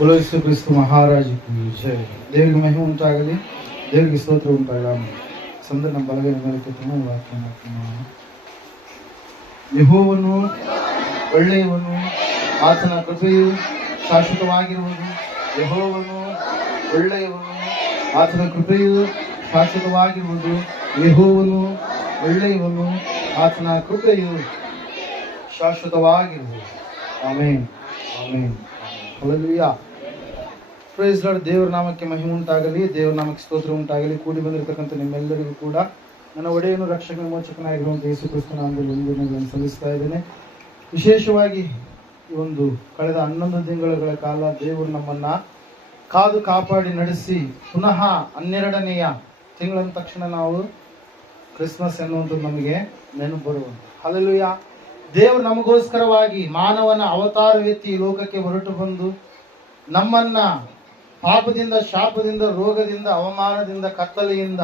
बोलो यीशु क्रिस्तु महाराज की जय. ದೇವರಿಗೆ ಮಹಿಮೆ ಉಂಟಾಗಲಿ, ದೇವರಿಗೆ ಸ್ತೋತ್ರ ಉಂಟಾಗಲಿ. ಸಂದ ನಮ್ಮ ಬಲಗೈ ಮೇಲೆ ಕೆತ್ತನೆ ವಾಕ್ಯ ಮಾಡ್ತೀನಿ. ಯೆಹೋವನು ಒಳ್ಳೆಯವನು, ಆತನ ಕೃಪೆಯು ಶಾಶ್ವತವಾಗಿರುವುದು. ಯೆಹೋವನು ಒಳ್ಳೆಯವನು, ಆತನ ಕೃಪೆಯು ಶಾಶ್ವತವಾಗಿರುವುದು. ಯೆಹೋವನು ಒಳ್ಳೆಯವನು, ಆತನ ಕೃಪೆಯು ಶಾಶ್ವತವಾಗಿರುವುದು. Amen, amen, hallelujah. Praise Lord. ದೇವರ ನಾಮಕ್ಕೆ ಮಹಿಮೆ ಉಂಟಾಗಲಿ, ದೇವರ ನಾಮಕ್ಕೆ ಸ್ತೋತ್ರ ಉಂಟಾಗಲಿ. ಕೂಡಿ ಬಂದಿರತಕ್ಕಂಥ ನಿಮ್ಮೆಲ್ಲರಿಗೂ ಕೂಡ ನನ್ನ ಒಡೆಯನು ರಕ್ಷಕ ವಿಮೋಚಕನಾಗಿರುವಂಥ ಯೇಸು ಕ್ರಿಸ್ತ ನಾಮದಲ್ಲಿ ವಂದನೆಗಳನ್ನು ಸಲ್ಲಿಸ್ತಾ ಇದ್ದೇನೆ. ವಿಶೇಷವಾಗಿ ಈ ಒಂದು ಕಳೆದ 11 ತಿಂಗಳುಗಳ ಕಾಲ ದೇವರು ನಮ್ಮನ್ನ ಕಾದು ಕಾಪಾಡಿ ನಡೆಸಿ ಪುನಃ 12ನೆಯ ತಿಂಗಳ ತಕ್ಷಣ ನಾವು ಕ್ರಿಸ್ಮಸ್ ಎನ್ನುವಂಥದ್ದು ನಮಗೆ ನೆನಪು ಬರುವಂಥ. ಹಲ್ಲೆಲೂಯಾ. ದೇವರು ನಮಗೋಸ್ಕರವಾಗಿ ಮಾನವನ ಅವತಾರವೆತ್ತಿ ಲೋಕಕ್ಕೆ ಹೊರಟು ಬಂದು ನಮ್ಮನ್ನ ಪಾಪದಿಂದ, ಶಾಪದಿಂದ, ರೋಗದಿಂದ, ಅವಮಾನದಿಂದ, ಕತ್ತಲೆಯಿಂದ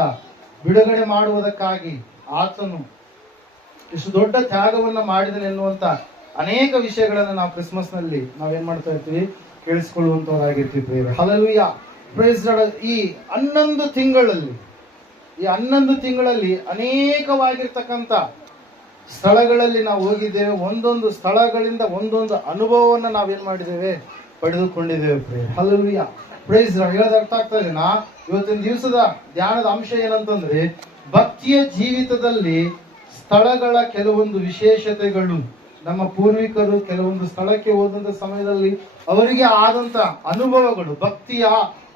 ಬಿಡುಗಡೆ ಮಾಡುವುದಕ್ಕಾಗಿ ಆತನು ಇಷ್ಟು ದೊಡ್ಡ ತ್ಯಾಗವನ್ನ ಮಾಡಿದನು ಎನ್ನುವಂತ ಅನೇಕ ವಿಷಯಗಳನ್ನು ನಾವು ಕ್ರಿಸ್ಮಸ್ ನಲ್ಲಿ ನಾವೇನ್ ಮಾಡ್ತಾ ಇರ್ತೀವಿ, ಕೇಳಿಸ್ಕೊಳ್ಳುವಂತವರಾಗಿರ್ತೀವಿ. ಪ್ರೇರೆ ಹಲ್ಲೆಲೂಯಾ. Praise Lord. ಈ 11 ತಿಂಗಳಲ್ಲಿ ಅನೇಕವಾಗಿರ್ತಕ್ಕಂಥ ಸ್ಥಳಗಳಲ್ಲಿ ನಾವು ಹೋಗಿದ್ದೇವೆ. ಒಂದೊಂದು ಸ್ಥಳಗಳಿಂದ ಒಂದೊಂದು ಅನುಭವವನ್ನು ನಾವೇನ್ ಮಾಡಿದ್ದೇವೆ, ಪಡೆದುಕೊಂಡಿದ್ದೇವೆ. ಪ್ರೇರೆ ಹಲ್ಲೆಲೂಯಾ. Praise lord. ಹೇಳೋದು ಅರ್ಥ ಆಗ್ತಾ ಇದೆನಾ? ಇವತ್ತಿನ ದಿವಸದ ಧ್ಯಾನದ ಅಂಶ ಏನಂತಂದ್ರೆ, ಭಕ್ತಿಯ ಜೀವಿತದಲ್ಲಿ ಸ್ಥಳಗಳ ಕೆಲವೊಂದು ವಿಶೇಷತೆಗಳು. ನಮ್ಮ ಪೂರ್ವಿಕರು ಕೆಲವೊಂದು ಸ್ಥಳಕ್ಕೆ ಹೋದಂತ ಸಮಯದಲ್ಲಿ ಅವರಿಗೆ ಆದಂತ ಅನುಭವಗಳು, ಭಕ್ತಿಯ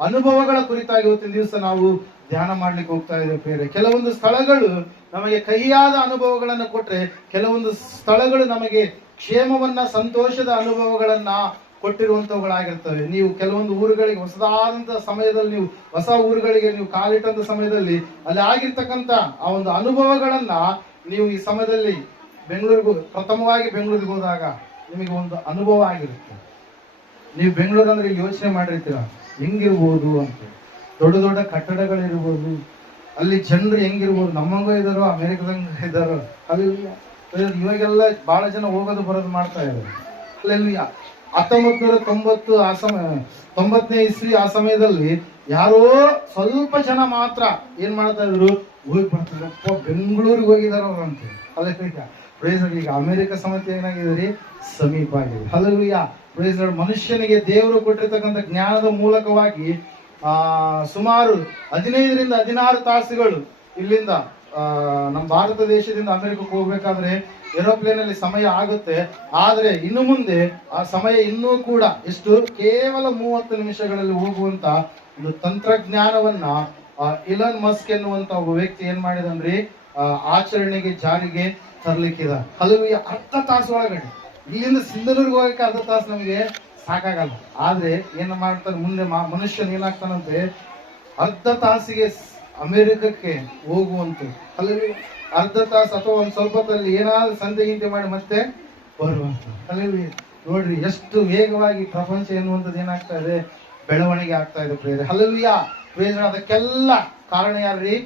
ಅನುಭವಗಳ ಕುರಿತಾಗಿ ಇವತ್ತಿನ ದಿವಸ ನಾವು ಧ್ಯಾನ ಮಾಡ್ಲಿಕ್ಕೆ ಹೋಗ್ತಾ ಇದ್ದೇವೆ. ಬೇರೆ ಕೆಲವೊಂದು ಸ್ಥಳಗಳು ನಮಗೆ ಕಹಿಯಾದ ಅನುಭವಗಳನ್ನು ಕೊಟ್ರೆ, ಕೆಲವೊಂದು ಸ್ಥಳಗಳು ನಮಗೆ ಕ್ಷೇಮವನ್ನ, ಸಂತೋಷದ ಅನುಭವಗಳನ್ನ ಕೊಟ್ಟಿರುವಂತವುಗಳಾಗಿರ್ತವೆ. ನೀವು ಕೆಲವೊಂದು ಊರುಗಳಿಗೆ ಹೊಸದಾದಂತಹ ಸಮಯದಲ್ಲಿ, ನೀವು ಹೊಸ ಊರುಗಳಿಗೆ ನೀವು ಕಾಲಿಟ್ಟಂತ ಸಮಯದಲ್ಲಿ ಅಲ್ಲಿ ಆಗಿರ್ತಕ್ಕಂಥ ಆ ಒಂದು ಅನುಭವಗಳನ್ನ ನೀವು ಈ ಸಮಯದಲ್ಲಿ ಪ್ರಥಮವಾಗಿ ಬೆಂಗಳೂರಿಗೆ ಹೋದಾಗ ನಿಮಗೆ ಒಂದು ಅನುಭವ ಆಗಿರುತ್ತೆ. ನೀವು ಬೆಂಗಳೂರು ಅಂದ್ರೆ ಇಲ್ಲಿ ಯೋಚನೆ ಮಾಡಿರ್ತೀರ ಹೆಂಗಿರ್ಬೋದು ಅಂತ. ದೊಡ್ಡ ದೊಡ್ಡ ಕಟ್ಟಡಗಳಿರ್ಬೋದು, ಅಲ್ಲಿ ಜನರು ಹೆಂಗಿರ್ಬೋದು, ನಮ್ಮಂಗೂ ಇದ್ದಾರೋ ಅಮೆರಿಕದಂಗ ಇದ್ದಾರೋ. ಅಲ್ಲಿ ಇವಾಗೆಲ್ಲ ಬಹಳ ಜನ ಹೋಗೋದು ಬರೋದು ಮಾಡ್ತಾ ಇದ್ದಾರೆ. ಅಲ್ಲಿ 1990 90ನೇ ಇಸ್ವಿ ಆ ಸಮಯದಲ್ಲಿ ಯಾರೋ ಸ್ವಲ್ಪ ಜನ ಮಾತ್ರ ಏನ್ ಮಾಡ್ತಾ ಇದ್ರು, ಹೋಗಿ ಬರ್ತಾರೆ, ಬೆಂಗಳೂರಿಗೆ ಹೋಗಿದಾರ ಅವ್ರು ಅಂತ. ಅಲ್ಲ ಪ್ರೈಸ್ ಈಗ ಅಮೆರಿಕ ಸಮಿತಿ ಏನಾಗಿದೆ, ಸಮೀಪ ಆಗಿದೆ. ಹಲ್ಲೆಲೂಯಾ. ಪ್ರೈಸ್ ಮನುಷ್ಯನಿಗೆ ದೇವರು ಕೊಟ್ಟಿರ್ತಕ್ಕಂಥ ಜ್ಞಾನದ ಮೂಲಕವಾಗಿ ಸುಮಾರು 15ರಿಂದ 16 ತಾಸುಗಳು ಇಲ್ಲಿಂದ ನಮ್ಮ ಭಾರತ ದೇಶದಿಂದ ಅಮೆರಿಕಕ್ಕೆ ಹೋಗ್ಬೇಕಾದ್ರೆ ಏರೋಪ್ಲೇನ್ ಅಲ್ಲಿ ಸಮಯ ಆಗುತ್ತೆ. ಆದ್ರೆ ಇನ್ನು ಮುಂದೆ ಆ ಸಮಯ ಇನ್ನೂ ಕೂಡ ಎಷ್ಟು, ಕೇವಲ 30 ನಿಮಿಷಗಳಲ್ಲಿ ಹೋಗುವಂತ ಒಂದು ತಂತ್ರಜ್ಞಾನವನ್ನ ಇಲಾನ್ ಮಸ್ಕ್ ಎನ್ನುವಂತ ಒಬ್ಬ ವ್ಯಕ್ತಿ ಏನ್ ಮಾಡಿದಂದ್ರೆ ಆಚರಣೆಗೆ, ಜಾರಿಗೆ ತರ್ಲಿಕ್ಕಿದ. ಹಲವು ಅರ್ಧ ತಾಸು ಒಳಗಡೆ ಇಲ್ಲಿಂದ ಸಿಂಧನೂರಿಗೆ ಹೋಗಕ್ಕೆ ಅರ್ಧ ತಾಸು ನಮಗೆ ಸಾಕಾಗಲ್ಲ. ಆದ್ರೆ ಏನ್ ಮಾಡ್ತಾರೆ, ಮುಂದೆ ಮನುಷ್ಯನ್ ಏನಾಗ್ತಾನಂತೆ, ಅರ್ಧ ತಾಸಿಗೆ ಅಮೆರಿಕಕ್ಕೆ ಹೋಗುವಂತ. ಅಲ್ಲಿ ಅರ್ಧ ತಾಸು ಅಥವಾ ಒಂದ್ ಸ್ವಲ್ಪ ಹೊತ್ತಲ್ಲಿ ಏನಾದ್ರು ಸಂತೆ ಗಿಂತೆ ಮಾಡಿ ಮತ್ತೆ ಬರುವಂತ. ಅಲ್ಲಿ ನೋಡ್ರಿ ಎಷ್ಟು ವೇಗವಾಗಿ ಪ್ರಪಂಚ ಎನ್ನುವಂಥದ್ದು ಏನಾಗ್ತಾ ಇದೆ, ಬೆಳವಣಿಗೆ ಆಗ್ತಾ ಇದೆ. ಪ್ರೇರೆ ಹಲ್ಲೆಲೂಯಾ. ಪ್ರೇರೆ ಅದಕ್ಕೆಲ್ಲ ಕಾರಣ ಯಾರ್ರಿ?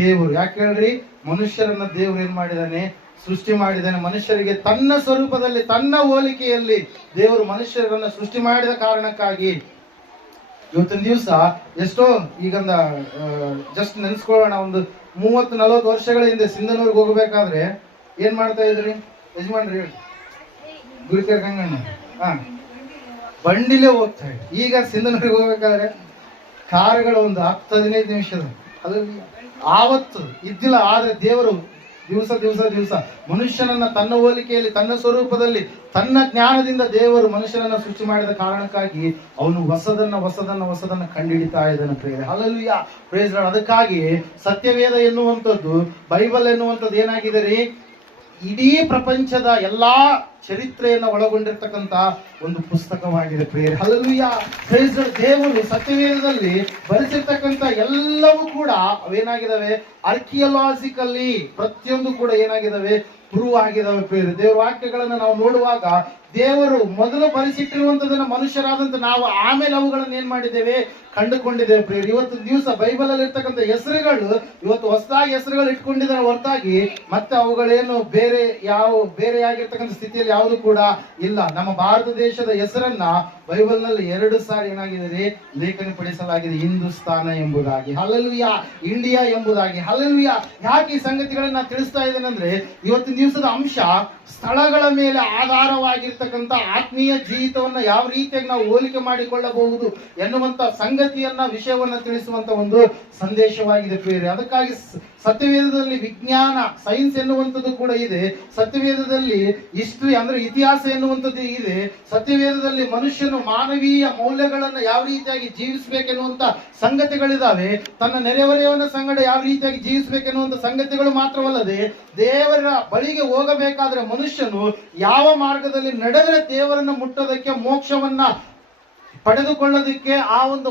ದೇವರು. ಯಾಕೆ ಹೇಳ್ರಿ? ಮನುಷ್ಯರನ್ನ ದೇವರು ಏನ್ ಮಾಡಿದಾನೆ, ಸೃಷ್ಟಿ ಮಾಡಿದ್ದಾನೆ. ಮನುಷ್ಯರಿಗೆ ತನ್ನ ಸ್ವರೂಪದಲ್ಲಿ, ತನ್ನ ಹೋಲಿಕೆಯಲ್ಲಿ ದೇವರು ಮನುಷ್ಯರನ್ನ ಸೃಷ್ಟಿ ಮಾಡಿದ ಕಾರಣಕ್ಕಾಗಿ ಇವತ್ತಿನ ದಿವಸ ಎಷ್ಟೋ ಈಗಂದ ಜಸ್ಟ್ ನೆನ್ಸ್ಕೊಳ್ಳೋಣ, ಒಂದು 30-40 ವರ್ಷಗಳ ಹಿಂದೆ ಸಿಂಧನೂರ್ಗೆ ಹೋಗ್ಬೇಕಾದ್ರೆ ಏನ್ ಮಾಡ್ತಾ ಇದ್ರಿ ಯಜಮಾನ್ರಿ? ಹೇಳಿ. ಗುರಿಕೆರೆ ಗಂಗಣ್ಣ ಬಂಡಿಲೇ ಹೋಗ್ತಾ ಇದ್ರಿ. ಈಗ ಸಿಂಧನೂರಿಗೆ ಹೋಗ್ಬೇಕಾದ್ರೆ ಕಾರುಗಳು ಒಂದು 10-15 ನಿಮಿಷದ. ಅದ್ರಲ್ಲಿ ಆವತ್ತು ಇದ್ದಿಲ್ಲ. ಆದ್ರೆ ದೇವರು ದಿವಸ ಮನುಷ್ಯನನ್ನ ತನ್ನ ಹೋಲಿಕೆಯಲ್ಲಿ, ತನ್ನ ಸ್ವರೂಪದಲ್ಲಿ, ತನ್ನ ಜ್ಞಾನದಿಂದ ದೇವರು ಮನುಷ್ಯನನ್ನ ಸೃಷ್ಟಿ ಮಾಡಿದ ಕಾರಣಕ್ಕಾಗಿ ಅವನು ಹೊಸದನ್ನ ಕಂಡುಹಿಡಿತಾ ಇದ್ದಾನೆ. ಪ್ರೇರೆ ಹಲ್ಲೆಲೂಯಾ. Praise Lord. ಅದಕ್ಕಾಗಿ ಸತ್ಯವೇದ ಎನ್ನುವಂಥದ್ದು, ಬೈಬಲ್ ಎನ್ನುವಂಥದ್ದು ಏನಾಗಿದೆ ರೀ, ಇಡೀ ಪ್ರಪಂಚದ ಎಲ್ಲಾ ಚರಿತ್ರೆಯನ್ನ ಒಳಗೊಂಡಿರ್ತಕ್ಕಂತ ಒಂದು ಪುಸ್ತಕವಾಗಿದೆ. ಪ್ರೇರೆ ಹಲ್ಲೆಲೂಯಾ. Praise Lord. ದೇವರು ಸತ್ಯವೇದದಲ್ಲಿ ಬರೆಸಿರ್ತಕ್ಕಂಥ ಎಲ್ಲವೂ ಕೂಡ ಅವೇನಾಗಿದ್ದಾವೆ, ಆರ್ಕಿಯಾಲಜಿಕಲಿ ಪ್ರತಿಯೊಂದು ಕೂಡ ಏನಾಗಿದ್ದಾವೆ, ಪ್ರೂವ್ ಆಗಿದ್ದಾವೆ. ಪ್ರೇರೆ ದೇವರ ವಾಕ್ಯಗಳನ್ನ ನಾವು ನೋಡುವಾಗ ದೇವರು ಮೊದಲು ಬರೆಸಿಟ್ಟಿರುವಂತದನ್ನ ಮನುಷ್ಯರಾದಂತ ನಾವು ಆಮೇಲೆ ಅವುಗಳನ್ನ ಏನ್ ಮಾಡಿದ್ದೇವೆ, ಕಂಡುಕೊಂಡಿದ್ದೇವೆ. ಪ್ರೇರೆ ಇವತ್ತು ದಿವಸ ಬೈಬಲ್ ಅಲ್ಲಿ ಇರ್ತಕ್ಕಂಥ ಹೆಸರುಗಳು ಇವತ್ತು ಹೊಸದಾಗಿ ಹೆಸರುಗಳು ಇಟ್ಕೊಂಡಿದ್ದಾರೆ ಹೊರತಾಗಿ ಮತ್ತೆ ಅವುಗಳೇನು ಬೇರೆ ಆಗಿರ್ತಕ್ಕಂಥ ಸ್ಥಿತಿಯಲ್ಲಿ ಯಾವುದು ಕೂಡ ಇಲ್ಲ. ನಮ್ಮ ಭಾರತ ದೇಶದ ಹೆಸರನ್ನ ಬೈಬಲ್ ನಲ್ಲಿ 2 ಸಾರಿ ಏನಾಗಿದೆ ಲೇಖನಪಡಿಸಲಾಗಿದೆ, ಹಿಂದೂಸ್ತಾನ ಎಂಬುದಾಗಿ, ಹಲ್ಲೆಲೂಯಾ, ಇಂಡಿಯಾ ಎಂಬುದಾಗಿ, ಹಲ್ಲೆಲೂಯಾ. ಯಾಕೆ ಈ ಸಂಗತಿಗಳನ್ನ ತಿಳಿಸ್ತಾ ಇದ್ದೇನೆ ಅಂದ್ರೆ, ಇವತ್ತಿನ ದಿವಸದ ಅಂಶ ಸ್ಥಳಗಳ ಮೇಲೆ ಆಧಾರವಾಗಿರ್ತಕ್ಕಂಥ ಆತ್ಮೀಯ ಜೀವಿತವನ್ನ ಯಾವ ರೀತಿಯಾಗಿ ನಾವು ಹೋಲಿಕೆ ಮಾಡಿಕೊಳ್ಳಬಹುದು ಎನ್ನುವಂತ ಸಂಗತಿಯನ್ನ ವಿಷಯವನ್ನ ತಿಳಿಸುವಂತ ಒಂದು ಸಂದೇಶವಾಗಿದೆ ಪ್ರಿಯರೇ. ಅದಕ್ಕಾಗಿ ಸತ್ಯವೇದದಲ್ಲಿ ವಿಜ್ಞಾನ, ಸೈನ್ಸ್ ಎನ್ನುವಂಥದ್ದು ಕೂಡ ಇದೆ. ಸತ್ಯವೇದದಲ್ಲಿ ಹಿಸ್ಟ್ರಿ ಅಂದ್ರೆ ಇತಿಹಾಸ ಎನ್ನುವಂಥದ್ದು ಇದೆ. ಸತ್ಯವೇದದಲ್ಲಿ ಮನುಷ್ಯನು ಮಾನವೀಯ ಮೌಲ್ಯಗಳನ್ನ ಯಾವ ರೀತಿಯಾಗಿ ಜೀವಿಸಬೇಕೆನ್ನುವಂತ ಸಂಗತಿಗಳಿದಾವೆ. ತನ್ನ ನೆರೆಹೊರೆಯವನ ಸಂಗಡ ಯಾವ ರೀತಿಯಾಗಿ ಜೀವಿಸಬೇಕೆನ್ನುವಂತ ಸಂಗತಿಗಳು ಮಾತ್ರವಲ್ಲದೆ, ದೇವರ ಬಳಿಗೆ ಹೋಗಬೇಕಾದ್ರೆ ಮನುಷ್ಯನು ಯಾವ ಮಾರ್ಗದಲ್ಲಿ ನಡೆದರೆ ದೇವರನ್ನ ಮುಟ್ಟೋದಕ್ಕೆ, ಮೋಕ್ಷವನ್ನ ಪಡೆದುಕೊಳ್ಳೋದಕ್ಕೆ, ಆ ಒಂದು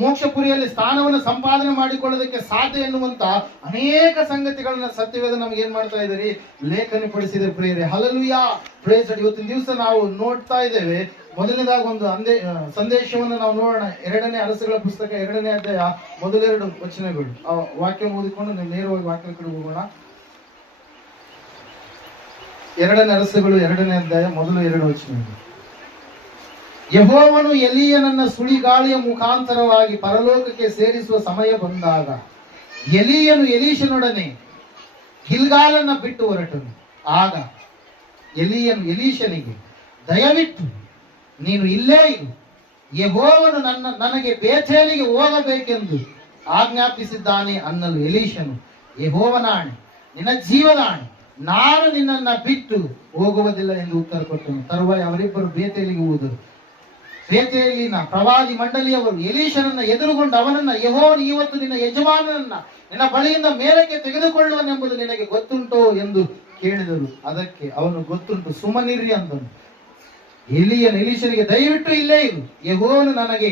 ಮೋಕ್ಷಪುರಿಯಲ್ಲಿ ಸ್ಥಾನವನ್ನು ಸಂಪಾದನೆ ಮಾಡಿಕೊಳ್ಳೋದಕ್ಕೆ ಸಾಧ್ಯ ಎನ್ನುವಂತ ಅನೇಕ ಸಂಗತಿಗಳನ್ನ ಸತ್ಯವೇದ ನಮ್ಗೆ ಏನ್ ಮಾಡ್ತಾ ಇದ್ದೀರಿ, ಲೇಖನಪಡಿಸಿದೆ ಪ್ರಿಯರೇ. Hallelujah, praise Lord. ಇವತ್ತಿನ ದಿವಸ ನಾವು ನೋಡ್ತಾ ಇದ್ದೇವೆ. ಮೊದಲನೇದಾಗಿ ಒಂದು ಸಂದೇಶವನ್ನು ನಾವು ನೋಡೋಣ. 2ನೇ ಅರಸುಗಳ ಪುಸ್ತಕ 2ನೇ ಅಧ್ಯಾಯ ಮೊದಲೆರಡು ವಚನಗಳು. ಆ ವಾಕ್ಯ ಓದಿಕೊಂಡು ನೀವು ನೇರವಾಗಿ ವಾಕ್ಯ ಕಡೆ ಹೋಗೋಣ. 2ನೇ ಅರಸುಗಳು 2ನೇ ಅಧ್ಯಾಯ ಮೊದಲು 2 ವಚನಗಳು. ಯೆಹೋವನು ಎಲೀಯನನ್ನ ಸುಳಿಗಾಳಿಯ ಮುಖಾಂತರವಾಗಿ ಪರಲೋಕಕ್ಕೆ ಸೇರಿಸುವ ಸಮಯ ಬಂದಾಗ ಎಲೀಯನು ಎಲೀಷನೊಡನೆ ಗಿಲ್ಗಾಲನ್ನ ಬಿಟ್ಟು ಹೊರಟನು. ಆಗ ಎಲೀಯನು ಎಲೀಷನಿಗೆ, ದಯವಿಟ್ಟು ನೀನು ಇಲ್ಲೇ ಇರು, ಯೆಹೋವನು ನನಗೆ ಬೇಥೇಲಿಗೆ ಹೋಗಬೇಕೆಂದು ಆಜ್ಞಾಪಿಸಿದ್ದಾನೆ ಅನ್ನಲು ಎಲೀಷನು, ಯೆಹೋವನಾಣೆ, ನಿನ್ನ ಜೀವದಾಣೆ, ನಾನು ನಿನ್ನನ್ನ ಬಿಟ್ಟು ಹೋಗುವುದಿಲ್ಲ ಎಂದು ಉತ್ತರ ಕೊಟ್ಟನು. ತರುವಾಯ ಅವರಿಬ್ಬರು ಬೇತೇಲಿಗೆ ಹೋದರು. ಬೇತೇಲಿನ ಪ್ರವಾದಿ ಮಂಡಳಿಯವರು ಎಲೀಷನನ್ನ ಎದುರುಗೊಂಡು ಅವನನ್ನ, ಯೆಹೋವನು ಇವತ್ತು ನಿನ್ನ ಯಜಮಾನನನ್ನ ನಿನ್ನ ಬಳಿಯಿಂದ ಮೇಲಕ್ಕೆ ತೆಗೆದುಕೊಳ್ಳುವನೆಂಬುದು ನಿನಗೆ ಗೊತ್ತುಂಟೋ ಎಂದು ಕೇಳಿದರು. ಅದಕ್ಕೆ ಅವನು, ಗೊತ್ತುಂಟು, ಸುಮ್ಮನಿರಿ ಅಂದನು. ಎಲೀಷನಿಗೆ, ದಯವಿಟ್ಟು ಇಲ್ಲೇ ಇರು, ಯೆಹೋವನು ನನಗೆ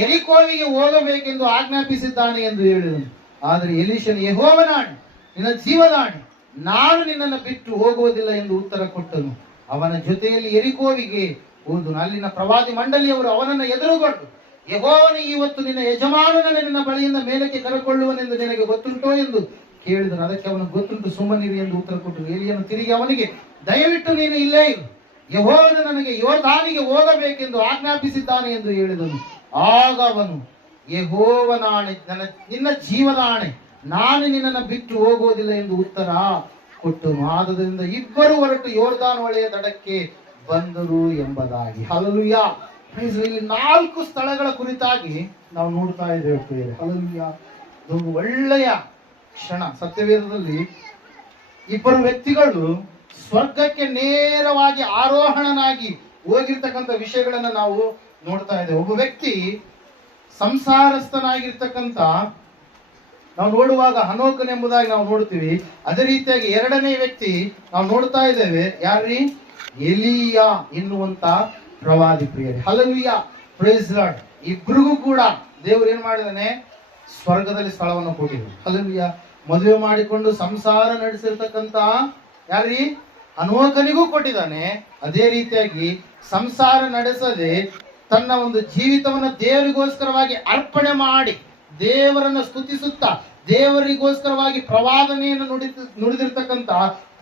ಯೆರಿಕೋವಿಗೆ ಹೋಗಬೇಕೆಂದು ಆಜ್ಞಾಪಿಸಿದ್ದಾನೆ ಎಂದು ಹೇಳಿದನು. ಆದರೆ ಎಲೀಷನು, ಯೆಹೋವನಾಣೆ, ನಿನ್ನ ಜೀವದಾಣೆ, ನಾನು ನಿನ್ನನ್ನು ಬಿಟ್ಟು ಹೋಗುವುದಿಲ್ಲ ಎಂದು ಉತ್ತರ ಕೊಟ್ಟನು. ಅವನ ಜೊತೆಯಲ್ಲಿ ಯೆರಿಕೋವಿಗೆ ಹೋದನು. ಅಲ್ಲಿನ ಪ್ರವಾದಿ ಮಂಡಳಿಯವರು ಅವನನ್ನು ಎದುರುಗೊಂಡು, ಯೆಹೋವನು ಇವತ್ತು ನಿನ್ನ ಯಜಮಾನನನ್ನು ನಿನ್ನ ಬಳಿಯಿಂದ ಮೇಲಕ್ಕೆ ಕರೆಕೊಳ್ಳುವನೆಂದು ನಿನಗೆ ಗೊತ್ತುಂಟೋ ಎಂದು ಕೇಳಿದನು. ಅದಕ್ಕೆ ಅವನು, ಗೊತ್ತುಂಟು, ಸುಮ್ಮನಿರಿ ಎಂದು ಉತ್ತರ ಕೊಟ್ಟರು. ಎಲೀಯನು ತಿರುಗಿ ಅವನಿಗೆ, ದಯವಿಟ್ಟು ನೀನು ಇಲ್ಲೇ ಇರು, ಯೆಹೋವನು ನನಗೆ ಯೋರ್ದಾನಿಗೆ ಹೋಗಬೇಕೆಂದು ಆಜ್ಞಾಪಿಸಿದ್ದಾನೆ ಎಂದು ಹೇಳಿದನು. ಆಗ ಅವನು, ಯೆಹೋವನಾಣೆ, ನಿನ್ನ ಜೀವದಾಣೆ, ನಾನು ನಿನ್ನನ್ನು ಬಿಟ್ಟು ಹೋಗುವುದಿಲ್ಲ ಎಂದು ಉತ್ತರ ಕೊಟ್ಟನು. ಆದುದರಿಂದ ಇಬ್ಬರು ಹೊರಟು ಯೋರ್ದಾನ್ ಹೊಳೆಯ ದಡಕ್ಕೆ ಬಂದರು ಎಂಬುದಾಗಿ. ಹಲ್ಲೆಲೂಯಾ. ಇಲ್ಲಿ 4 ಸ್ಥಳಗಳ ಕುರಿತಾಗಿ ನಾವು ನೋಡ್ತಾ ಇದ್ದೇವೆ. ಹಲ್ಲೆಲೂಯಾ. ಒಂದು ಒಳ್ಳೆಯ ಕ್ಷಣ. ಸತ್ಯವೇದದಲ್ಲಿ ಇಬ್ಬರು ವ್ಯಕ್ತಿಗಳು ಸ್ವರ್ಗಕ್ಕೆ ನೇರವಾಗಿ ಆರೋಹಣನಾಗಿ ಹೋಗಿರ್ತಕ್ಕಂಥ ವಿಷಯಗಳನ್ನ ನಾವು ನೋಡ್ತಾ ಇದ್ದೇವೆ. ಒಬ್ಬ ವ್ಯಕ್ತಿ ಸಂಸಾರಸ್ಥನಾಗಿರ್ತಕ್ಕಂಥ ನಾವು ನೋಡುವಾಗ ಹನೋಕನೆಂಬುದಾಗಿ ನಾವು ನೋಡ್ತೀವಿ. ಅದೇ ರೀತಿಯಾಗಿ 2ನೇ ವ್ಯಕ್ತಿ ನಾವು ನೋಡ್ತಾ ಇದ್ದೇವೆ. ಯಾರ್ರೀ? ಎಲೀಯ ಎನ್ನುವಂತ ಪ್ರವಾದಿ ಪ್ರಿಯರೇ. Hallelujah, praise Lord. ಇಬ್ರಿಗೂ ಕೂಡ ದೇವರು ಏನ್ ಮಾಡಿದಾನೆ? ಸ್ವರ್ಗದಲ್ಲಿ ಸ್ಥಳವನ್ನು ಕೊಟ್ಟಿದ್ದಾನೆ. ಹಲ್ಲೆಲೂಯಾ. ಮದುವೆ ಮಾಡಿಕೊಂಡು ಸಂಸಾರ ನಡೆಸಿರ್ತಕ್ಕಂತ ಯಾರ್ರೀ? ಹನೋಕನಿಗೂ ಕೊಟ್ಟಿದ್ದಾನೆ. ಅದೇ ರೀತಿಯಾಗಿ ಸಂಸಾರ ನಡೆಸದೆ ತನ್ನ ಒಂದು ಜೀವಿತವನ್ನ ದೇವರಿಗೋಸ್ಕರವಾಗಿ ಅರ್ಪಣೆ ಮಾಡಿ ದೇವರನ್ನ ಸ್ತುತಿಸುತ್ತಾ ದೇವರಿಗೋಸ್ಕರವಾಗಿ ಪ್ರವಾದನೆಯನ್ನು ನುಡಿದಿರ್ತಕ್ಕಂಥ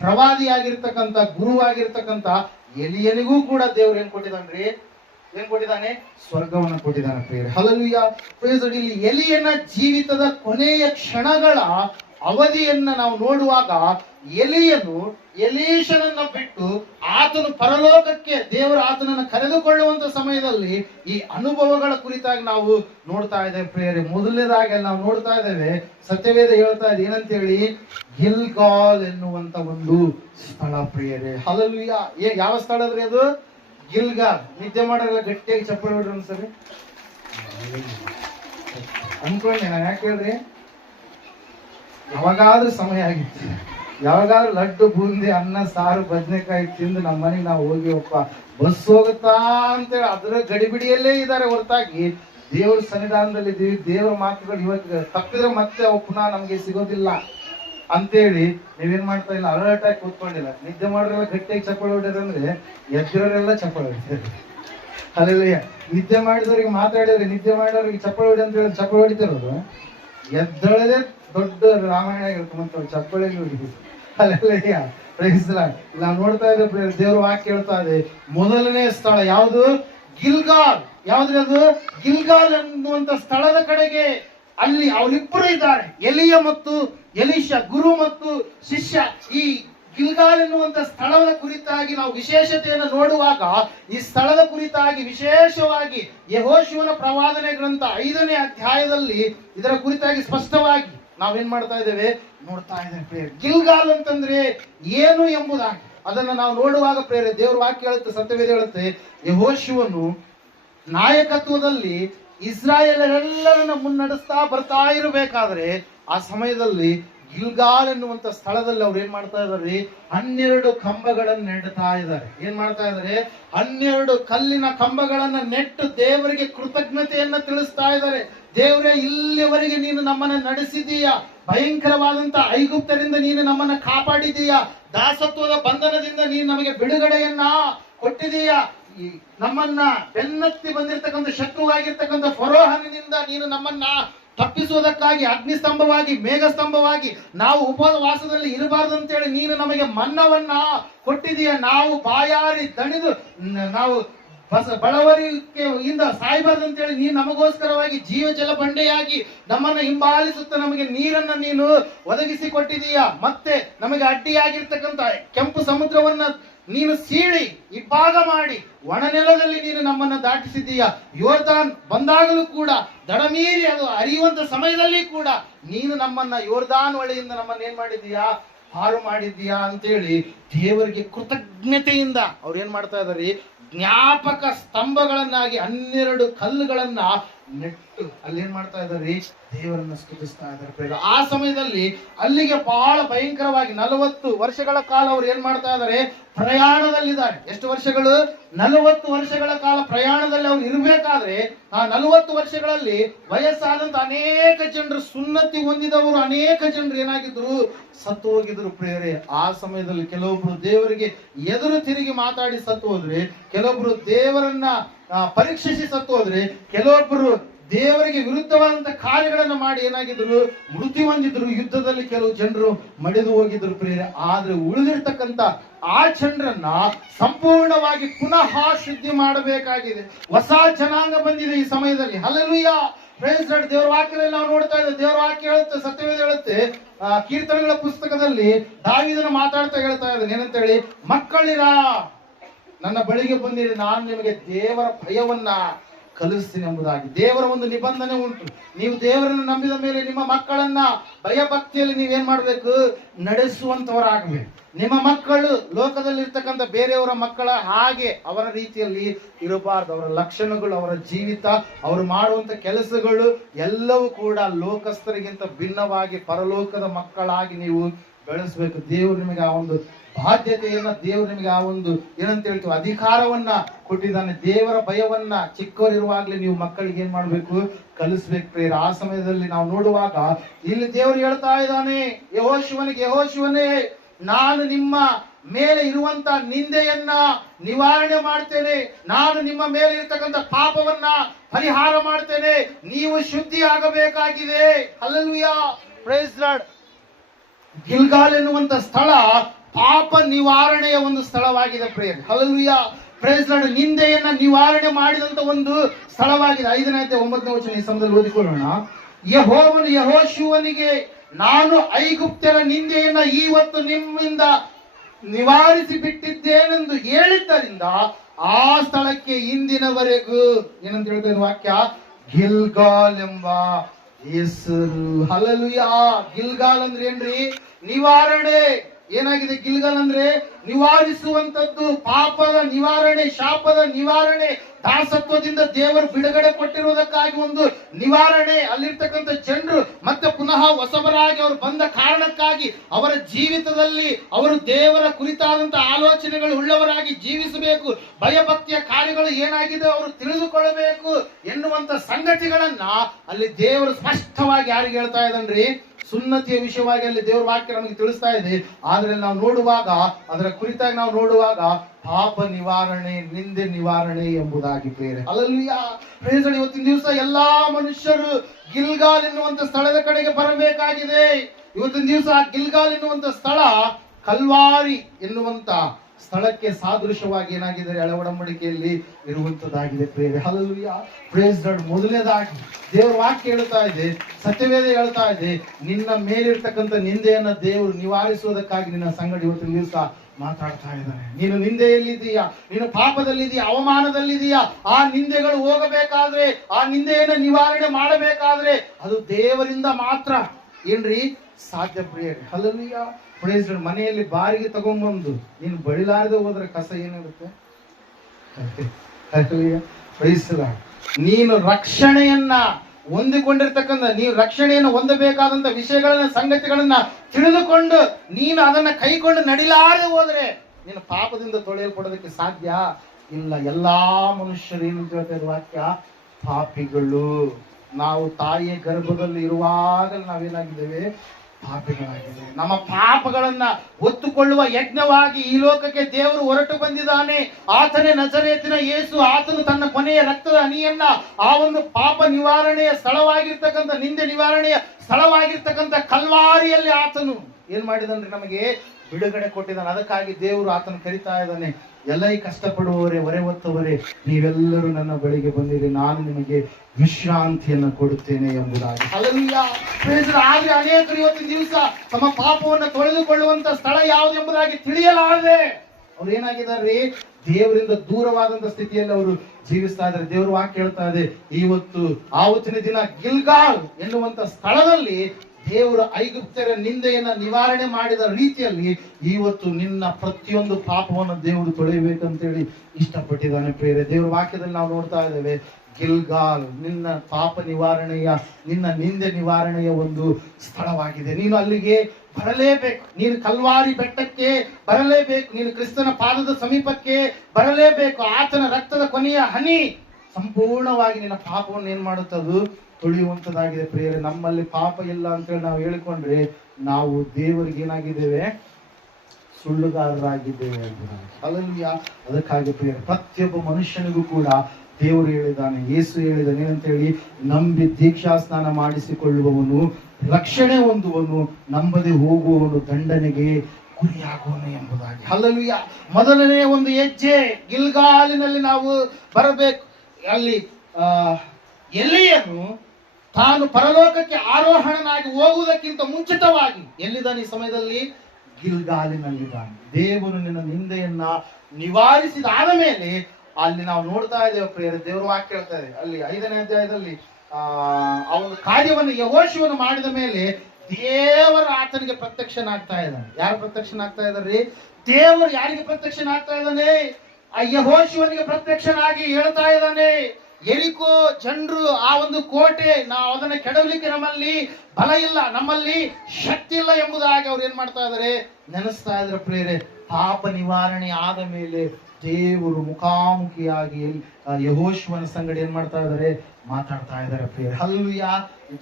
ಪ್ರವಾದಿಯಾಗಿರ್ತಕ್ಕಂಥ ಗುರುವಾಗಿರ್ತಕ್ಕಂಥ ಎಲಿಯನಿಗೂ ಕೂಡ ದೇವರು ಏನ್ ಕೊಟ್ಟಿದ್ದಾನ್ರಿ? ಏನ್ ಕೊಟ್ಟಿದ್ದಾನೆ? ಸ್ವರ್ಗವನ್ನು ಕೊಟ್ಟಿದ್ದಾನೆ ಪ್ರಿಯರೇ. ಹಲ್ಲೆಲೂಯಾ. Praise Lord. ಇಲ್ಲಿ ಎಲಿಯನ ಜೀವಿತದ ಕೊನೆಯ ಕ್ಷಣಗಳ ಅವಧಿಯನ್ನ ನಾವು ನೋಡುವಾಗ ಎಲಿಯನು ಎಲೀಷನನ್ನ ಬಿಟ್ಟು ಆತನು ಪರಲೋಕಕ್ಕೆ ದೇವರು ಆತನನ್ನು ಕರೆದುಕೊಳ್ಳುವಂತ ಸಮಯದಲ್ಲಿ ಈ ಅನುಭವಗಳ ಕುರಿತಾಗಿ ನಾವು ನೋಡ್ತಾ ಇದ್ದೇವೆ ಪ್ರಿಯರೇ. ಮೊದಲನೇದಾಗಿ ನಾವು ನೋಡ್ತಾ ಇದ್ದೇವೆ, ಸತ್ಯವೇದ ಹೇಳ್ತಾ ಇದೆ ಏನಂತೇಳಿ, ಗಿಲ್ಗಾಲ್ ಎನ್ನುವಂತ ಒಂದು ಸ್ಥಳ ಪ್ರಿಯರೇ. ಹಲ್ಲೆಲೂಯಾ. ಯಾವ ಸ್ಥಳ ಅದ್ರಿ ಅದು? ಗಿಲ್ಗಾಲ್. ನಿದ್ದೆ ಮಾಡೋಲ್ಲ, ಗಟ್ಟಿಯಾಗಿ ಚಪ್ಪಲಿ ಹೊಡ್ರಿ ಒಂದ್ಸರಿ. ಅನ್ಕೊಂಡೆ ನಾನು, ಯಾಕೆ ಹೇಳ್ರಿ, ಯಾವಾಗಾದ್ರೂ ಸಮಯ ಆಗಿತ್ತು, ಯಾವಾಗಾದ್ರೂ ಲಡ್ಡು ಬೂಂದಿ ಅನ್ನ ಸಾರು ಬದನೆಕಾಯಿ ತಿಂದು ನಮ್ಮ ಮನೆಗೆ ನಾವು ಹೋಗಿವಪ್ಪ, ಬಸ್ ಹೋಗುತ್ತಾ ಅಂತೇಳಿ ಅದರ ಗಡಿಬಿಡಿಯಲ್ಲೇ ಇದ್ದಾರೆ ಹೊರತಾಗಿ ದೇವ್ರ ಸನ್ನಿಧಾನದಲ್ಲಿ ಇದ್ದೀವಿ, ದೇವರ ಮಾತುಗಳು ಇವತ್ತು ತಪ್ಪಿದ್ರೆ ಮತ್ತೆ ಅವು ಪುನಃ ನಮ್ಗೆ ಸಿಗೋದಿಲ್ಲ ಅಂತೇಳಿ ನೀವೇನ್ ಮಾಡ್ತಾ ಇಲ್ಲ, ಅಲರ್ಟ್ ಆಗಿ ಕೂತ್ಕೊಂಡಿಲ್ಲ. ನಿದ್ದೆ ಮಾಡೋರೆಲ್ಲ ಗಟ್ಟಿಯಾಗಿ ಚಪ್ಪಳಿ ಹೊಡ್ಯಾರಂದ್ರೆ ಎದ್ದಿರೋರೆಲ್ಲ ಚಪ್ಪಳಿ ಹೊಡಿತಾರೆ. ಅಲ್ಲೆಲ್ಲ ನಿದ್ದೆ ಮಾಡಿದವ್ರಿಗೆ ಮಾತಾಡಿದ್ರೆ ನಿದ್ದೆ ಮಾಡೋರಿಗೆ ಚಪ್ಪಳಿ ಹೊಡಿ ಅಂತ ಹೇಳಿ ಚಪ್ಪಳಿ ಹೊಡಿತಿರೋದು, ಎದ್ದಳದೇ ದೊಡ್ಡ ರಾಮಾಯಣ ಆಗಿರುತ್ತೆ ಮತ್ತೆ ಚಪ್ಪಳಿಗೆ ಹೊಡಿಬೇಕು. ಅಲ್ಲೆಲ್ಲ ನಾವು ನೋಡ್ತಾ ಇದ್ದೇವೆ ದೇವರ ವಾಕ್ಯ ಹೇಳ್ತಾ ಇದೆ, ಮೊದಲನೇ ಸ್ಥಳ ಯಾವುದು? ಗಿಲ್ಗಾಲ್. ಯಾವ್ದ್ರಿ ಅದು? ಗಿಲ್ಗಾಲ್ ಎನ್ನುವಂತ ಸ್ಥಳದ ಕಡೆಗೆ ಅಲ್ಲಿ ಅವರಿಬ್ಬರು ಇದ್ದಾರೆ, ಎಲಿಯ ಮತ್ತು ಎಲಿಷಾ, ಗುರು ಮತ್ತು ಶಿಷ್ಯ. ಈ ಗಿಲ್ಗಾಲ್ ಎನ್ನುವಂತ ಸ್ಥಳದ ಕುರಿತಾಗಿ ನಾವು ವಿಶೇಷತೆಯನ್ನು ನೋಡುವಾಗ, ಈ ಸ್ಥಳದ ಕುರಿತಾಗಿ ವಿಶೇಷವಾಗಿ ಯೆಹೋಶುವನ ಪ್ರವಾದನೆ ಗ್ರಂಥ 5ನೇ ಅಧ್ಯಾಯದಲ್ಲಿ ಇದರ ಕುರಿತಾಗಿ ಸ್ಪಷ್ಟವಾಗಿ ನಾವೇನ್ ಮಾಡ್ತಾ ಇದ್ದೇವೆ, ನೋಡ್ತಾ ಇದ್ದೇವೆ ಪ್ರೇರೆ. ಗಿಲ್ಗಾಲ್ ಅಂತಂದ್ರೆ ಏನು ಎಂಬುದಾಗಿ ಅದನ್ನ ನಾವು ನೋಡುವಾಗ ಪ್ರೇರೆ, ದೇವ್ರ ವಾಕ್ಯ ಹೇಳುತ್ತೆ, ಸತ್ಯವೇದ ಹೇಳುತ್ತೆ, ಯೆಹೋಶುವನು ನಾಯಕತ್ವದಲ್ಲಿ ಇಸ್ರಾಯೇಲರೆಲ್ಲರನ್ನ ಮುನ್ನಡೆಸ್ತಾ ಬರ್ತಾ ಇರಬೇಕಾದ್ರೆ ಆ ಸಮಯದಲ್ಲಿ ಗಿಲ್ಗಾಲ್ ಎನ್ನುವಂತ ಸ್ಥಳದಲ್ಲಿ ಅವ್ರು ಏನ್ ಮಾಡ್ತಾ ಇದಾರೆ, 12 ಕಂಬಗಳನ್ನ ನೆಡ್ತಾ ಇದ್ದಾರೆ. ಏನ್ ಮಾಡ್ತಾ ಇದಾರೆ? 12 ಕಲ್ಲಿನ ಕಂಬಗಳನ್ನ ನೆಟ್ಟು ದೇವರಿಗೆ ಕೃತಜ್ಞತೆಯನ್ನ ತಿಳಿಸ್ತಾ ಇದ್ದಾರೆ. ದೇವರೇ, ಇಲ್ಲಿವರೆಗೆ ನೀನು ನಮ್ಮನ್ನ ನಡೆಸಿದೀಯ, ಭಯಂಕರವಾದಂತ ಐಗುಪ್ತರಿಂದ ನೀನು ನಮ್ಮನ್ನ ಕಾಪಾಡಿದೀಯ, ದಾಸತ್ವದ ಬಂಧನದಿಂದ ನೀನು ನಮಗೆ ಬಿಡುಗಡೆಯನ್ನ ಕೊಟ್ಟಿದೀಯ, ನಮ್ಮನ್ನ ಬೆನ್ನತ್ತಿ ಬಂದಿರತಕ್ಕಂಥ ಶತ್ರುವಾಗಿರ್ತಕ್ಕಂಥ ಫರೋಹನಿಂದ ನೀನು ನಮ್ಮನ್ನ ತಪ್ಪಿಸುವುದಕ್ಕಾಗಿ ಅಗ್ನಿಸ್ತಂಭವಾಗಿ ಮೇಘಸ್ತಂಭವಾಗಿ ನಾವು ಉಪವಾಸದಲ್ಲಿ ಇರಬಾರ್ದು ಅಂತೇಳಿ ನೀನು ನಮಗೆ ಮನ್ನವನ್ನ ಕೊಟ್ಟಿದೀಯ, ನಾವು ಬಾಯಾರಿ ದಣಿದು ನಾವು ಬಳವರಿಕೆಯಿಂದ ಸಾಯಬಾರ್ದು ಅಂತೇಳಿ ನೀನು ನಮಗೋಸ್ಕರವಾಗಿ ಜೀವ ಜಲ ಬಂಡೆಯಾಗಿ ನಮ್ಮನ್ನ ಹಿಂಬಾಲಿಸುತ್ತ ನಮಗೆ ನೀರನ್ನ ನೀನು ಒದಗಿಸಿ ಕೊಟ್ಟಿದೀಯ, ಮತ್ತೆ ನಮಗೆ ಅಡ್ಡಿಯಾಗಿರ್ತಕ್ಕಂಥ ಕೆಂಪು ಸಮುದ್ರವನ್ನ ನೀನು ಸೀಳಿ ಇಬ್ಬಾಗ ಮಾಡಿ ಒಣ ನೆಲದಲ್ಲಿ ನೀನು ನಮ್ಮನ್ನ ದಾಟಿಸಿದ್ದೀಯ, ಯೋರ್ದಾನ್ ಬಂದಾಗಲೂ ಕೂಡ ದಡ ಮೀರಿ ಅದು ಹರಿಯುವಂತ ಸಮಯದಲ್ಲಿ ಕೂಡ ನೀನು ನಮ್ಮನ್ನ ಯೋರ್ದಾನ್ ಹೊಳೆಯಿಂದ ನಮ್ಮನ್ನ ಏನ್ ಮಾಡಿದೀಯಾ, ಹಾರು ಮಾಡಿದ್ದೀಯಾ ಅಂತೇಳಿ ದೇವರಿಗೆ ಕೃತಜ್ಞತೆಯಿಂದ ಅವ್ರು ಏನ್ ಮಾಡ್ತಾ ಇದಾರೆ, ಜ್ಞಾಪಕ ಸ್ತಂಭಗಳನ್ನಾಗಿ 12 ಕಲ್ಲುಗಳನ್ನ ನೆಟ್ಟು ಅಲ್ಲಿ ಏನ್ ಮಾಡ್ತಾ ಇದ್ದಾರೆ, ದೇವರನ್ನ ಸ್ತುತಿಸ್ತಾ ಇದ್ದಾರೆ. ಆ ಸಮಯದಲ್ಲಿ ಅಲ್ಲಿಗೆ ಬಹಳ ಭಯಂಕರವಾಗಿ 40 ವರ್ಷಗಳ ಕಾಲ ಅವ್ರು ಏನ್ ಮಾಡ್ತಾ ಇದ್ದಾರೆ, ಪ್ರಯಾಣದಲ್ಲಿದ್ದಾರೆ. ಎಷ್ಟು ವರ್ಷಗಳು? 40 ವರ್ಷಗಳ ಕಾಲ ಪ್ರಯಾಣದಲ್ಲಿ ಅವ್ರು ಇರಬೇಕಾದ್ರೆ ಆ 40 ವರ್ಷಗಳಲ್ಲಿ ವಯಸ್ಸಾದಂತ ಅನೇಕ ಜನರು, ಸುನ್ನತಿ ಹೊಂದಿದವರು ಅನೇಕ ಜನರು ಏನಾಗಿದ್ರು, ಸತ್ತು ಹೋಗಿದ್ರು ಪ್ರೇರೆ. ಆ ಸಮಯದಲ್ಲಿ ಕೆಲವೊಬ್ರು ದೇವರಿಗೆ ಎದುರು ತಿರುಗಿ ಮಾತಾಡಿ ಸತ್ತು ಹೋದ್ರೆ, ಕೆಲವೊಬ್ರು ದೇವರನ್ನ ಪರೀಕ್ಷಿಸಿ ಸತ್ತು ಹೋದ್ರೆ, ಕೆಲವೊಬ್ರು ದೇವರಿಗೆ ವಿರುದ್ಧವಾದಂತ ಕಾರ್ಯಗಳನ್ನ ಮಾಡಿ ಏನಾಗಿದ್ರು, ಮೃತ್ಯು ಹೊಂದಿದ್ರು. ಯುದ್ಧದಲ್ಲಿ ಕೆಲವು ಜನರು ಮಡಿದು ಹೋಗಿದ್ರು ಪ್ರೇರೆ. ಆದ್ರೆ ಉಳಿದಿರ್ತಕ್ಕಂಥ ಆ ಜನರನ್ನ ಸಂಪೂರ್ಣವಾಗಿ ಪುನಃ ಶುದ್ಧಿ ಮಾಡಬೇಕಾಗಿದೆ. ಹೊಸ ಜನಾಂಗ ಬಂದಿದೆ ಈ ಸಮಯದಲ್ಲಿ. Hallelujah, praise Lord. ದೇವರ ವಾಕ್ಯದಲ್ಲಿ ನಾವು ನೋಡ್ತಾ ಇದ್ದೇವೆ, ದೇವರ ವಾಕ್ಯ ಹೇಳುತ್ತೆ, ಸತ್ಯವೇದ ಹೇಳುತ್ತೆ, ಕೀರ್ತನೆಗಳ ಪುಸ್ತಕದಲ್ಲಿ ದಾವೀದನ ಮಾತಾಡ್ತಾ ಹೇಳ್ತಾ ಇದ್ದಾನೆ ಏನಂತೇಳಿ, ಮಕ್ಕಳಿರ ನನ್ನ ಬಳಿಗೆ ಬಂದಿರಿ, ನಾನು ನಿಮಗೆ ದೇವರ ಭಯವನ್ನ ಕಲಿಸ್ತೀನಿ ಎಂಬುದಾಗಿ. ದೇವರ ಒಂದು ನಿಬಂಧನೆ ಉಂಟು. ನೀವು ದೇವರನ್ನು ನಂಬಿದ ಮೇಲೆ ನಿಮ್ಮ ಮಕ್ಕಳನ್ನ ಭಯಭಕ್ತಿಯಲ್ಲಿ ನೀವೇನ್ ಮಾಡ್ಬೇಕು, ನಡೆಸುವಂತವರಾಗಬೇಕು. ನಿಮ್ಮ ಮಕ್ಕಳು ಲೋಕದಲ್ಲಿ ಇರ್ತಕ್ಕಂಥ ಬೇರೆಯವರ ಮಕ್ಕಳ ಹಾಗೆ ಅವರ ರೀತಿಯಲ್ಲಿ ಇರಬಾರ್ದು. ಅವರ ಲಕ್ಷಣಗಳು, ಅವರ ಜೀವಿತ, ಅವರು ಮಾಡುವಂತ ಕೆಲಸಗಳು ಎಲ್ಲವೂ ಕೂಡ ಲೋಕಸ್ಥರಿಗಿಂತ ಭಿನ್ನವಾಗಿ ಪರಲೋಕದ ಮಕ್ಕಳಾಗಿ ನೀವು ಬೆಳೆಸಬೇಕು. ದೇವರು ನಿಮಗೆ ಆ ಒಂದು ಬಾಧ್ಯತೆಯನ್ನ, ದೇವರು ನಿಮಗೆ ಆ ಒಂದು ಏನಂತ ಹೇಳ್ತೀವಿ ಅಧಿಕಾರವನ್ನ ಕೊಟ್ಟಿದ್ದಾನೆ. ದೇವರ ಭಯವನ್ನ ಚಿಕ್ಕವರಿರುವಾಗ್ಲೇ ನೀವು ಮಕ್ಕಳಿಗೆ ಏನ್ ಮಾಡ್ಬೇಕು, ಕಲಿಸ್ಬೇಕು ಪ್ರೇರ. ಆ ಸಮಯದಲ್ಲಿ ನಾವು ನೋಡುವಾಗ ಇಲ್ಲಿ ದೇವರು ಹೇಳ್ತಾ ಇದ್ದಾನೆ ಯೆಹೋಶುವನಿಗೆ, ಯೆಹೋಶುವನೇ, ನಾನು ನಿಮ್ಮ ಮೇಲೆ ಇರುವಂತ ನಿಂದೆಯನ್ನ ನಿವಾರಣೆ ಮಾಡ್ತೇನೆ, ನಾನು ನಿಮ್ಮ ಮೇಲೆ ಇರ್ತಕ್ಕಂಥ ಪಾಪವನ್ನ ಪರಿಹಾರ ಮಾಡ್ತೇನೆ, ನೀವು ಶುದ್ಧಿ ಆಗಬೇಕಾಗಿದೆ. Hallelujah, praise lord. ಗಿಲ್ಗಾಲ್ ಎನ್ನುವಂತ ಸ್ಥಳ ಪಾಪ ನಿವಾರಣೆಯ ಒಂದು ಸ್ಥಳವಾಗಿದೆ ಪ್ರೇರ್. Hallelujah, praise Lord. ನಿಂದೆಯನ್ನ ನಿವಾರಣೆ ಮಾಡಿದಂತ ಒಂದು ಸ್ಥಳವಾಗಿದೆ. 5ನೇ ಅಧ್ಯಾಯ 9ನೇ ವಚನ ಈ ಸಮಯದಲ್ಲಿ ಓದಿಕೊಳ್ಳೋಣ. ಯೆಹೋವನು ಯೆಹೋಶುವನಿಗೆ, ನಾನು ಐಗುಪ್ತ್ಯರ ನಿಂದೆಯನ್ನ ಇವತ್ತು ನಿಮ್ಮಿಂದ ನಿವಾರಿಸಿ ಬಿಟ್ಟಿದ್ದೇನೆಂದು ಹೇಳಿದ್ದರಿಂದ ಆ ಸ್ಥಳಕ್ಕೆ ಇಂದಿನವರೆಗೂ ಏನಂತ ಹೇಳ್ತೇನೆ ವಾಕ್ಯ, ಗಿಲ್ಗಾಲ್ ಎಂಬ ಹೆಸರು. ಹಲ್ಲೆಲೂಯಾ. ಗಿಲ್ಗಾಲ್ ಅಂದ್ರೆ ಏನ್ರಿ? ನಿವಾರಣೆ. ಏನಾಗಿದೆ ಗಿಲ್ಗಾಲ್ ಅಂದ್ರೆ? ನಿವಾರಿಸುವಂತದ್ದು, ಪಾಪದ ನಿವಾರಣೆ, ಶಾಪದ ನಿವಾರಣೆ, ದಾಸತ್ವದಿಂದ ದೇವರು ಬಿಡುಗಡೆ ಕೊಟ್ಟಿರುವುದಕ್ಕಾಗಿ ಒಂದು ನಿವಾರಣೆ. ಅಲ್ಲಿರ್ತಕ್ಕಂಥ ಜನರು ಮತ್ತೆ ಪುನಃ ಹೊಸಬರಾಗಿ ಅವರು ಬಂದ ಕಾರಣಕ್ಕಾಗಿ ಅವರ ಜೀವಿತದಲ್ಲಿ ಅವರು ದೇವರ ಕುರಿತಾದಂತ ಆಲೋಚನೆಗಳು ಉಳ್ಳವರಾಗಿ ಜೀವಿಸಬೇಕು, ಭಯಭಕ್ತಿಯ ಕಾರ್ಯಗಳು ಏನಾಗಿದೆ ಅವರು ತಿಳಿದುಕೊಳ್ಳಬೇಕು ಎನ್ನುವಂತ ಸಂಗತಿಗಳನ್ನ ಅಲ್ಲಿ ದೇವರು ಸ್ಪಷ್ಟವಾಗಿ ಯಾರಿಗೆ ಹೇಳ್ತಾ ಇದ್ದಾನ್ರಿ? ಸುನ್ನತಿಯ ವಿಷಯವಾಗಿ ಅಲ್ಲಿ ದೇವರ ವಾಕ್ಯ ನಮಗೆ ತಿಳಿಸ್ತಾ ಇದೆ. ಆದ್ರೆ ನಾವು ನೋಡುವಾಗ, ಅದರ ಕುರಿತಾಗಿ ನಾವು ನೋಡುವಾಗ ಪಾಪ ನಿವಾರಣೆ, ನಿಂದೆ ನಿವಾರಣೆ ಎಂಬುದಾಗಿ ಬೇರೆ. Hallelujah, praise Lord. ಇವತ್ತಿನ ದಿವಸ ಎಲ್ಲಾ ಮನುಷ್ಯರು ಗಿಲ್ಗಾಲ್ ಎನ್ನುವಂತ ಸ್ಥಳದ ಕಡೆಗೆ ಬರಬೇಕಾಗಿದೆ. ಇವತ್ತಿನ ದಿವಸ ಗಿಲ್ಗಾಲ್ ಎನ್ನುವಂತ ಸ್ಥಳ ಕಲ್ವಾರಿ ಎನ್ನುವಂತ ಸ್ಥಳಕ್ಕೆ ಸಾದೃಶ್ಯವಾಗಿ ಏನಾಗಿದೆ ಹಳೆ ಒಡಂಬಡಿಕೆಯಲ್ಲಿ ಇರುವಂತದ್ದಾಗಿದೆ ಪ್ರೇರೆ. Hallelujah, praise God. ಮೊದಲನೇದಾಗಿ ದೇವರ ವಾಕ್ಯ ಹೇಳ್ತಾ ಇದೆ, ಸತ್ಯವೇದ ಹೇಳ್ತಾ ಇದೆ, ನಿನ್ನ ಮೇಲಿರ್ತಕ್ಕಂಥ ನಿಂದೆಯನ್ನ ದೇವರು ನಿವಾರಿಸುವುದಕ್ಕಾಗಿ ನಿನ್ನ ಸಂಗಡ ಇವತ್ತಿನ ದಿವಸ ಮಾತಾಡ್ತಾ ಇದ್ದಾನೆ. ನೀನು ನಿಂದೆಯಲ್ಲಿದ್ದೀಯಾ, ನೀನು ಪಾಪದಲ್ಲಿದೀಯಾ, ಅವಮಾನದಲ್ಲಿದೀಯಾ, ಆ ನಿಂದೆಗಳು ಹೋಗಬೇಕಾದ್ರೆ, ಆ ನಿಂದೆಯನ್ನು ನಿವಾರಣೆ ಮಾಡಬೇಕಾದ್ರೆ ಅದು ದೇವರಿಂದ ಮಾತ್ರ ಏನ್ರಿ ಸಾಧ್ಯ ಪ್ರಿಯರೇ. Hallelujah, praise God. ಮನೆಯಲ್ಲಿ ಬಾರಿಗೆ ತಗೊಂಡ್ಬಂದು ನೀನು ಬಳಿಲಾರದೆ ಹೋದ್ರೆ ಕಸ ಏನಿರುತ್ತೆ? Hallelujah, praise God. ನೀನು ರಕ್ಷಣೆಯನ್ನ ಹೊಂದಿಕೊಂಡಿರ್ತಕ್ಕಂಥ, ನೀವು ರಕ್ಷಣೆಯನ್ನು ಹೊಂದಬೇಕಾದಂತ ವಿಷಯಗಳನ್ನ, ಸಂಗತಿಗಳನ್ನ ತಿಳಿದುಕೊಂಡು ನೀನು ಅದನ್ನ ಕೈಕೊಂಡು ನಡಿಲಾರದೆ ಹೋದ್ರೆ ನೀನು ಪಾಪದಿಂದ ತೊಳೆಯಲ್ಪಡೋದಕ್ಕೆ ಸಾಧ್ಯ ಇಲ್ಲ. ಎಲ್ಲಾ ಮನುಷ್ಯರು ಏನು ಹೇಳ್ತಾರೆ ವಾಕ್ಯ? ಪಾಪಿಗಳು. ನಾವು ತಾಯಿಯ ಗರ್ಭದಲ್ಲಿ ಇರುವಾಗಲೇ ನಾವೇನಾಗಿದ್ದೇವೆ? ಪಾಪಿಗಳಾಗಿದ್ದೇವೆ. ನಮ್ಮ ಪಾಪಗಳನ್ನ ಒತ್ತುಕೊಳ್ಳುವ ಯಜ್ಞವಾಗಿ ಈ ಲೋಕಕ್ಕೆ ದೇವರು ಹೊರಟು ಬಂದಿದ್ದಾನೆ. ಆತನೇ ನಜರೇತಿನ ಯೇಸು. ಆತನು ತನ್ನ ಕೊನೆಯ ರಕ್ತದ ಹನಿಯನ್ನ ಆ ಒಂದು ಪಾಪ ನಿವಾರಣೆಯ ಸ್ಥಳವಾಗಿರ್ತಕ್ಕಂಥ, ನಿಂದೆ ನಿವಾರಣೆಯ ಸ್ಥಳವಾಗಿರ್ತಕ್ಕಂಥ ಕಲ್ವಾರಿಯಲ್ಲಿ ಆತನು ಏನ್ ಮಾಡಿದನ್ರಿ? ನಮಗೆ ಬಿಡುಗಡೆ ಕೊಟ್ಟಿದ್ದಾನೆ. ಅದಕ್ಕಾಗಿ ದೇವರು ಆತನ ಕರಿತಾ ಇದ್ದಾನೆ, ಎಲ್ಲ ಈ ಕಷ್ಟಪಡುವವರೇ, ಹೊರೆ ಹೊತ್ತವರೇ, ನೀವೆಲ್ಲರೂ ನನ್ನ ಬಳಿಗೆ ಬಂದಿರಿ, ನಾನು ನಿಮಗೆ ವಿಶ್ರಾಂತಿಯನ್ನು ಕೊಡುತ್ತೇನೆ ಎಂಬುದಾಗಿ. Hallelujah, praise God. ಆದ್ರೆ ಅನೇಕರು ಇವತ್ತಿನ ದಿವಸ ತಮ್ಮ ಪಾಪವನ್ನು ತೊಳೆದುಕೊಳ್ಳುವಂತ ಸ್ಥಳ ಯಾವುದು ಎಂಬುದಾಗಿ ತಿಳಿಯಲಾರದೆ ಅವ್ರು ಏನಾಗಿದ್ದಾರೆ? ದೇವರಿಂದ ದೂರವಾದಂತ ಸ್ಥಿತಿಯಲ್ಲಿ ಅವರು ಜೀವಿಸ್ತಾ ಇದ್ದಾರೆ. ದೇವರು ವಾಕ್ಯ ಹೇಳ್ತಾ ಇದೆ, ಇವತ್ತು ಆವತ್ತಿನ ದಿನ ಗಿಲ್ಗಾಲ್ ಎನ್ನುವಂತ ಸ್ಥಳದಲ್ಲಿ ದೇವರು ಐಗುಪ್ತರ ನಿಂದೆಯನ್ನ ನಿವಾರಣೆ ಮಾಡಿದ ರೀತಿಯಲ್ಲಿ ಇವತ್ತು ನಿನ್ನ ಪ್ರತಿಯೊಂದು ಪಾಪವನ್ನು ದೇವರು ತೊಳೆಯಬೇಕಂತೇಳಿ ಇಷ್ಟಪಟ್ಟಿದ್ದಾನೆ ಪ್ರಿಯರೇ. ದೇವರ ವಾಕ್ಯದಲ್ಲಿ ನಾವು ನೋಡ್ತಾ ಇದ್ದೇವೆ, ಗಿಲ್ಗಾಲ್ ನಿನ್ನ ಪಾಪ ನಿವಾರಣೆಯ, ನಿನ್ನ ನಿಂದೆ ನಿವಾರಣೆಯ ಒಂದು ಸ್ಥಳವಾಗಿದೆ. ನೀನು ಅಲ್ಲಿಗೆ ಬರಲೇಬೇಕು. ನೀನು ಕಲ್ವಾರಿ ಬೆಟ್ಟಕ್ಕೆ ಬರಲೇಬೇಕು. ನೀನು ಕ್ರಿಸ್ತನ ಪಾದದ ಸಮೀಪಕ್ಕೆ ಬರಲೇಬೇಕು. ಆತನ ರಕ್ತದ ಕೊನೆಯ ಹನಿ ಸಂಪೂರ್ಣವಾಗಿ ನಿನ್ನ ಪಾಪವನ್ನು ಏನ್ ಮಾಡುತ್ತದು? ತುಳಿಯುವಂತದಾಗಿದೆ ಪ್ರಿಯರೇ. ನಮ್ಮಲ್ಲಿ ಪಾಪ ಇಲ್ಲ ಅಂತೇಳಿ ನಾವು ಹೇಳಿಕೊಂಡ್ರೆ ನಾವು ದೇವರಿಗೆ ಏನಾಗಿದ್ದೇವೆ? ಸುಳ್ಳುಗಾರರಾಗಿದ್ದೇವೆ. ಹಲ್ಲೆಲೂಯಾ. ಅದಕ್ಕಾಗಿ ಪ್ರಿಯರೇ, ಪ್ರತಿಯೊಬ್ಬ ಮನುಷ್ಯನಿಗೂ ಕೂಡ ದೇವರು ಹೇಳಿದ್ದಾನೆ, ಯೇಸು ಹೇಳಿದ್ದಾನೆ ಏನಂತೇಳಿ? ನಂಬಿ ದೀಕ್ಷಾ ಸ್ನಾನ ಮಾಡಿಸಿಕೊಳ್ಳುವವನು ರಕ್ಷಣೆ ಹೊಂದುವನು, ನಂಬದೆ ಹೋಗುವವನು ದಂಡನೆಗೆ ಗುರಿಯಾಗುವನು ಎಂಬುದಾಗಿ. ಹಲ್ಲೆಲೂಯಾ. ಮೊದಲನೇ ಒಂದು ಹೆಜ್ಜೆ ಗಿಲ್ಗಾಲಿನಲ್ಲಿ ನಾವು ಬರಬೇಕು. ಅಲ್ಲಿ ಎಲೀಯನು ತಾನು ಪರಲೋಕಕ್ಕೆ ಆರೋಹಣನಾಗಿ ಹೋಗುವುದಕ್ಕಿಂತ ಮುಂಚಿತವಾಗಿ ಎಲ್ಲಿದ್ದಾನೆ? ಈ ಸಮಯದಲ್ಲಿ ಗಿಲ್ಗಾಲಿನಲ್ಲಿದ್ದಾನೆ. ದೇವರು ನಿನ್ನ ನಿಂದೆಯನ್ನ ನಿವಾರಿಸಿದಾದ ಮೇಲೆ ಅಲ್ಲಿ ನಾವು ನೋಡ್ತಾ ಇದ್ದೇವೆ ಪ್ರಿಯರೇ, ದೇವರು ವಾಕ್ಯ ಹೇಳ್ತಾ ಇದೆ ಅಲ್ಲಿ 5ನೇ ಅಧ್ಯಾಯದಲ್ಲಿ ಆ ಒಂದು ಕಾರ್ಯವನ್ನು ಯೆಹೋಶುವನು ಮಾಡಿದ ಮೇಲೆ ದೇವರ ಆತನಿಗೆ ಪ್ರತ್ಯಕ್ಷನಾಗ್ತಾ ಇದ್ದಾನೆ. ಯಾರು ಪ್ರತ್ಯಕ್ಷನಾಗ್ತಾ ಇದ್ದಾರ್ರಿ? ದೇವರು ಯಾರಿಗೆ ಪ್ರತ್ಯಕ್ಷನಾಗ್ತಾ ಇದ್ದಾನೆ? ಆ ಯೆಹೋಶುವನಿಗೆ ಪ್ರತ್ಯಕ್ಷನಾಗಿ ಹೇಳ್ತಾ ಇದ್ದಾನೆ, ಎರಿಕೋ ಜನರು ಆ ಒಂದು ಕೋಟೆ, ನಾವು ಅದನ್ನ ಕೆಡವಲಿಕ್ಕೆ ನಮ್ಮಲ್ಲಿ ಬಲ ಇಲ್ಲ, ನಮ್ಮಲ್ಲಿ ಶಕ್ತಿ ಇಲ್ಲ ಎಂಬುದಾಗಿ ಅವ್ರು ಏನ್ ಮಾಡ್ತಾ ಇದಾರೆ? ನೆನೆಸ್ತಾ ಇದ್ರೆ ಪ್ರಿಯರೇ. ಪಾಪ ನಿವಾರಣೆ ಆದ ಮೇಲೆ ದೇವರು ಮುಖಾಮುಖಿಯಾಗಿ ಯೆಹೋಶುವನ ಸಂಗಡ ಏನ್ ಮಾಡ್ತಾ ಇದಾರೆ? ಮಾತಾಡ್ತಾ ಇದ್ದಾರೆ ಪ್ರಿಯರೇ. ಹಲ್ಲೆಲೂಯಾ.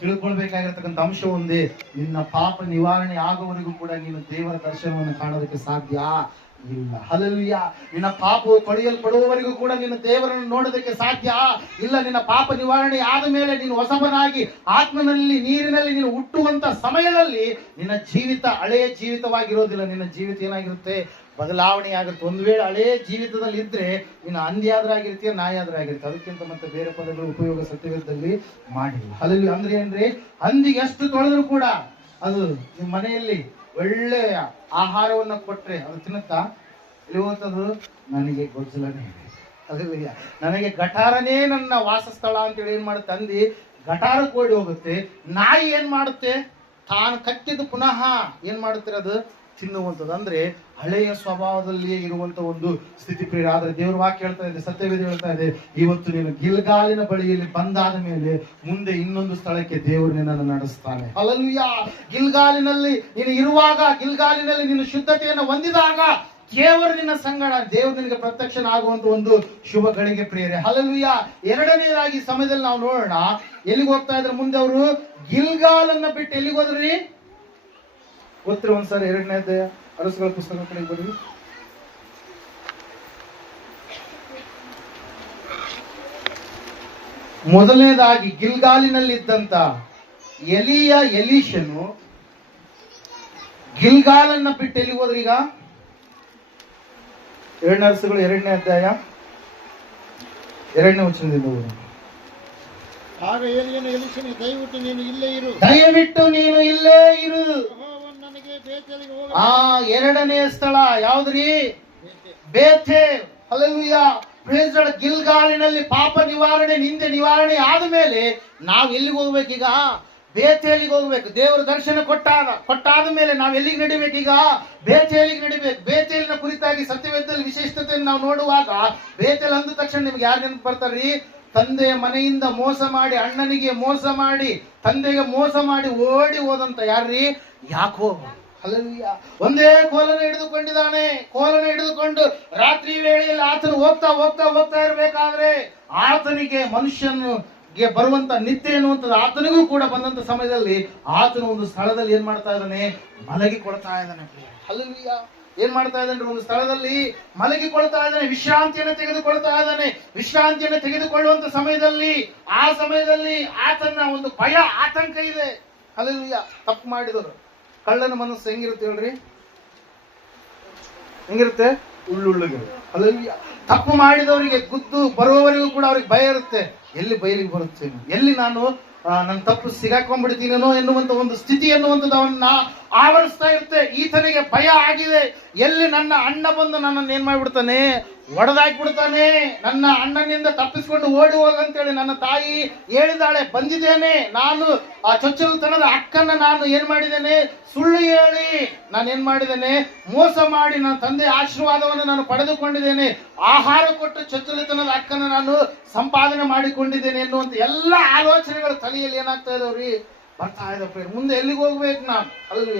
ತಿಳ್ಕೊಳ್ಬೇಕಾಗಿರ್ತಕ್ಕಂಥ ಅಂಶ ಒಂದೇ, ನಿನ್ನ ಪಾಪ ನಿವಾರಣೆ ಆಗುವವರೆಗೂ ಕೂಡ ನೀನು ದೇವರ ದರ್ಶನವನ್ನು ಕಾಣೋದಕ್ಕೆ ಸಾಧ್ಯ ಇಲ್ಲ. ಹಲ್ಲೆಲೂಯಾ. ನಿನ್ನ ಪಾಪವು ತೊಳೆಯಲ್ಪಡುವವರೆಗೂ ಕೂಡ ನೀನು ದೇವರನ್ನು ನೋಡೋದಕ್ಕೆ ಸಾಧ್ಯ ಇಲ್ಲ. ನಿನ್ನ ಪಾಪ ನಿವಾರಣೆ ಆದ ಮೇಲೆ ನೀನು ಹೊಸಬನಾಗಿ ಆತ್ಮನಲ್ಲಿ, ನೀರಿನಲ್ಲಿ ನೀನು ಹುಟ್ಟುವಂತ ಸಮಯದಲ್ಲಿ ನಿನ್ನ ಜೀವಿತ ಹಳೆಯ ಜೀವಿತವಾಗಿರೋದಿಲ್ಲ. ನಿನ್ನ ಜೀವಿತ ಏನಾಗಿರುತ್ತೆ? ಬದಲಾವಣೆ ಆಗುತ್ತೆ. ಒಂದು ವೇಳೆ ಹಳೆಯ ಜೀವಿತದಲ್ಲಿ ಇದ್ರೆ ನೀನು ಹಂದಿಯಾದ್ರಾಗಿರ್ತೀಯ, ನಾಯಾದ್ರಾಗಿರ್ತೀಯ. ಅದಕ್ಕಿಂತ ಮತ್ತೆ ಬೇರೆ ಪದಗಳು ಉಪಯೋಗ ಸತ್ಯವೇದದಲ್ಲಿ ಮಾಡಿಲ್ಲ. ಹಲ್ಲೆಲೂಯಾ. ಅಂದ್ರೆ ಏನ್ರಿ? ಹಂದಿಗೆ ಎಷ್ಟು ತೊಳೆದ್ರು ಕೂಡ ಅದು ನಿಮ್ಮ ಮನೆಯಲ್ಲಿ ಒಳ್ಳೆಯ ಆಹಾರವನ್ನ ಕೊಟ್ರೆ ಅದು ತಿನ್ನುತ್ತಾ? ಇಲ್ಲಿ ಹೋಗ್ತದು, ನನಗೆ ಗೊಜ್ಜಲನೇ ಇದೆ, ಹಲ್ಲೆಲೂಯಾ, ನನಗೆ ಗಟಾರನೇ ನನ್ನ ವಾಸಸ್ಥಳ ಅಂತೇಳಿ ಏನ್ ಮಾಡುತ್ತೆ? ಹಂದಿ ಗಟಾರ ಕೋಡಿ ಹೋಗುತ್ತೆ. ನಾಯಿ ಏನ್ ಮಾಡುತ್ತೆ? ತಾನು ಕಟ್ಟಿದ್ದು ಪುನಃ ಏನ್ ಮಾಡುತ್ತೆ? ಅದು ತಿನ್ನುವಂಥದ್ದು. ಅಂದ್ರೆ ಹಳೆಯ ಸ್ವಭಾವದಲ್ಲಿಯೇ ಇರುವಂತ ಒಂದು ಸ್ಥಿತಿ ಪ್ರಿಯ. ಆದ್ರೆ ದೇವ್ರ ವಾಕ್ಯ ಹೇಳ್ತಾ ಇದೆ, ಸತ್ಯವೇದ ಹೇಳ್ತಾ ಇದೆ, ಇವತ್ತು ನೀನು ಗಿಲ್ಗಾಲಿನ ಬಳಿಯಲ್ಲಿ ಬಂದಾದ ಮೇಲೆ ಮುಂದೆ ಇನ್ನೊಂದು ಸ್ಥಳಕ್ಕೆ ದೇವರು ನಿನ್ನನ್ನು ನಡೆಸ್ತಾನೆ. ಹಲ್ಲೆಲೂಯಾ. ಗಿಲ್ಗಾಲಿನಲ್ಲಿ ನೀನು ಇರುವಾಗ, ಗಿಲ್ಗಾಲಿನಲ್ಲಿ ನೀನು ಶುದ್ಧತೆಯನ್ನು ಹೊಂದಿದಾಗ ದೇವರು ನಿನ್ನ ಸಂಗಡ, ದೇವರು ನಿನಗೆ ಪ್ರತ್ಯಕ್ಷನಾಗುವಂತ ಒಂದು ಶುಭ ಗಳಿಗೆ ಪ್ರಿಯರೇ. ಹಲ್ಲೆಲೂಯಾ. ಎರಡನೇದಾಗಿ ಸಮಯದಲ್ಲಿ ನಾವು ನೋಡೋಣ, ಎಲ್ಲಿಗೆ ಹೋಗ್ತಾ ಇದ್ರೆ ಮುಂದೆ ಅವರು ಗಿಲ್ಗಾಲನ್ನ ಬಿಟ್ಟು ಎಲ್ಲಿಗೆ ಹೋದ್ರಿ? ಗೊತ್ತಿರ ಒಂದ್ಸರಿ 2ನೇ ಅಧ್ಯಾಯ ಅರಸುಗಳ ಪುಸ್ತಕ ಕಡೆಗೆ ಬರ್ರಿ. ಮೊದಲನೇದಾಗಿ ಗಿಲ್ಗಾಲಿನಲ್ಲಿದ್ದಂತ ಎಲೀಷನು ಗಿಲ್ಗಾಲನ್ನ ಬಿಟ್ಟು ಎಲ್ಲಿ ಹೋದ್ರಿ ಈಗ? 2 ಅರಸುಗಳು 2ನೇ ಅಧ್ಯಾಯ 2ನೇ ವಚನದಿಂದ ಓದಿ. ಆಗ ಏಲಿಯನು ಎಲೀಷನಿಗೆ, ದಯವಿಟ್ಟು ನೀನು ಇಲ್ಲೇ ಇರು, ನನಗೆ ಬೇತೇಲಿಗೆ ಹೋಗ. 2ನೇ ಸ್ಥಳ ಯಾವ್ದ್ರಿ? Bethel. Hallelujah. Praise the Lord. ಗಿಲ್ಗಾಲಿನಲ್ಲಿ ಪಾಪ ನಿವಾರಣೆ, ನಿಂದೆ ನಿವಾರಣೆ ಆದ ಮೇಲೆ ನಾವು ಎಲ್ಲಿಗೆ ಹೋಗ್ಬೇಕೀಗ? ಬೇತೇಲಿಗೆ ಹೋಗ್ಬೇಕು. ದೇವರ ದರ್ಶನ ಕೊಟ್ಟಾದ ಮೇಲೆ ನಾವು ಎಲ್ಲಿಗೆ ನಡಿಬೇಕೀಗ? ಬೇತೇಲಿಗೆ ನಡಿಬೇಕು. ಬೇತೇಲಿನ ಕುರಿತಾಗಿ ಸತ್ಯವೇದದಲ್ಲಿ ವಿಶೇಷತೆಯನ್ನು ನಾವು ನೋಡುವಾಗ, ಬೇತೇಲ್ ಅಂದ ತಕ್ಷಣ ನಿಮ್ಗೆ ಯಾರು ನೆನಪು ಬರ್ತಾರ್ರಿ? ತಂದೆಯ ಮನೆಯಿಂದ ಮೋಸ ಮಾಡಿ, ಅಣ್ಣನಿಗೆ ಮೋಸ ಮಾಡಿ, ತಂದೆಗೆ ಮೋಸ ಮಾಡಿ ಓಡಿ ಹೋದಂತ ಯಾರ್ರಿ? ಯಾಕೋಬ. ಹಲ್ಲೆಲೂಯಾ. ಒಂದೇ ಕೋಲನ್ನು ಹಿಡಿದುಕೊಂಡಿದ್ದಾನೆ. ಕೋಲನ್ನು ಹಿಡಿದುಕೊಂಡು ರಾತ್ರಿ ವೇಳೆಯಲ್ಲಿ ಆತನು ಹೋಗ್ತಾ ಇರಬೇಕಾದ್ರೆ ಆತನಿಗೆ ಮನುಷ್ಯನಿಗೆ ಬರುವಂತ ನಿತ್ಯ ಎನ್ನುವಂಥದ್ದು ಆತನಿಗೂ ಕೂಡ ಬಂದಂತ ಸಮಯದಲ್ಲಿ ಆತನು ಒಂದು ಸ್ಥಳದಲ್ಲಿ ಏನ್ ಮಾಡ್ತಾ ಇದ್ದಾನೆ? ಮಲಗಿಕೊಳ್ತಾ ಇದ್ದಾನೆ. ಹಲ್ಲೆಲೂಯಾ. ಏನ್ ಮಾಡ್ತಾ ಇದ್ದಾನೆ? ಒಂದು ಸ್ಥಳದಲ್ಲಿ ಮಲಗಿಕೊಳ್ತಾ ಇದ್ದಾನೆ. ವಿಶ್ರಾಂತಿಯನ್ನು ತೆಗೆದುಕೊಳ್ಳುವಂತ ಸಮಯದಲ್ಲಿ ಆ ಸಮಯದಲ್ಲಿ ಆತನ ಒಂದು ಭಯ, ಆತಂಕ ಇದೆ. ಹಲ್ಲೆಲೂಯಾ. ತಪ್ಪು ಮಾಡಿದವರು, ಕಳ್ಳನ ಮನಸ್ಸು ಹೆಂಗಿರುತ್ತೆ ಹೇಳ್ರಿ? ಹೆಂಗಿರುತ್ತೆ? ಉಳ್ಳುಗಿರುತ್ತೆ. ಹಲ್ಲೆಲೂಯಾ. ತಪ್ಪು ಮಾಡಿದವರಿಗೆ ಗುದ್ದು ಬರುವವರೆಗೂ ಕೂಡ ಅವ್ರಿಗೆ ಭಯ ಇರುತ್ತೆ. ಎಲ್ಲಿ ಬಯಲಿಗೆ ಬರುತ್ತೆ, ಎಲ್ಲಿ ನಾನು ನನ್ನ ತಪ್ಪು ಸಿಗಾಕೊಂಡ್ಬಿಡ್ತೀನೋ ಎನ್ನುವಂತ ಒಂದು ಸ್ಥಿತಿ ಎನ್ನುವಂಥದ್ದು ಅವನ್ನ ಆವರಿಸ್ತಾ ಇರುತ್ತೆ. ಈತನಿಗೆ ಭಯ ಆಗಿದೆ. ಎಲ್ಲಿ ನನ್ನ ಅಣ್ಣ ಬಂದು ನನ್ನನ್ನು ಏನ್ ಮಾಡ್ಬಿಡ್ತಾನೆ? ಒಡೆದಾಕ್ಬಿಡ್ತಾನೆ. ನನ್ನ ಅಣ್ಣನಿಂದ ತಪ್ಪಿಸ್ಕೊಂಡು ಓಡಿ ಹೋಗಂತೇಳಿ ನನ್ನ ತಾಯಿ ಹೇಳಿದಾಳೆ. ಬಂದಿದ್ದೇನೆ ನಾನು, ಆ ಚೊಚ್ಚಲತನದ ಅಕ್ಕನ್ನ ನಾನು ಏನ್ ಮಾಡಿದ್ದೇನೆ? ಸುಳ್ಳು ಹೇಳಿ ನಾನು ಏನ್ ಮಾಡಿದ್ದೇನೆ? ಮೋಸ ಮಾಡಿ ನನ್ನ ತಂದೆ ಆಶೀರ್ವಾದವನ್ನು ನಾನು ಪಡೆದುಕೊಂಡಿದ್ದೇನೆ. ಆಹಾರ ಕೊಟ್ಟು ಚೊಚ್ಚಲತನದ ಅಕ್ಕನ್ನ ನಾನು ಸಂಪಾದನೆ ಮಾಡಿಕೊಂಡಿದ್ದೇನೆ ಎನ್ನುವಂತ ಎಲ್ಲ ಆಲೋಚನೆಗಳು ತಲೆಯಲ್ಲಿ ಏನಾಗ್ತಾ ಇದಾವ್ರಿ? ಬರ್ತಾ ಇದ್ದಪ್ಪ. ಮುಂದೆ ಎಲ್ಲಿಗೆ ಹೋಗ್ಬೇಕು ನಾವು? ಅಲ್ರಿ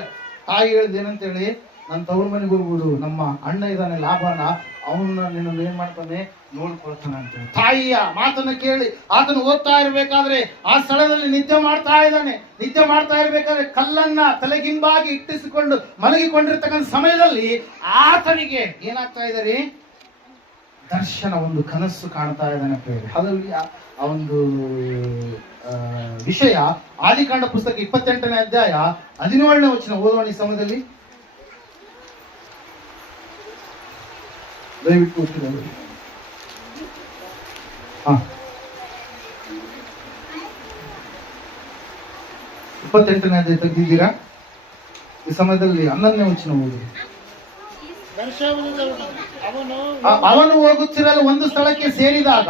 ತಾಯಿ ಹೇಳಿದ್ದೇನಂತೇಳಿ, ನನ್ನ ತವ್ರ ಮನೆಗೆ ಹೋಗ್ಬಿಡು, ನಮ್ಮ ಅಣ್ಣ ಇದ್ದಾನೆ ಲಾಭನ, ಅವನ್ನ ನಿನ್ನನ್ನು ಏನ್ ಮಾಡ್ತಾನೆ? ನೋಡ್ಕೊಳ್ತಾನೆ ಅಂತೇಳಿ ತಾಯಿಯ ಮಾತನ್ನ ಕೇಳಿ ಆತನು ಹೋಗ್ತಾ ಇರ್ಬೇಕಾದ್ರೆ ಆ ಸ್ಥಳದಲ್ಲಿ ನಿದ್ದೆ ಮಾಡ್ತಾ ಇರ್ಬೇಕಾದ್ರೆ ಕಲ್ಲನ್ನ ತಲೆಗಿಂಬಾಗಿ ಇಟ್ಟಿಸಿಕೊಂಡು ಮಲಗಿಕೊಂಡಿರ್ತಕ್ಕಂಥ ಸಮಯದಲ್ಲಿ ಆತನಿಗೆ ಏನಾಗ್ತಾ ಇದ್ದಾರೆ? ದರ್ಶನ, ಒಂದು ಕನಸು ಕಾಣ್ತಾ ಇದ್ದಾನೆ. ಹಾಗಾಗಿ ಆ ಒಂದು ವಿಷಯ ಆದಿಕಾಂಡ ಪುಸ್ತಕ 28ನೇ ಅಧ್ಯಾಯ 17ನೇ ವಚನ ಓದೋಣ ಈ ಸಮಯದಲ್ಲಿ. ದಯವಿಟ್ಟು ಓದ್ತೀನಿ. 28ನೇ ಅಧ್ಯಾಯ ತೆಗೆದಿದ್ದೀರಾ? ಈ ಸಮಯದಲ್ಲಿ 11ನೇ ವಚನ ಓದಿ. ಅವನು ಹೋಗುತ್ತಿರಲು ಒಂದು ಸ್ಥಳಕ್ಕೆ ಸೇರಿದಾಗ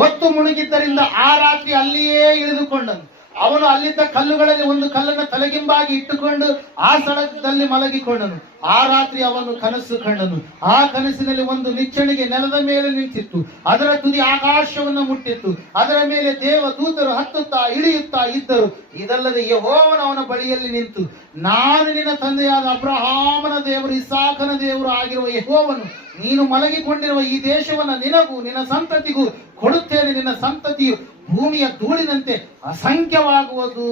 ಹೊತ್ತು ಮುಳುಗಿದ್ದರಿಂದ ಆ ರಾತ್ರಿ ಅಲ್ಲಿಯೇ ಇಳಿದುಕೊಂಡನು. ಅವನು ಅಲ್ಲಿದ್ದ ಕಲ್ಲುಗಳಲ್ಲಿ ಒಂದು ಕಲ್ಲನ್ನು ತಲೆಗಿಂಬಾಗಿ ಇಟ್ಟುಕೊಂಡು ಆ ಸ್ಥಳದಲ್ಲಿ ಮಲಗಿಕೊಂಡನು. ಆ ರಾತ್ರಿ ಅವನು ಕನಸು ಕಂಡನು. ಆ ಕನಸಿನಲ್ಲಿ ಒಂದು ನಿಚ್ಚಣಿಗೆ ನೆಲದ ಮೇಲೆ ನಿಂತಿತ್ತು. ಅದರ ತುದಿ ಆಕಾಶವನ್ನು ಮುಟ್ಟಿತ್ತು. ಅದರ ಮೇಲೆ ದೇವದೂತರು ಹತ್ತುತ್ತಾ ಇಳಿಯುತ್ತಾ ಇದ್ದರು. ಇದಲ್ಲದೆ ಯೆಹೋವನು ಅವನ ಬಳಿಯಲ್ಲಿ ನಿಂತು, ನಾನು ನಿನ್ನ ತಂದೆಯಾದ ಅಬ್ರಹಾಮನ ದೇವರು, ಇಸಾಕನ ದೇವರು ಆಗಿರುವ ಯೆಹೋವನು, ನೀನು ಮಲಗಿಕೊಂಡಿರುವ ಈ ದೇಶವನ್ನು ನಿನಗೂ ನಿನ್ನ ಸಂತತಿಗೂ ಕೊಡುತ್ತೇನೆ. ನಿನ್ನ ಸಂತತಿಯು ಭೂಮಿಯ ಧೂಳಿನಂತೆ ಅಸಂಖ್ಯವಾಗುವುದು.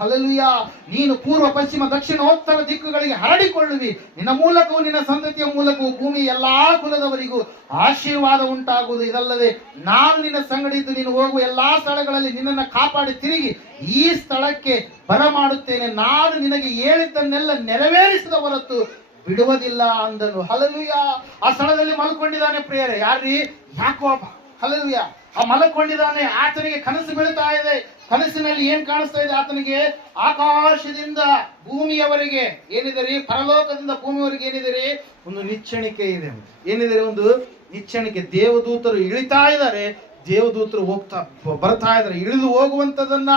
ಹಲ್ಲೆಲೂಯಾ. ನೀನು ಪೂರ್ವ ಪಶ್ಚಿಮ ದಕ್ಷಿಣ ಉತ್ತರ ದಿಕ್ಕುಗಳಿಗೆ ಹರಡಿಕೊಳ್ಳುವಿ. ನಿನ್ನ ಮೂಲಕವೂ ನಿನ್ನ ಸಂತತಿಯ ಮೂಲಕವೂ ಭೂಮಿಯ ಎಲ್ಲಾ ಕುಲದವರಿಗೂ ಆಶೀರ್ವಾದ ಉಂಟಾಗುವುದು. ಇದಲ್ಲದೆ ನಾನು ನಿನ್ನ ಸಂಗಡಿದ್ದು ನೀನು ಹೋಗುವ ಎಲ್ಲಾ ಸ್ಥಳಗಳಲ್ಲಿ ನಿನ್ನನ್ನು ಕಾಪಾಡಿ ತಿರುಗಿ ಈ ಸ್ಥಳಕ್ಕೆ ಬರಮಾಡುತ್ತೇನೆ. ನಾನು ನಿನಗೆ ಹೇಳಿದ್ದನ್ನೆಲ್ಲ ನೆರವೇರಿಸಿದ ಹೊರತು ಬಿಡುವುದಿಲ್ಲ ಅಂದನು. ಹಲ್ಲೆಲೂಯಾ. ಆ ಸ್ಥಳದಲ್ಲಿ ಮಲ್ಕೊಂಡಿದ್ದಾನೆ ಪ್ರಿಯರೇ. ಯಾರ್ರೀ? ಯಾಕೋಬ. ಹಲ್ಲೆಲೂಯಾ. ಆ ಮಲಕೊಂಡಿದ್ದಾನೆ. ಆತನಿಗೆ ಕನಸು ಬೀಳ್ತಾ ಇದೆ. ಕನಸಿನಲ್ಲಿ ಏನ್ ಕಾಣಿಸ್ತಾ ಇದೆ ಆತನಿಗೆ? ಆಕಾಶದಿಂದ ಭೂಮಿಯವರೆಗೆ ಏನಿದೆ ರೀ? ಪರಲೋಕದಿಂದ ಭೂಮಿಯವರೆಗೆ ಏನಿದೆ ರೀ? ಒಂದು ನಿಚ್ಚಣಿಕೆ ಇದೆ. ಏನಿದೆ? ಒಂದು ನಿಚ್ಚಣಿಕೆ. ದೇವದೂತರು ಇಳಿತಾ ಇದ್ದಾರೆ, ದೇವದೂತರು ಬರ್ತಾ ಇದ್ದಾರೆ. ಇಳಿದು ಹೋಗುವಂತದನ್ನ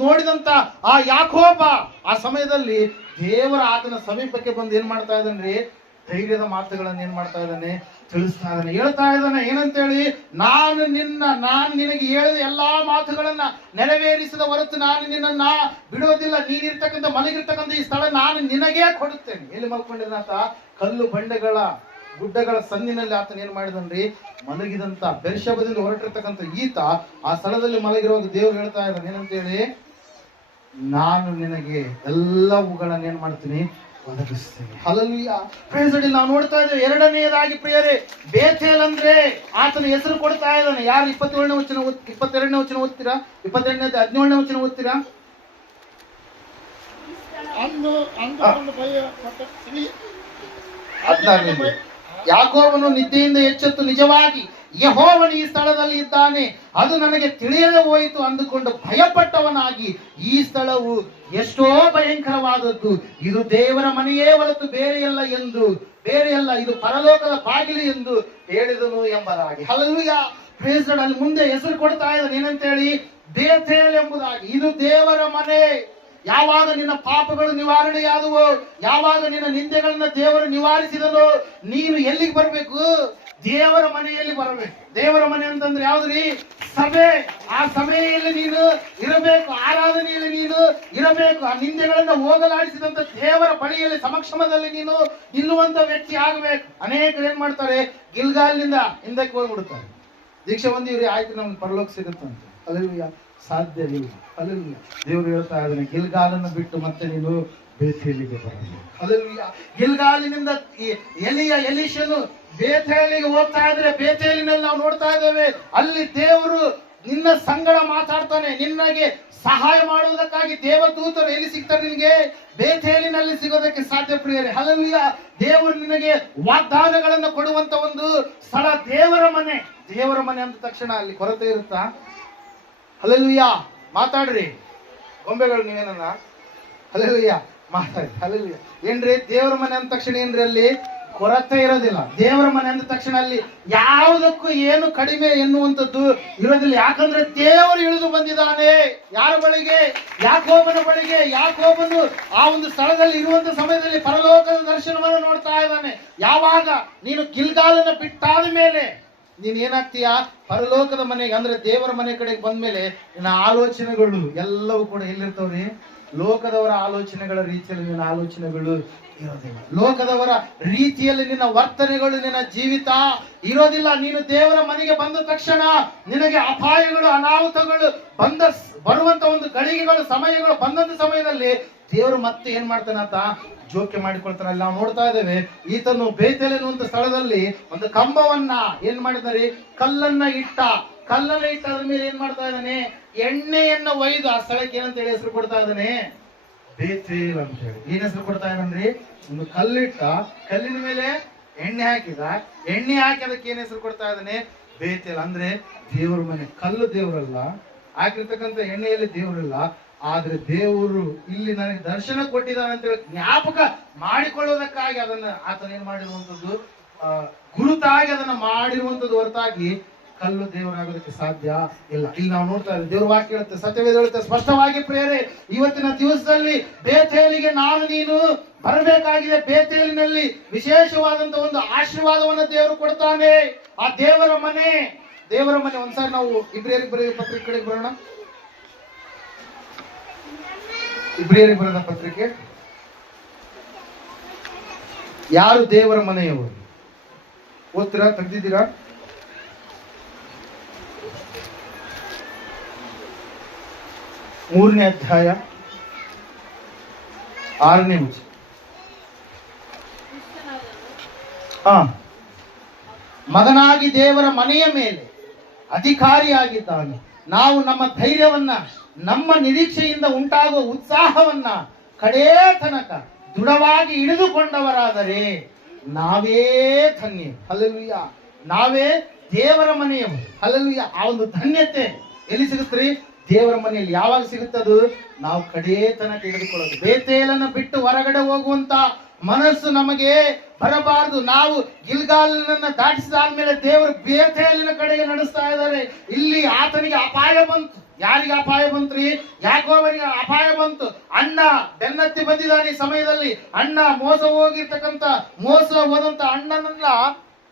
ನೋಡಿದಂತ ಆ ಯಾಕೋಬ ಆ ಸಮಯದಲ್ಲಿ ದೇವರ ಆತನ ಸಮೀಪಕ್ಕೆ ಬಂದು ಏನ್ ಮಾಡ್ತಾ ಇದ್ದಾನ್ರಿ? ಧೈರ್ಯದ ಮಾತುಗಳನ್ನು ಏನ್ ಮಾಡ್ತಾ ಇದ್ದಾನೆ? ತಿಳಿಸ್ತಾ ಇದ್ದಾನೆ, ಹೇಳ್ತಾ ಇದ್ದಾನೆ. ಏನಂತೇಳಿ? ನಾನು ನಿನಗೆ ಹೇಳಿದ ಎಲ್ಲಾ ಮಾತುಗಳನ್ನ ನೆರವೇರಿಸಿದ ಹೊರತು ನಾನು ನಿನ್ನನ್ನ ಬಿಡೋದಿಲ್ಲ. ನೀನಿರ್ತಕ್ಕಂಥ ಮಲಗಿರ್ತಕ್ಕಂಥ ಈ ಸ್ಥಳ ನಾನು ನಿನಗೇ ಕೊಡುತ್ತೇನೆ. ಎಲ್ಲಿ ಮಲ್ಕೊಂಡಿದ್ದಾತ? ಕಲ್ಲು ಬಂಡೆಗಳ ಗುಡ್ಡಗಳ ಸಂದಿನಲ್ಲಿ ಆತನ ಏನ್ ಮಾಡಿದನ್ರಿ? ಮಲಗಿದಂತ ಬೆರ್ಷೆಬದಿಂದ ಹೊರಟಿರ್ತಕ್ಕಂಥ ಈತ ಆ ಸ್ಥಳದಲ್ಲಿ ಮಲಗಿರುವಾಗ ದೇವರು ಹೇಳ್ತಾ ಇದ್ದಾನೆ ಏನಂತೇಳಿ? ನಾನು ನಿನಗೆ ಎಲ್ಲವುಗಳನ್ನ ಏನ್ ಮಾಡ್ತೀನಿ? ಒದಗಿಸ್ತೇನೆ. ಹಲ್ಲೆಲೂಯಾ. Praise the Lord. ನಾವು ನೋಡ್ತಾ ಇದ್ದೇವೆ. ಎರಡನೆಯದಾಗಿ ಪ್ರಿಯರೇ, ಬೇತೇಲ್ ಅಂದ್ರೆ ಆತನ ಹೆಸರು ಕೊಡ್ತಾ ಇದ್ದಾನೆ. ಯಾರು 22ನೇ ವಚನ ಓದ್ತೀರಾ? 22ನೇ 17ನೇ ವಚನ ಓದ್ತೀರಾ? ಅಂದುಕೊಂಡು ಭಯ ಯಾಕೋಬನು ನಿದ್ದೆಯಿಂದ ಎಚ್ಚೆತ್ತು ನಿಜವಾಗಿ ಯೆಹೋವನು ಈ ಸ್ಥಳದಲ್ಲಿ ಇದ್ದಾನೆ, ಅದು ನನಗೆ ತಿಳಿಯದೆ ಹೋಯಿತು ಅಂದುಕೊಂಡು ಭಯಪಟ್ಟವನಾಗಿ ಈ ಸ್ಥಳವು ಎಷ್ಟೋ ಭಯಂಕರವಾದದ್ದು, ಇದು ದೇವರ ಮನೆಯೇ ಹೊರತು ಬೇರೆಯಲ್ಲ, ಇದು ಪರಲೋಕದ ಬಾಗಿಲು ಎಂದು ಹೇಳಿದನು ಎಂಬುದಾಗಿ. Hallelujah, praise God. ಅಲ್ಲಿ ಮುಂದೆ ಹೆಸರು ಕೊಡ್ತಾ ಇದ್ದಾನೆ ಏನಂತೇಳಿ, ಬೇತೇಲ್ ಎಂಬುದಾಗಿ. ಇದು ದೇವರ ಮನೆ. ಯಾವಾಗ ನಿನ್ನ ಪಾಪಗಳು ನಿವಾರಣೆಯಾದವೋ, ಯಾವಾಗ ನಿನ್ನ ನಿಂದೆಗಳನ್ನ ದೇವರು ನಿವಾರಿಸಿದನೋ, ನೀನು ಎಲ್ಲಿಗೆ ಬರಬೇಕು? ದೇವರ ಮನೆಯಲ್ಲಿ ಬರಬೇಕು. ದೇವರ ಮನೆ ಅಂತಂದ್ರೆ ಯಾವ್ದ್ರಿ? ಸಭೆ. ಆ ಸಭೆಯಲ್ಲಿ ನೀನು ಇರಬೇಕು, ಆರಾಧನೆಯಲ್ಲಿ ನೀನು ಇರಬೇಕು. ಆ ನಿಂದೆಗಳನ್ನ ಹೋಗಲಾಡಿಸಿದಂತ ದೇವರ ಬಳಿಯಲ್ಲಿ ಸಮಕ್ಷಮದಲ್ಲಿ ನೀನು ನಿಲ್ಲುವಂತ ವ್ಯಕ್ತಿ ಆಗಬೇಕು. ಅನೇಕರು ಏನ್ ಮಾಡ್ತಾರೆ, ಗಿಲ್ಗಾಲ್ನಿಂದ ಹಿಂದಕ್ಕೆ ಹೋಗ್ಬಿಡ್ತಾರೆ. ದೀಕ್ಷೆ ಹೊಂದಿವ್ರಿ, ಆಯ್ತು ನಮ್ಗೆ ಪರಲೋಕ ಸಿಗುತ್ತಂತ. ಅಲ್ಲೆಲ್ಲೂಯಾ, ಸಾಧ್ಯ ಇಲ್ಲ. ಅಲ್ಲೆಲ್ಲೂಯಾ, ದೇವರು ಹೇಳ್ತಾ ಇದ್ದಾನೆ, ಗಿಲ್ಗಾಲನ್ನು ಬಿಟ್ಟು ಮತ್ತೆ ನೀನು ಬೇತೇಲಿಗೆ ಬರಬೇಕು. ಅಲ್ಲೆಲ್ಲೂಯಾ, ಗಿಲ್ಗಾಲಿನಿಂದ ಎಲೀಷನು ಬೇತೇಲಿಗೆ ಹೋಗ್ತಾ ಇದ್ರೆ, ಬೇತೇಲಿನಲ್ಲಿ ನಾವು ನೋಡ್ತಾ ಇದ್ದೇವೆ, ಅಲ್ಲಿ ದೇವರು ನಿನ್ನ ಸಂಗಡ ಮಾತಾಡ್ತಾನೆ. ನಿನ್ನಗೆ ಸಹಾಯ ಮಾಡುವುದಕ್ಕಾಗಿ ದೇವದೂತರು ಎಲ್ಲಿ ಸಿಗ್ತಾರೆ ನಿನಗೆ? ಬೇತೇಲಿನಲ್ಲಿ ಸಿಗೋದಕ್ಕೆ ಸಾಧ್ಯ ಪ್ರಿಯರೇ. ಹಲ್ಲೆಲೂಯಾ, ದೇವರು ನಿನಗೆ ವಾಗ್ದಾನಗಳನ್ನು ಕೊಡುವಂತ ಒಂದು ಸ್ಥಳ ದೇವರ ಮನೆ. ದೇವರ ಮನೆ ಅಂದ ತಕ್ಷಣ ಅಲ್ಲಿ ಕೊರತೆ ಇರುತ್ತಾ? ಹಲ್ಲೆಲೂಯಾ, ಮಾತಾಡ್ರಿ ಗೊಂಬೆಗಳು ನೀವೇನನ್ನ. ಹಲ್ಲೆಲೂಯಾ, ಮಾತಾಡಿ. ಹಲ್ಲೆಲೂಯಾ. ಏನ್ರಿ ದೇವರ ಮನೆ ಅಂದ ತಕ್ಷಣ ಏನ್ರಿ ಅಲ್ಲಿ ಕೊರತೆ ಇರೋದಿಲ್ಲ. ದೇವರ ಮನೆ ಅಂದ ತಕ್ಷಣ ಅಲ್ಲಿ ಯಾವುದಕ್ಕೂ ಏನು ಕಡಿಮೆ ಎನ್ನುವಂಥದ್ದು ಇರೋದಿಲ್ಲ. ಯಾಕಂದ್ರೆ ದೇವರು ಇಳಿದು ಬಂದಿದ್ದಾನೆ. ಯಾರ ಬಳಿಗೆ? ಯಾಕೋಬನ ಬಳಿಗೆ. ಯಾಕೋಬನು ಆ ಒಂದು ಸ್ಥಳದಲ್ಲಿ ಇರುವಂತ ಸಮಯದಲ್ಲಿ ಪರಲೋಕದ ದರ್ಶನವನ್ನು ನೋಡ್ತಾ ಇದ್ದಾನೆ. ಯಾವಾಗ ನೀನು ಗಿಲ್ಗಾಲನ್ನು ಬಿಟ್ಟಾದ ಮೇಲೆ ನೀನ್ ಏನಾಗ್ತೀಯಾ? ಪರಲೋಕದ ಮನೆಗೆ ಅಂದ್ರೆ ದೇವರ ಮನೆ ಕಡೆಗೆ ಬಂದ್ಮೇಲೆ ನಿನ್ನ ಆಲೋಚನೆಗಳು ಎಲ್ಲವೂ ಕೂಡ ಎಲ್ಲಿರ್ತಾವ್ರಿ? ಲೋಕದವರ ಆಲೋಚನೆಗಳ ರೀತಿಯಲ್ಲಿ ನಿನ್ನ ಆಲೋಚನೆಗಳು ಇರೋದಿಲ್ಲ. ಲೋಕದವರ ರೀತಿಯಲ್ಲಿ ನಿನ್ನ ವರ್ತನೆಗಳು, ನಿನ್ನ ಜೀವಿತ ಇರೋದಿಲ್ಲ. ನೀನು ದೇವರ ಮನೆಗೆ ಬಂದ ತಕ್ಷಣ ನಿನಗೆ ಅಪಾಯಗಳು, ಅನಾಹುತಗಳು ಬರುವಂತ ಒಂದು ಗಳಿಗೆಗಳು, ಸಮಯಗಳು ಬಂದಂತ ಸಮಯದಲ್ಲಿ ದೇವರು ಮತ್ತೆ ಏನ್ ಮಾಡ್ತಾನಂತ ಜೋಕ್ಯ ಮಾಡಿಕೊಳ್ತಾನೆ. ಅಲ್ಲಿ ನಾವು ನೋಡ್ತಾ ಇದ್ದೇವೆ, ಈತನು ಬೇತೇಲ್ ಎನ್ನುವಂತ ಸ್ಥಳದಲ್ಲಿ ಒಂದು ಕಂಬವನ್ನ ಏನ್ ಮಾಡಿದಾರೆ, ಕಲ್ಲನ್ನ ಇಟ್ಟಾದ ಮೇಲೆ ಏನ್ ಮಾಡ್ತಾ ಇದ್ದಾನೆ, ಎಣ್ಣೆಯನ್ನ ಒಯ್ದು ಆ ಸ್ಥಳಕ್ಕೆ ಏನಂತ ಹೇಳಿ ಹೆಸರು ಕೊಡ್ತಾ ಇದ್ದಾನೆ? ಬೇತೇಲ್ ಅಂತ ಹೇಳಿ. ಏನ್ ಹೆಸರು ಕೊಡ್ತಾ ಇದ್ದಾನ್ರಿ? ಒಂದು ಕಲ್ಲಿಟ್ಟ, ಕಲ್ಲಿನ ಮೇಲೆ ಎಣ್ಣೆ ಹಾಕಿ ಅದಕ್ಕೆ ಏನ್ ಹೆಸರು ಕೊಡ್ತಾ ಇದ್ದಾನೆ? ಬೇತೇಲ್. ಅಂದ್ರೆ ದೇವರ ಮನೆ. ಕಲ್ಲು ದೇವರಲ್ಲ, ಹಾಕಿರ್ತಕ್ಕಂಥ ಎಣ್ಣೆಯಲ್ಲಿ ದೇವರಲ್ಲ, ಆದ್ರೆ ದೇವರು ಇಲ್ಲಿ ನನಗೆ ದರ್ಶನ ಕೊಟ್ಟಿದ್ದಾನೆ ಅಂತ ಹೇಳಿ ಜ್ಞಾಪಕ ಮಾಡಿಕೊಳ್ಳುವುದಕ್ಕಾಗಿ ಅದನ್ನ ಆತನ ಏನ್ ಮಾಡಿರುವಂತದ್ದು, ಗುರುತಾಗಿ ಅದನ್ನ ಮಾಡಿರುವಂತದ್ದು ಹೊರತಾಗಿ ಕಲ್ಲು ದೇವರಾಗೋದಕ್ಕೆ ಸಾಧ್ಯ ಇಲ್ಲ. ಇಲ್ಲಿ ನಾವು ನೋಡ್ತಾ ಇದ್ದೇವೆ, ದೇವ್ರ ವಾಕ್ಯ ಹೇಳುತ್ತೆ, ಸತ್ಯವೇದ ಹೇಳುತ್ತೆ ಸ್ಪಷ್ಟವಾಗಿ ಪ್ರಿಯರೇ, ಇವತ್ತಿನ ದಿವಸದಲ್ಲಿ ಬೇತೇಲಿಗೆ ನಾನು ನೀನು ಬರಬೇಕಾಗಿದೆ. ಬೇತೇಲಿನಲ್ಲಿ ವಿಶೇಷವಾದಂತ ಒಂದು ಆಶೀರ್ವಾದವನ್ನು ದೇವರು ಕೊಡ್ತಾನೆ. ಆ ದೇವರ ಮನೆ ಒಂದ್ಸಾರಿ ನಾವು ಇಬ್ರಿಯರಿಗೆ ಬರೆದ ಪತ್ರಿಕೆ ಕಡೆಗೆ ಬರೋಣ. ಇಬ್ರಿಯರಿಗೆ ಬರೆದ ಪತ್ರಿಕೆ. ಯಾರು ದೇವರ ಮನೆಯವರು? ಓದ್ತೀರಾ? ತೆಗ್ದಿದ್ದೀರಾ? ಮೂರನೇ ಅಧ್ಯಾಯ 6ನೇ ವಚನ. ಮಗನಾಗಿ ದೇವರ ಮನೆಯ ಮೇಲೆ ಅಧಿಕಾರಿಯಾಗಿದ್ದಾನೆ. ನಾವು ನಮ್ಮ ಧೈರ್ಯವನ್ನ, ನಮ್ಮ ನಿರೀಕ್ಷೆಯಿಂದ ಉಂಟಾಗುವ ಉತ್ಸಾಹವನ್ನ ಕಡೇ ತನಕ ದೃಢವಾಗಿ ಹಿಡಿದುಕೊಂಡವರಾದರೆ ನಾವೇ ಧನ್ಯ. ಹಲ್ಲೆಲೂಯಾ, ನಾವೇ ದೇವರ ಮನೆಯವರು. ಹಲ್ಲೆಲೂಯಾ, ಆ ಒಂದು ಧನ್ಯತೆ ಎಲ್ಲಿ ಸಿಗುತ್ತ್ರಿ? ದೇವರ ಮನೆಯಲ್ಲಿ. ಯಾವಾಗ ಸಿಗುತ್ತದು? ನಾವು ಕಡೇ ತನಕ ಹಿಡಿದುಕೊಳ್ಳೋದು. ಬೇತೇಲನ್ನು ಬಿಟ್ಟು ಹೊರಗಡೆ ಹೋಗುವಂತ ಮನಸ್ಸು ನಮಗೆ ಬರಬಾರದು. ನಾವು ಗಿಲ್ಗಾಲನ್ನ ದಾಟಿಸಿದಾದ್ಮೇಲೆ ದೇವರು ಬೇತೇಲಿನ ಕಡೆಗೆ ನಡೆಸ್ತಾ ಇದ್ದಾರೆ. ಇಲ್ಲಿ ಆತನಿಗೆ ಅಪಾಯ ಬಂತು. ಯಾರಿಗೆ ಅಪಾಯ ಬಂತ್ರಿ? ಯಾಕೋಬನಿಗೆ ಅಪಾಯ ಬಂತು. ಅಣ್ಣ ಬೆನ್ನತ್ತಿ ಬಂದಿದ್ದಾನೆ. ಈ ಸಮಯದಲ್ಲಿ ಅಣ್ಣ ಮೋಸ ಹೋದಂತ ಅಣ್ಣನನ್ನ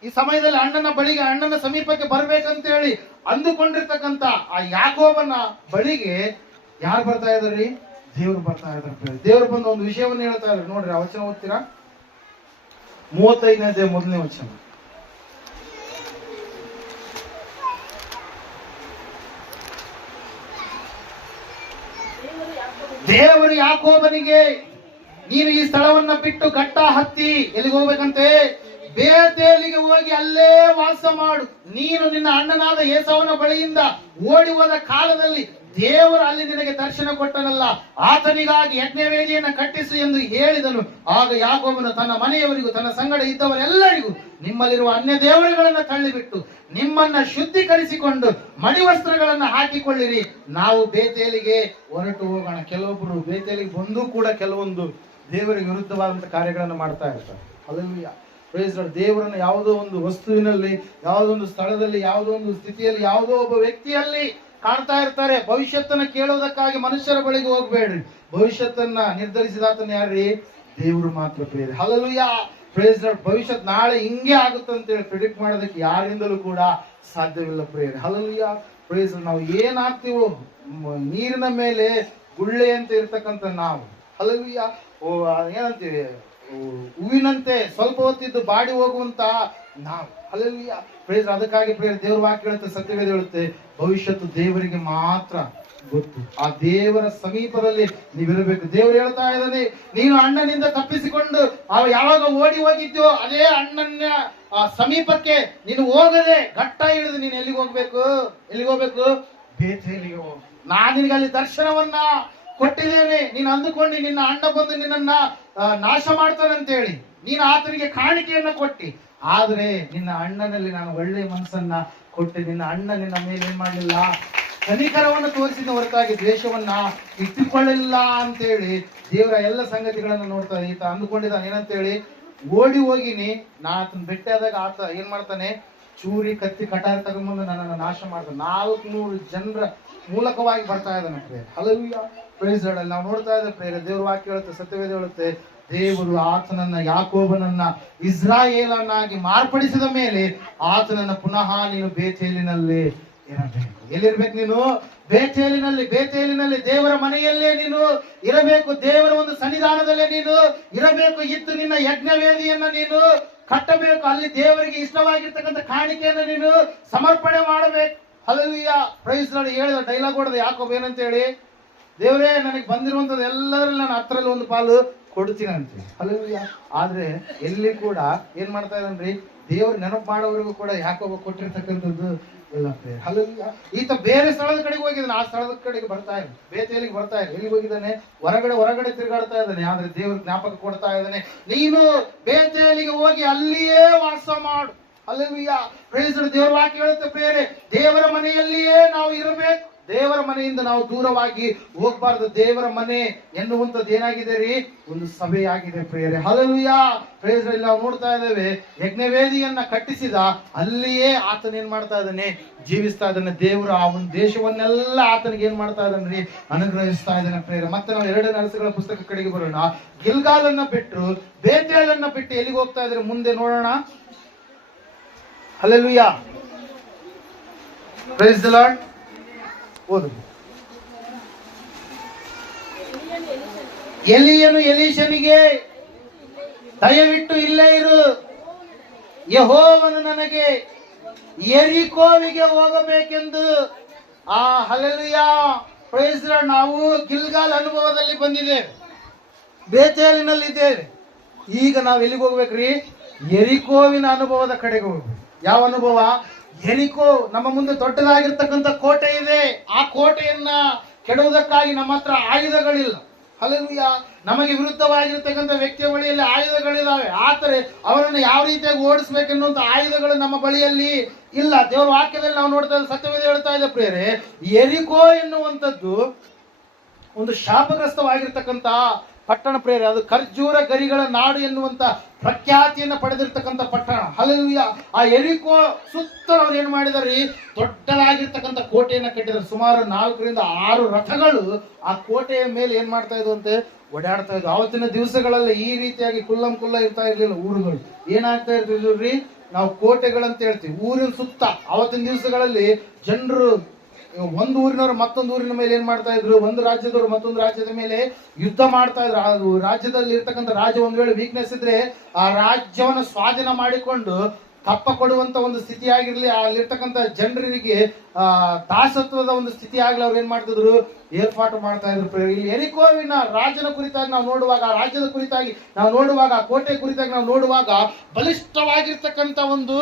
ಈ ಸಮಯದಲ್ಲಿ ಅಣ್ಣನ ಬಳಿಗೆ, ಅಣ್ಣನ ಸಮೀಪಕ್ಕೆ ಬರ್ಬೇಕಂತ ಹೇಳಿ ಅಂದುಕೊಂಡಿರ್ತಕ್ಕಂಥ ಆ ಯಾಕೋಬನ ಬಳಿಗೆ ಯಾರು ಬರ್ತಾ ಇದಾರ್ರಿ? ದೇವರು ಬರ್ತಾ ಇದ್ದಾರೆ. ದೇವರು ಬಂದು ಒಂದು ವಿಷಯವನ್ನು ಹೇಳ್ತಾ ಇದ್ದಾರೆ. ನೋಡ್ರಿ, ಆ ವಚನ ಓದ್ತೀರಾ? 35ನೇ 1ನೇ ವಚನ. ದೇವರು ಯಾಕೋಬನಿಗೆ, ನೀನು ಈ ಸ್ಥಳವನ್ನ ಬಿಟ್ಟು ಘಟ್ಟ ಹತ್ತಿ ಎಲ್ಲಿಗೆ ಹೋಗ್ಬೇಕಂತೆ? ಬೇತೇಲಿಗೆ ಹೋಗಿ ಅಲ್ಲೇ ವಾಸ ಮಾಡು. ನೀನು ನಿನ್ನ ಅಣ್ಣನಾದ ಏಸಾವನ ಬಳಿಯಿಂದ ಓಡಿ ಹೋದ ಕಾಲದಲ್ಲಿ ದೇವರು ಅಲ್ಲಿ ನಿನಗೆ ದರ್ಶನ ಕೊಟ್ಟನಲ್ಲ, ಆತನಿಗಾಗಿ ಯಜ್ಞವೇದಿಯನ್ನು ಕಟ್ಟಿಸು ಎಂದು ಹೇಳಿದನು. ಆಗ ಯಾಕೋಬನು ತನ್ನ ಮನೆಯವರಿಗೂ ತನ್ನ ಸಂಗಡ ಇದ್ದವರೆಲ್ಲರಿಗೂ, ನಿಮ್ಮಲ್ಲಿರುವ ಅನ್ಯ ದೇವರುಗಳನ್ನು ತಳ್ಳಿಬಿಟ್ಟು ನಿಮ್ಮನ್ನ ಶುದ್ಧೀಕರಿಸಿಕೊಂಡು ಮಡಿವಸ್ತ್ರಗಳನ್ನು ಹಾಕಿಕೊಳ್ಳಿರಿ, ನಾವು ಬೇತೇಲಿಗೆ ಹೊರಟು ಹೋಗೋಣ. ಕೆಲವೊಬ್ಬರು ಬೇತೇಲಿಗೆ ಬಂದು ಕೂಡ ಕೆಲವೊಂದು ದೇವರಿಗೆ ವಿರುದ್ಧವಾದಂತಹ ಕಾರ್ಯಗಳನ್ನು ಮಾಡ್ತಾ ಇರ್ತಾರೆ. Hallelujah, praise Lord. ದೇವರನ್ನು ಯಾವುದೋ ಒಂದು ವಸ್ತುವಿನಲ್ಲಿ, ಯಾವುದೋ ಒಂದು ಸ್ಥಳದಲ್ಲಿ, ಯಾವುದೋ ಒಂದು ಸ್ಥಿತಿಯಲ್ಲಿ, ಯಾವುದೋ ಒಬ್ಬ ವ್ಯಕ್ತಿಯಲ್ಲಿ ಕಾಣ್ತಾ ಇರ್ತಾರೆ. ಭವಿಷ್ಯತ್ತನ್ನ ಕೇಳುವುದಕ್ಕಾಗಿ ಮನುಷ್ಯರ ಬಳಿಗೆ ಹೋಗ್ಬೇಡ್ರಿ. ಭವಿಷ್ಯತ್ತನ್ನ ನಿರ್ಧರಿಸಿದಾತನ ಯಾರ್ರಿ? ದೇವರು ಮಾತ್ರ ಪ್ರಿಯರೇ. Hallelujah, praise lord. ಭವಿಷ್ಯತ್ ನಾಳೆ ಹಿಂಗೆ ಆಗುತ್ತೆ ಅಂತೇಳಿ ಪ್ರಿಡಿಕ್ಟ್ ಮಾಡೋದಕ್ಕೆ ಯಾರಿಂದಲೂ ಕೂಡ ಸಾಧ್ಯವಿಲ್ಲ ಪ್ರಿಯರೇ. Hallelujah, praise Lord. ನಾವು ಏನಾಗ್ತೀವೋ ನೀರಿನ ಮೇಲೆ ಗುಳ್ಳೆ ಅಂತ ಇರ್ತಕ್ಕಂಥ ನಾವು, ಹಲ್ಲೆಲೂಯಾ, ಏನಂತೀವಿ, ಹೂವಿನಂತೆ ಸ್ವಲ್ಪ ಹೊತ್ತಿದ್ದು ಬಾಡಿ ಹೋಗುವಂತ ನಾವು, ಹಲ್ಲೆಲೂಯಾ, ಪ್ರೈಸ್. ಅದಕ್ಕಾಗಿ ಪ್ರಿಯರೇ, ದೇವರ ವಾಕ್ಯ ಹೇಳುತ್ತೆ, ಸತ್ಯವೇದ ಹೇಳುತ್ತೆ, ಭವಿಷ್ಯತ್ತು ದೇವರಿಗೆ ಮಾತ್ರ ಗೊತ್ತು. ಆ ದೇವರ ಸಮೀಪದಲ್ಲಿ ನೀವಿರಬೇಕು. ದೇವರು ಹೇಳ್ತಾ ಇದ್ದಾನೆ, ನೀನು ಅಣ್ಣನಿಂದ ತಪ್ಪಿಸಿಕೊಂಡು ಅವ ಯಾವಾಗ ಓಡಿ ಹೋಗಿದ್ಯೋ ಅದೇ ಅಣ್ಣನ ಸಮೀಪಕ್ಕೆ ನೀನು ಹೋಗದೆ ಘಟ್ಟ ಹಿಡಿದು ನೀನು ಎಲ್ಲಿಗೆ ಹೋಗ್ಬೇಕು? ಬೇತೇಲಿಗೆ ಹೋಗು. ನಾನು ನಿನಗೆ ಅಲ್ಲಿ ದರ್ಶನವನ್ನ ಕೊಟ್ಟಿದ್ದೇನೆ. ನೀನು ಅಂದುಕೊಂಡು ನಿನ್ನ ಅಣ್ಣ ಬಂದು ನಿನ್ನನ್ನ ನಾಶ ಮಾಡ್ತಾನಂತೇಳಿ ನೀನು ಆತನಿಗೆ ಕಾಣಿಕೆಯನ್ನ ಕೊಟ್ಟಿ. ಆದ್ರೆ ನಿನ್ನ ಅಣ್ಣನಲ್ಲಿ ನಾನು ಒಳ್ಳೆ ಮನಸ್ಸನ್ನ ಕೊಟ್ಟೆ. ನಿನ್ನ ಅಣ್ಣ ನಿನ್ನ ಮೇಲೆ ಏನ್ ಮಾಡಲಿಲ್ಲ? ಕನಿಕರವನ್ನು ತೋರಿಸಿದ ಹೊರತಾಗಿ ದ್ವೇಷವನ್ನ ಇಟ್ಟುಕೊಳ್ಳಲಿಲ್ಲ ಅಂತೇಳಿ ದೇವರ ಎಲ್ಲ ಸಂಗತಿಗಳನ್ನು ನೋಡ್ತಾ ಈತ ಅಂದುಕೊಂಡಿದ್ದಾನೆ. ಏನಂತೇಳಿ, ಓಡಿ ಹೋಗಿನಿ, ನಾ ಆತನ ಭೇಟಿ ಆದಾಗ ಆತ ಏನ್ ಮಾಡ್ತಾನೆ? ಚೂರಿ ಕತ್ತಿ ಕಟಾರ ತಗೊಂಡ್ಬಂದು ನನ್ನನ್ನು ನಾಶ ಮಾಡ್ತಾನೆ. 400 ಜನರ ಮೂಲಕವಾಗಿ ಬರ್ತಾ ಇದ್ದಾನೆ ಪ್ರೇರ. Hallelujah, praise Lord. ನಾವು ನೋಡ್ತಾ ಇದ್ದೇವೆ ಪ್ರೇರ, ದೇವ್ರ ವಾಕ್ಯ ಹೇಳುತ್ತೆ, ಸತ್ಯವೇದ ಹೇಳುತ್ತೆ, ದೇವರು ಆತನನ್ನ, ಯಾಕೋಬನನ್ನ ಇಸ್ರಾಯೇಲನ್ನಾಗಿ ಮಾರ್ಪಡಿಸಿದ ಮೇಲೆ ಆತನನ್ನ ಪುನಃ ನೀನು ಬೇತೇಲಿನಲ್ಲಿ ಇರಬೇಕು. ಎಲ್ಲಿರ್ಬೇಕು ನೀನು? ಬೇತೇಲಿನಲ್ಲಿ. ಬೇತೇಲಿನಲ್ಲಿ ದೇವರ ಮನೆಯಲ್ಲೇ ನೀನು ಇರಬೇಕು. ದೇವರ ಒಂದು ಸನ್ನಿಧಾನದಲ್ಲೇ ನೀನು ಇರಬೇಕು. ಇದ್ದು ನಿನ್ನ ಯಜ್ಞವೇದಿಯನ್ನ ನೀನು ಕಟ್ಟಬೇಕು. ಅಲ್ಲಿ ದೇವರಿಗೆ ಇಷ್ಟವಾಗಿರ್ತಕ್ಕಂಥ ಕಾಣಿಕೆಯನ್ನು ನೀನು ಸಮರ್ಪಣೆ ಮಾಡಬೇಕು. Hallelujah, praise Lord. ಹೇಳಿದ ಡೈಲಾಗ್ ಹೊಡೆದ ಯಾಕೋಬ ಏನಂತ ಹೇಳಿ, ದೇವರೇ ನನಗೆ ಬಂದಿರುವಂತದ್ದು ಎಲ್ಲರಲ್ಲಿ ನಾನು 10ರಲ್ಲಿ 1 ಪಾಲು ಕೊಡ್ತೀನಿ ಅಂತೀವಿ. ಹಲ್ಲೆಲೂಯಾ. ಆದ್ರೆ ಎಲ್ಲಿ ಕೂಡ ಏನ್ ಮಾಡ್ತಾ ಇದ್ದಾನ್ರಿ? ದೇವ್ರ ನೆನಪು ಮಾಡೋವರೆಗೂ ಕೂಡ ಯಾಕೋಬ ಕೊಟ್ಟಿರ್ತಕ್ಕಂಥದ್ದು ಇಲ್ಲ ಪ್ರೇರ. ಹಲ್ಲೆಲೂಯಾ. ಈತ ಬೇರೆ ಸ್ಥಳದ ಕಡೆಗೆ ಹೋಗಿದ್ದಾನೆ, ಆ ಸ್ಥಳದ ಕಡೆಗೆ ಬರ್ತಾ ಇದ್ದಾನೆ. ಬೇತೇಲಿಗೆ ಬರ್ತಾ ಇದ್ದಾನೆ. ಎಲ್ಲಿಗೆ ಹೋಗಿದ್ದಾನೆ? ಹೊರಗಡೆ ತಿರುಗಾಡ್ತಾ ಇದ್ದಾನೆ. ಆದ್ರೆ ದೇವ್ರ ಜ್ಞಾಪಕ ಕೊಡ್ತಾ ಇದ್ದಾನೆ, ನೀನು ಬೇತೇಲಿಗೆ ಹೋಗಿ ಅಲ್ಲಿಯೇ ವಾಸ ಮಾಡು. Hallelujah, praise Lord. ದೇವರ ವಾಕ್ಯ ಹೇಳುತ್ತೆ ಪ್ರಿಯರೇ, ದೇವರ ಮನೆಯಲ್ಲಿಯೇ ನಾವು ಇರಬೇಕು. ದೇವರ ಮನೆಯಿಂದ ನಾವು ದೂರವಾಗಿ ಹೋಗ್ಬಾರ್ದು. ದೇವರ ಮನೆ ಎನ್ನುವಂಥದ್ದು ಏನಾಗಿದೆ ರೀ? ಒಂದು ಸಭೆಯಾಗಿದೆ ಪ್ರಿಯರೇ. Hallelujah, praise Lord. ನಾವು ನೋಡ್ತಾ ಇದ್ದೇವೆ, ಯಜ್ಞವೇದಿಯನ್ನ ಕಟ್ಟಿಸಿದ ಅಲ್ಲಿಯೇ ಆತನ ಏನ್ ಮಾಡ್ತಾ ಇದ್ದಾನೆ? ಜೀವಿಸ್ತಾ ಇದ್ದಾನೆ. ದೇವರು ಆ ಒಂದು ದೇಶವನ್ನೆಲ್ಲ ಆತನಿಗೆ ಏನ್ ಮಾಡ್ತಾ ಇದ್ದಾನೆ? ಅನುಗ್ರಹಿಸ್ತಾ ಇದ್ದಾನೆ ಪ್ರಿಯರೇ. ಮತ್ತೆ ನಾವು 2 ಅರಸುಗಳ ಪುಸ್ತಕ ಕಡೆಗೆ ಬರೋಣ. ಗಿಲ್ಗಾಲನ್ನ ಬಿಟ್ಟು ಬೇತೇಲನ್ನ ಬಿಟ್ಟು ಎಲ್ಲಿಗೆ ಹೋಗ್ತಾ ಇದ್ರೆ ಮುಂದೆ ನೋಡೋಣ. Hallelujah, praise the Lord. ಓದು. ಎಲಿಯನು ಎಲೀಷನಿಗೆ, ದಯವಿಟ್ಟು ಇಲ್ಲೇ ಇರು, ಯೆಹೋವನು ನನಗೆ ಯೆರಿಕೋವಿಗೆ ಹೋಗಬೇಕೆಂದು. Hallelujah, praise the Lord. ನಾವು ಗಿಲ್ಗಾಲ್ ಅನುಭವದಲ್ಲಿ ಬಂದಿದ್ದೇವೆ, ಬೇತೇಲಿನಲ್ಲಿ ಇದ್ದೇವೆ. ಈಗ ನಾವು ಎಲ್ಲಿಗೆ ಹೋಗ್ಬೇಕ್ರಿ? ಯೆರಿಕೋವಿನ ಅನುಭವದ ಕಡೆಗೆ ಹೋಗ್ಬೇಕು. ಯಾವ ಅನುಭವ? ಯೆರಿಕೋ ನಮ್ಮ ಮುಂದೆ ದೊಡ್ಡದಾಗಿರ್ತಕ್ಕಂಥ ಕೋಟೆ ಇದೆ. ಆ ಕೋಟೆಯನ್ನ ಕೆಡುವುದಕ್ಕಾಗಿ ನಮ್ಮ ಹತ್ರ ಆಯುಧಗಳಿಲ್ಲ. ಹಲ್ಲೆಲೂಯಾ, ನಮಗೆ ವಿರುದ್ಧವಾಗಿರ್ತಕ್ಕಂಥ ವ್ಯಕ್ತಿಯ ಬಳಿಯಲ್ಲಿ ಆಯುಧಗಳಿದಾವೆ. ಆದರೆ ಅವರನ್ನು ಯಾವ ರೀತಿಯಾಗಿ ಓಡಿಸ್ಬೇಕೆನ್ನುವಂತ ಆಯುಧಗಳು ನಮ್ಮ ಬಳಿಯಲ್ಲಿ ಇಲ್ಲ. ದೇವರ ವಾಕ್ಯದಲ್ಲಿ ನಾವು ನೋಡ್ತಾ ಇದ್ದೇವೆ, ಸತ್ಯವೇದ ಹೇಳ್ತಾ ಇದೆ ಪ್ರಿಯರೇ, ಯೆರಿಕೋ ಎನ್ನುವಂಥದ್ದು ಒಂದು ಶಾಪಗ್ರಸ್ತವಾಗಿರ್ತಕ್ಕಂಥ ಪಟ್ಟಣ ಪ್ರೇರೆ. ಅದು ಖರ್ಜೂರ ಗರಿಗಳ ನಾಡು ಎನ್ನುವಂತ ಪ್ರಖ್ಯಾತಿಯನ್ನು ಪಡೆದಿರ್ತಕ್ಕಂಥ ಪಟ್ಟಣ. ಹಲ್ಲೆಲೂಯಾ. ಆ ಯೆರಿಕೋ ಸುತ್ತಲೂ ಅವ್ರು ಏನ್ ಮಾಡಿದಾರೆ? ದೊಡ್ಡದಾಗಿರ್ತಕ್ಕಂಥ ಕೋಟೆಯನ್ನ ಕಟ್ಟಿದ್ದಾರೆ. ಸುಮಾರು 4 ರಿಂದ 6 ರಥಗಳು ಆ ಕೋಟೆಯ ಮೇಲೆ ಏನ್ ಮಾಡ್ತಾ ಇದ್ವು ಅಂತೆ? ಓಡಾಡ್ತಾ ಇದ್ವು. ಆವತ್ತಿನ ದಿವಸಗಳಲ್ಲಿ ಈ ರೀತಿಯಾಗಿ ಕುಲ್ಲ ಇರ್ತಾ ಇರ್ಲಿಲ್ಲ ಊರುಗಳು. ಏನಾಗ್ತಾ ಇರ್ತಿದ್ವಿ? ನಾವು ಕೋಟೆಗಳಂತ ಹೇಳ್ತೀವಿ. ಊರಿನ ಸುತ್ತ ಆವತ್ತಿನ ದಿವಸಗಳಲ್ಲಿ ಜನರು ಒಂದು ಊರಿನವರು ಮತ್ತೊಂದು ಊರಿನ ಮೇಲೆ ಏನ್ ಮಾಡ್ತಾ ಇದ್ರು? ಒಂದು ರಾಜ್ಯದವರು ಮತ್ತೊಂದು ರಾಜ್ಯದ ಮೇಲೆ ಯುದ್ಧ ಮಾಡ್ತಾ ಇದ್ರು. ಅದು ರಾಜ್ಯದಲ್ಲಿ ಇರ್ತಕ್ಕಂಥ ರಾಜ್ಯ ಒಂದ್ ವೇಳೆ ವೀಕ್ನೆಸ್ ಇದ್ರೆ ಆ ರಾಜ್ಯವನ್ನು ಸ್ವಾಧೀನ ಮಾಡಿಕೊಂಡು ಕಪ್ಪ ಕೊಡುವಂತ ಒಂದು ಸ್ಥಿತಿ ಆಗಿರ್ಲಿ, ಅಲ್ಲಿರ್ತಕ್ಕಂಥ ಜನರಿಗೆ ದಾಸತ್ವದ ಒಂದು ಸ್ಥಿತಿ ಆಗ್ಲಿ, ಅವ್ರು ಏನ್ ಮಾಡ್ತಿದ್ರು? ಏರ್ಪಾಟು ಮಾಡ್ತಾ ಇದ್ರು. ಇಲ್ಲಿ ಯೆರಿಕೋವಿನ ರಾಜನ ಕುರಿತಾಗಿ ನಾವು ನೋಡುವಾಗ, ಆ ರಾಜ್ಯದ ಕುರಿತಾಗಿ ನಾವು ನೋಡುವಾಗ, ಆ ಕೋಟೆ ಕುರಿತಾಗಿ ನಾವು ನೋಡುವಾಗ ಬಲಿಷ್ಠವಾಗಿರ್ತಕ್ಕಂಥ ಒಂದು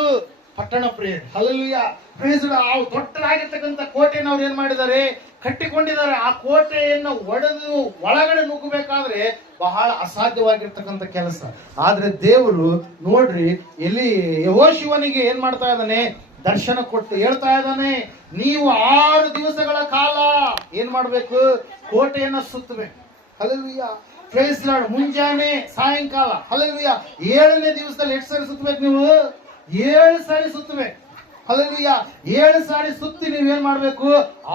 ಪಟ್ಟಣ ಪ್ರೇರ್. Hallelujah, praise Lord. ದೊಡ್ಡದಾಗಿರ್ತಕ್ಕಂಥ ಕೋಟೆಯನ್ನು ಅವ್ರು ಏನ್ ಮಾಡಿದ್ದಾರೆ? ಕಟ್ಟಿಕೊಂಡಿದ್ದಾರೆ. ಆ ಕೋಟೆಯನ್ನು ಒಡೆದು ಒಳಗಡೆ ನುಗ್ಗಬೇಕಾದ್ರೆ ಬಹಳ ಅಸಾಧ್ಯವಾಗಿರ್ತಕ್ಕಂಥ ಕೆಲಸ. ಆದ್ರೆ ದೇವರು ನೋಡ್ರಿ ಎಲ್ಲಿ ಯೆಹೋಶುವನಿಗೆ ಏನ್ ಮಾಡ್ತಾ ಇದ್ದಾನೆ, ದರ್ಶನ ಕೊಟ್ಟು ಹೇಳ್ತಾ ಇದ್ದಾನೆ, ನೀವು 6 ದಿವಸಗಳ ಕಾಲ ಏನ್ ಮಾಡ್ಬೇಕು, ಕೋಟೆಯನ್ನ ಸುತ್ತಬೇಕು. Hallelujah, praise Lord. ಮುಂಜಾನೆ ಸಾಯಂಕಾಲ. ಹಲ್ಲೆಲೂಯಾ. 7ನೇ ದಿವಸದಲ್ಲಿ ಎಷ್ಟು ಸಾರಿ ಸುತ್ತಬೇಕು ನೀವು? 7 ಸಾರಿ ಸುತ್ತಬೇಕು. ಹಲ್ಲೆಲೂಯಾ. 7 ಸಾರಿ ಸುತ್ತಿ ನೀವೇನ್ ಮಾಡ್ಬೇಕು,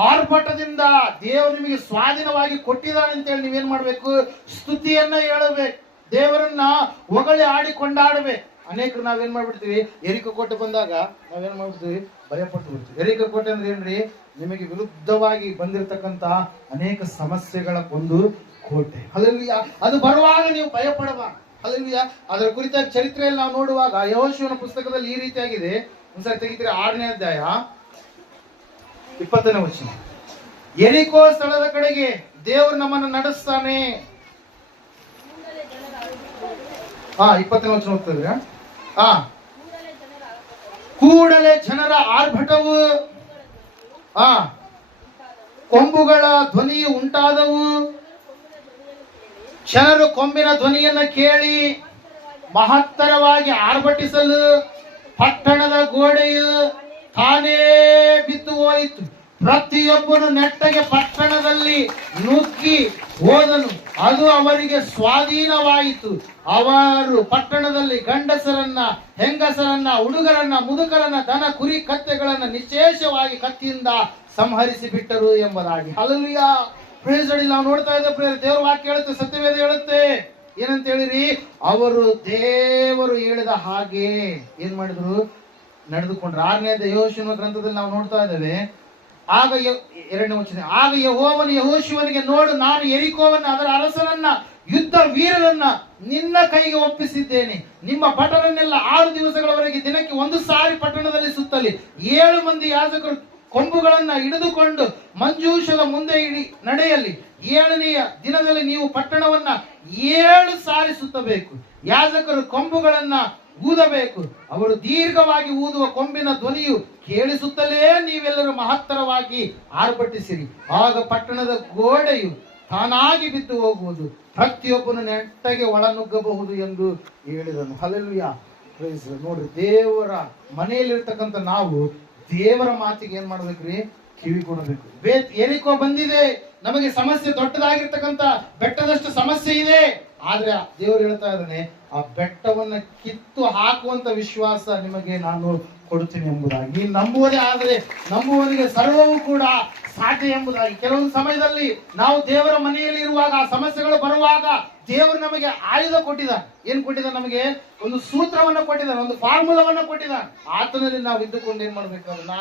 ಆರ್ಭಟದಿಂದ ದೇವರು ನಿಮಗೆ ಸ್ವಾಧೀನವಾಗಿ ಕೊಟ್ಟಿದ್ದಾನೆ ಅಂತೇಳಿ ನೀವೇನ್ ಮಾಡ್ಬೇಕು, ಸ್ತುತಿಯನ್ನ ಹೇಳಬೇಕು, ದೇವರನ್ನ ಹೊಗಳಿ ಆಡಿ ಕೊಂಡಾಡಬೇಕು. ಅನೇಕರು ನಾವೇನ್ ಮಾಡ್ಬಿಡ್ತೀವಿ, ಎರಿಕೋ ಕೋಟೆ ಬಂದಾಗ ನಾವೇನ್ ಮಾಡ್ಬಿಡ್ತೀವಿ, ಭಯಪಟ್ಟು ಬಿಡ್ತೀವಿ. ಎರಿಕೋ ಕೋಟೆ ಅಂದ್ರೆ ಏನ್ರಿ, ನಿಮಗೆ ವಿರುದ್ಧವಾಗಿ ಬಂದಿರತಕ್ಕಂತ ಅನೇಕ ಸಮಸ್ಯೆಗಳ ಒಂದು ಕೋಟೆ. ಹಲ್ಲೆಲೂಯಾ. ಅದು ಬರುವಾಗ ನೀವು ಭಯಪಡಬಾರದು. ಹಲ್ಲೆಲೂಯಾ. ಅದರ ಕುರಿತಾಗಿ ಚರಿತ್ರೆಯಲ್ಲಿ ನಾವು ನೋಡುವಾಗ ಯೆಹೋಶುವನ ಪುಸ್ತಕದಲ್ಲಿ ಈ ರೀತಿಯಾಗಿದೆ. ಒಂದ್ಸರಿ ತೆಗಿತೀರಿ 6ನೇ ಅಧ್ಯಾಯ 20ನೇ ವಚನ. ಎರಿಕೋ ಸ್ಥಳದ ಕಡೆಗೆ ದೇವರು ನಮ್ಮನ್ನು ನಡೆಸ್ತಾನೆ. 20ನೇ ವಚನ ಹೋಗ್ತದೆ. ಕೂಡಲೇ ಜನರ ಆರ್ಭಟವು, ಕೊಂಬುಗಳ ಧ್ವನಿಯು ಉಂಟಾದವು. ಜನರು ಕೊಂಬಿನ ಧ್ವನಿಯನ್ನ ಕೇಳಿ ಮಹತ್ತರವಾಗಿ ಆರ್ಭಟಿಸಲು ಪಟ್ಟಣದ ಗೋಡೆಯು ತಾನೇ ಬಿದ್ದು ಹೋಯಿತು. ಪ್ರತಿಯೊಬ್ಬನು ನೆಟ್ಟಗೆ ಪಟ್ಟಣದಲ್ಲಿ ನುಗ್ಗಿ ಹೋದನು. ಅದು ಅವರಿಗೆ ಸ್ವಾಧೀನವಾಯಿತು. ಅವರು ಪಟ್ಟಣದಲ್ಲಿ ಗಂಡಸರನ್ನ, ಹೆಂಗಸರನ್ನ, ಹುಡುಗರನ್ನ, ಮುದುಕರನ್ನ, ದನ, ಕುರಿ, ಕತ್ತೆಗಳನ್ನ ನಿಶೇಷವಾಗಿ ಕತ್ತಿಯಿಂದ ಸಂಹರಿಸಿ ಬಿಟ್ಟರು ಎಂಬುದಾಗಿ. ಹಲ್ಲೆಲೂಯಾ. Praise Lord. ನಾವು ನೋಡ್ತಾ ಇದ್ದೇವೆ, ದೇವರ ವಾಕ್ಯ ಹೇಳುತ್ತೆ, ಸತ್ಯವೇದ ಹೇಳುತ್ತೆ. ಏನಂತ ಹೇಳಿರಿ, ಅವರು ದೇವರು ಹೇಳಿದ ಹಾಗೆ ಏನ್ ಮಾಡಿದ್ರು, ನಡೆದುಕೊಂಡ್ರು. 6ನೇ ಯೆಹೋಶುವನ ಗ್ರಂಥದಲ್ಲಿ ನಾವು ನೋಡ್ತಾ ಇದ್ದೇವೆ. ಆಗ 2ನೇ ವಚನ, ಆಗ ಯೆಹೋವನು ಯೆಹೋಶುವನಿಗೆ, ನೋಡು, ನಾನು ಯೆರಿಕೋವನ್ನ, ಅದರ ಅರಸನನ್ನ, ಯುದ್ಧ ವೀರರನ್ನ ನಿನ್ನ ಕೈಗೆ ಒಪ್ಪಿಸಿದ್ದೇನೆ. ನಿಮ್ಮ ಭಟರನ್ನೆಲ್ಲ 6 ದಿವಸಗಳವರೆಗೆ ದಿನಕ್ಕೆ 1 ಸಾರಿ ಪಟ್ಟಣದಲ್ಲಿ ಸುತ್ತಲಿ. 7 ಮಂದಿ ಯಾಜಕರು ಕೊಂಬುಗಳನ್ನ ಹಿಡಿದುಕೊಂಡು ಮಂಜೂಷದ ಮುಂದೆ ನಡೆಯಲಿ. 7ನೆಯ ದಿನದಲ್ಲಿ ನೀವು ಪಟ್ಟಣವನ್ನ 7 ಸಾರಿ ಸುತ್ತಬೇಕು. ಯಾಜಕರು ಕೊಂಬುಗಳನ್ನ ಊದಬೇಕು. ಅವರು ದೀರ್ಘವಾಗಿ ಊದುವ ಕೊಂಬಿನ ಧ್ವನಿಯು ಕೇಳಿಸುತ್ತಲೇ ನೀವೆಲ್ಲರೂ ಮಹತ್ತರವಾಗಿ ಆರ್ಭಟಿಸಿರಿ. ಆಗ ಪಟ್ಟಣದ ಗೋಡೆಯು ತಾನಾಗಿ ಬಿದ್ದು ಹೋಗುವುದು, ಪ್ರತಿಯೊಬ್ಬನು ನೆಟ್ಟಗೆ ಒಳನುಗ್ಗಬಹುದು ಎಂದು ಹೇಳಿದನು. ಹಲ್ಲೆಲೂಯಾ. ಪ್ರೈಸ್ ನೋಡ್ರಿ, ದೇವರ ಮನೆಯಲ್ಲಿರ್ತಕ್ಕಂಥ ನಾವು ದೇವರ ಮಾತಿಗೆ ಏನ್ ಮಾಡ್ಬೇಕ್ರಿ, ಕಿವಿ ಕೊಡಬೇಕು. ಎರಿಕೋ ಬಂದಿದೆ, ನಮಗೆ ಸಮಸ್ಯೆ ದೊಡ್ಡದಾಗಿರ್ತಕ್ಕಂಥ ಬೆಟ್ಟದಷ್ಟು ಸಮಸ್ಯೆ ಇದೆ. ಆದ್ರೆ ದೇವರು ಹೇಳ್ತಾ ಇದ್ದಾನೆ, ಆ ಬೆಟ್ಟವನ್ನ ಕಿತ್ತು ಹಾಕುವಂತ ವಿಶ್ವಾಸ ನಿಮಗೆ ನಾನು ಕೊಡುತ್ತೇನೆ ಎಂಬುದಾಗಿ. ನೀನು ನಂಬುವುದೇ ಆದರೆ ನಂಬುವನಿಗೆ ಸರ್ವವೂ ಕೂಡ ಸಾಧ್ಯ ಎಂಬುದಾಗಿ. ಕೆಲವೊಂದು ಸಮಯದಲ್ಲಿ ನಾವು ದೇವರ ಮನೆಯಲ್ಲಿ ಇರುವಾಗ, ಆ ಸಮಸ್ಯೆಗಳು ಬರುವಾಗ ದೇವರು ನಮಗೆ ಆಯುಧ ಕೊಟ್ಟಿದ್ದಾನೆ. ಏನ್ ಕೊಟ್ಟಿದ್ದಾನೆ? ನಮಗೆ ಒಂದು ಸೂತ್ರವನ್ನ ಕೊಟ್ಟಿದ್ದಾನೆ, ಒಂದು ಫಾರ್ಮುಲಾವನ್ನ ಕೊಟ್ಟಿದ್ದಾನೆ. ಆತನಲ್ಲಿ ನಾವು ಇದ್ದುಕೊಂಡು ಏನ್ ಮಾಡ್ಬೇಕು, ಅದನ್ನ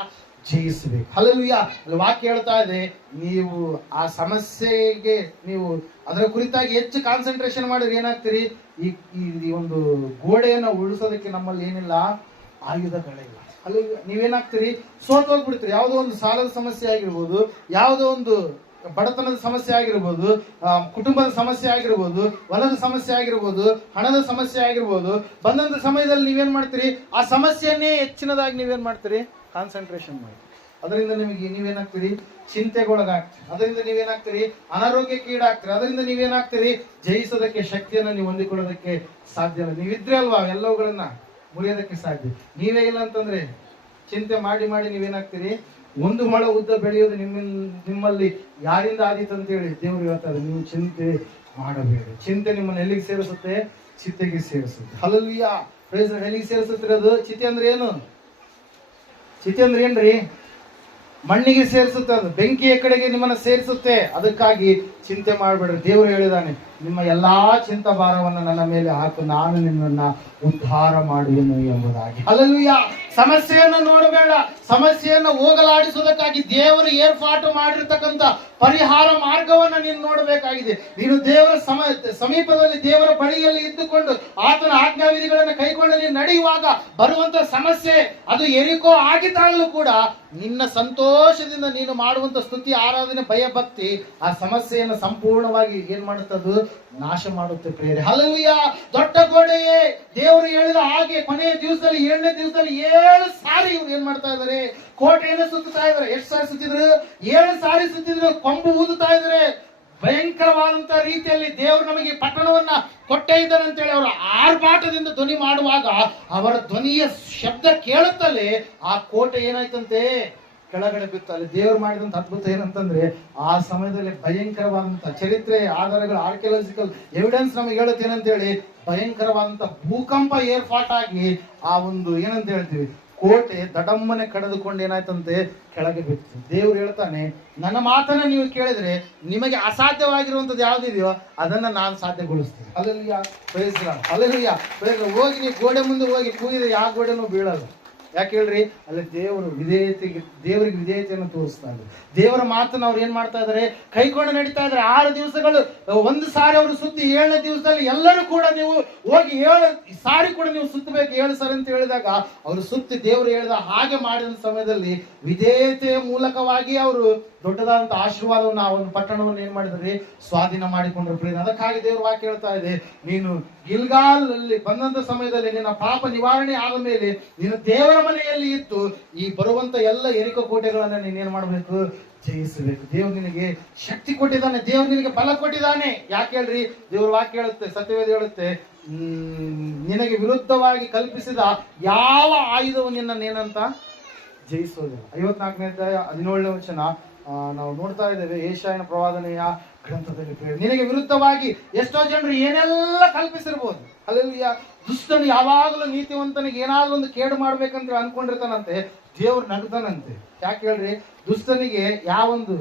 ಜಯಿಸಬೇಕು. ಹಲ್ಲೆಲೂಯಾ. ಅಲ್ಲಿ ವಾಕ್ಯ ಹೇಳ್ತಾ ಇದೆ, ನೀವು ಆ ಸಮಸ್ಯೆಗೆ ನೀವು ಅದರ ಕುರಿತಾಗಿ ಹೆಚ್ಚು ಕಾನ್ಸಂಟ್ರೇಷನ್ ಮಾಡಿದ್ರೆ ಏನಾಗ್ತೀರಿ, ಈ ಒಂದು ಗೋಡೆಯನ್ನು ಉಳಿಸೋದಕ್ಕೆ ನಮ್ಮಲ್ಲಿ ಏನಿಲ್ಲ, ಆಯುಧಗಳಿಲ್ಲ. ಅಲ್ಲಿ ನೀವೇನಾಗ್ತೀರಿ, ಸೋತೋಗ್ಬಿಡ್ತೀರಿ. ಯಾವುದೋ ಒಂದು ಸಾಲದ ಸಮಸ್ಯೆ ಆಗಿರ್ಬೋದು, ಯಾವುದೋ ಒಂದು ಬಡತನದ ಸಮಸ್ಯೆ ಆಗಿರ್ಬೋದು, ಕುಟುಂಬದ ಸಮಸ್ಯೆ ಆಗಿರ್ಬೋದು, ಹೊಲದ ಸಮಸ್ಯೆ ಆಗಿರ್ಬೋದು, ಹಣದ ಸಮಸ್ಯೆ ಆಗಿರ್ಬೋದು. ಬಂದಂತ ಸಮಯದಲ್ಲಿ ನೀವೇನ್ ಮಾಡ್ತೀರಿ, ಆ ಸಮಸ್ಯೆಯನ್ನೇ ಹೆಚ್ಚಿನದಾಗಿ ನೀವೇನ್ ಮಾಡ್ತೀರಿ, ಕಾನ್ಸಂಟ್ರೇಷನ್ ಮಾಡಿ. ಅದರಿಂದ ನಿಮಗೆ ನೀವೇನಾಗ್ತೀರಿ, ಚಿಂತೆಗೊಳಗಾಗ್ತೀರಿ. ಅದರಿಂದ ನೀವೇನಾಗ್ತೀರಿ, ಅನಾರೋಗ್ಯಕ್ಕೆ ಈಡಾಗ್ತೀರಿ. ಅದರಿಂದ ನೀವೇನಾಗ್ತೀರಿ, ಜಯಿಸೋದಕ್ಕೆ ಶಕ್ತಿಯನ್ನು ನೀವು ಹೊಂದಿಕೊಳ್ಳೋದಕ್ಕೆ ಸಾಧ್ಯ ಇಲ್ಲ. ನೀವಿದ್ರೆ ಅಲ್ವಾ ಎಲ್ಲವುಗಳನ್ನ ಮುರಿಯೋದಕ್ಕೆ ಸಾಧ್ಯ. ನೀವೇ ಇಲ್ಲ ಅಂತಂದ್ರೆ ಚಿಂತೆ ಮಾಡಿ ಮಾಡಿ ನೀವೇನಾಗ್ತೀರಿ, 1 ಮೊಳ ಉದ್ದ ಬೆಳೆಯೋದು ನಿಮ್ಮಲ್ಲಿ ಯಾರಿಂದ ಆದೀತು ಅಂತ ಹೇಳಿ ದೇವರು ಹೇಳ್ತಾರೆ. ನೀವು ಚಿಂತೆ ಮಾಡಬೇಡಿ. ಚಿಂತೆ ನಿಮ್ಮನ್ನು ಎಲ್ಲಿಗೆ ಸೇರಿಸುತ್ತೆ, ಚಿತೆಗೆ ಸೇರಿಸುತ್ತೆ. ಹಲ್ಲೆಲೂಯಾ. Praise Lord. ಎಲ್ಲಿಗೆ ಸೇರಿಸುತ್ತಿರೋದು? ಚಿತೆ ಅಂದ್ರೆ ಏನು? ಚಿತೆ ಅಂದ್ರೆ ಏನ್ರಿ? ಮಣ್ಣಿಗೆ ಸೇರಿಸುತ್ತೆ. ಅದು ಬೆಂಕಿಯ ಕಡೆಗೆ ನಿಮ್ಮನ್ನ ಸೇರಿಸುತ್ತೆ. ಅದಕ್ಕಾಗಿ ಚಿಂತೆ ಮಾಡಬೇಡ್ರಿ. ದೇವರು ಹೇಳಿದಾನೆ, ನಿಮ್ಮ ಎಲ್ಲಾ ಚಿಂತ ಭಾರವನ್ನು ನನ್ನ ಮೇಲೆ ಹಾಕು, ನಾನು ನಿನ್ನನ್ನ ಉದ್ಧಾರ ಮಾಡುವೆನು ಎಂಬುದಾಗಿ. ಹಲ್ಲೆಲೂಯಾ. ಸಮಸ್ಯೆಯನ್ನು ನೋಡಬೇಡ, ಸಮಸ್ಯೆಯನ್ನು ಹೋಗಲಾಡಿಸುವುದಕ್ಕಾಗಿ ದೇವರು ಏರ್ಪಾಟು ಮಾಡಿರ್ತಕ್ಕಂಥ ಪರಿಹಾರ ಮಾರ್ಗವನ್ನ ನೀನು ನೋಡಬೇಕಾಗಿದೆ. ನೀನು ದೇವರ ಸಮೀಪದಲ್ಲಿ, ದೇವರ ಬಳಿಯಲ್ಲಿ ಇದ್ದುಕೊಂಡು ಆತನ ಆಜ್ಞಾವಿಧಿಗಳನ್ನು ಕೈಕೊಂಡು ನೀನು ನಡೆಯುವಾಗ ಬರುವಂತ ಸಮಸ್ಯೆ ಅದು ಎರಿಕೋ ಆಗಿದ್ದಾಗಲೂ ಕೂಡ ನಿನ್ನ ಸಂತೋಷದಿಂದ ನೀನು ಮಾಡುವಂತ ಸ್ತುತಿ, ಆರಾಧನೆ, ಭಯ, ಭಕ್ತಿ ಆ ಸಮಸ್ಯೆಯನ್ನು ಕೋಟೆಯನ್ನು ಸಂಪೂರ್ಣವಾಗಿ ಏನ್ ಮಾಡುತ್ತೆ, ಅದು ನಾಶ ಮಾಡುತ್ತೆ ಪ್ರಿಯರೇ. ಹಲ್ಲೆಲೂಯಾ. ದೊಡ್ಡ ಗೋಡೆಯೇ ದೇವರು ಹೇಳಿದ ಹಾಗೆ ಕೊನೆಯ ದಿವಸದಲ್ಲಿ 7ನೇ ದಿವಸದಲ್ಲಿ 7 ಸಾರಿ ಇವ್ರು ಏನ್ ಮಾಡ್ತಾ ಇದಾರೆ, ಕೋಟೆಯನ್ನು ಸುತ್ತಾ ಇದಾರೆ. ಎಷ್ಟು ಸಾರಿ ಸುತ್ತಿದ್ರು? 7 ಸಾರಿ ಸುತ್ತಿದ್ರು. ಕೊಂಬು ಊದುತ್ತಾ ಇದಾರೆ. ಭಯಂಕರವಾದಂತ ರೀತಿಯಲ್ಲಿ ದೇವರು ನಮಗೆ ಪಟ್ಟಣವನ್ನ ಕೊಟ್ಟೇ ಇದ್ದಾನೆ ಅಂತೇಳಿ ಅವರು ಆರ್ಭಾಟದಿಂದ ಧ್ವನಿ ಮಾಡುವಾಗ ಅವರ ಧ್ವನಿಯ ಶಬ್ದ ಕೇಳುತ್ತಲೇ ಆ ಕೋಟೆ ಏನಾಯ್ತಂತೆ, ಕೆಳಗಡೆ ಬಿತ್ತು. ಅಲ್ಲಿ ದೇವರು ಮಾಡಿದಂತ ಅದ್ಭುತ ಏನಂತಂದ್ರೆ, ಆ ಸಮಯದಲ್ಲಿ ಭಯಂಕರವಾದಂತ ಚರಿತ್ರೆ ಆಧಾರಗಳು, ಆರ್ಕಿಯಾಲಜಿಕಲ್ ಎವಿಡೆನ್ಸ್ ನಮಗೆ ಹೇಳುತ್ತೆ ಏನಂತೇಳಿ, ಭಯಂಕರವಾದಂತ ಭೂಕಂಪ ಏರ್ಪಾಟಾಗಿ ಆ ಒಂದು ಏನಂತ ಹೇಳ್ತೀವಿ, ಕೋಟೆ ದಡಮ್ಮನೆ ಕಳೆದುಕೊಂಡು ಏನಾಯ್ತಂತೆ, ಕೆಳಗೆ ಬಿತ್ತು. ದೇವ್ರು ಹೇಳ್ತಾನೆ, ನನ್ನ ಮಾತನ್ನ ನೀವು ಕೇಳಿದ್ರೆ ನಿಮಗೆ ಅಸಾಧ್ಯವಾಗಿರುವಂತದ್ದು ಯಾವ್ದಿದೆಯೋ ಅದನ್ನ ನಾನು ಸಾಧ್ಯಗೊಳಿಸ್ತೀನಿ. Hallelujah, praise Lord. Hallelujah, praise Lord. ಹೋಗಿ ನೀವು ಗೋಡೆ ಮುಂದೆ ಹೋಗಿ ಕೂಗಿದ್ರೆ ಯಾವ ಗೋಡೆನೂ ಬೀಳಲ್ಲ. ಯಾಕೆ ಹೇಳ್ರಿ, ಅಲ್ಲಿ ದೇವರು ದೇವರಿಗೆ ವಿಧೇಯತೆಯನ್ನು ತೋರಿಸ್ತಾ ಇದ್ದಾರೆ. ದೇವರ ಮಾತನ್ನ ಅವ್ರು ಏನ್ ಮಾಡ್ತಾ ಇದಾರೆ, ಕೈಕೊಂಡು ನಡೀತಾ ಇದಾರೆ. 6 ದಿವಸಗಳು 1 ಸಾರಿ ಅವರು ಸುತ್ತಿ 7ನೇ ದಿವಸದಲ್ಲಿ ಎಲ್ಲರೂ ಕೂಡ ನೀವು ಹೋಗಿ 7 ಸಾರಿ ಕೂಡ ನೀವು ಸುತ್ತಬೇಕು 7 ಸಾರಿ ಅಂತ ಹೇಳಿದಾಗ ಅವರು ಸುತ್ತಿ ದೇವರು ಹೇಳಿದ ಹಾಗೆ ಮಾಡಿದ ಸಮಯದಲ್ಲಿ ವಿಧೇಯತೆಯ ಮೂಲಕವಾಗಿ ಅವರು ದೊಡ್ಡದಾದಂತ ಆಶೀರ್ವಾದವನ್ನು ಆ ಒಂದು ಪಟ್ಟಣವನ್ನು ಏನ್ ಮಾಡಿದ್ರಿ, ಸ್ವಾಧೀನ ಮಾಡಿಕೊಂಡ್ರು ಪ್ರಿಯ. ಅದಕ್ಕಾಗಿ ದೇವ್ರ ವಾಕ್ಯ ಹೇಳ್ತಾ ಇದೆ, ನೀನು ಗಿಲ್ಗಾಲ್ ಅಲ್ಲಿ ಬಂದಂತ ಸಮಯದಲ್ಲಿ ನಿನ್ನ ಪಾಪ ನಿವಾರಣೆ ಆದ ಮೇಲೆ ನೀನು ದೇವರ ಮನೆಯಲ್ಲಿ ಇತ್ತು ಈ ಬರುವಂತ ಎಲ್ಲ ಎರಿಕೋ ಕೋಟೆಗಳನ್ನ ನೀನೇನ್ ಮಾಡ್ಬೇಕು, ಜಯಿಸಬೇಕು. ದೇವ್ರು ನಿನಗೆ ಶಕ್ತಿ ಕೊಟ್ಟಿದ್ದಾನೆ, ದೇವ್ರು ನಿನಗೆ ಬಲ ಕೊಟ್ಟಿದ್ದಾನೆ. ಯಾಕೆ ಹೇಳ್ರಿ, ದೇವ್ರ ವಾಕ್ಯ ಹೇಳುತ್ತೆ, ಸತ್ಯವೇದ ಹೇಳುತ್ತೆ, ನಿನಗೆ ವಿರುದ್ಧವಾಗಿ ಕಲ್ಪಿಸಿದ ಯಾವ ಆಯುಧವು ನಿನ್ನನ್ನೇನಂತ ಜಯಿಸೋದಿಲ್ಲ. 54ನೇ ಅಧ್ಯಾಯ 17ನೇ ವಚನ ನಾವು ನೋಡ್ತಾ ಇದ್ದೇವೆ ಯೆಶಾಯನ ಪ್ರವಾದನೆಯ ಗ್ರಂಥದಲ್ಲಿ. ನಿನಗೆ ವಿರುದ್ಧವಾಗಿ ಎಷ್ಟೋ ಜನರು ಏನೆಲ್ಲ ಕಲ್ಪಿಸಿರ್ಬೋದು. ಹಲ್ಲೆಲೂಯಾ. ದುಷ್ಟನು ಯಾವಾಗಲೂ ನೀತಿವಂತನಿಗೆ ಏನಾದ್ರೂ ಒಂದು ಕೇಡು ಮಾಡ್ಬೇಕಂತ ಅನ್ಕೊಂಡಿರ್ತಾನಂತೆ, ದೇವ್ರು ನಗ್ತಾನಂತೆ. ಯಾಕೆ ಹೇಳ್ರಿ, ದುಷ್ಟನಿಗೆ ಯಾವೊಂದು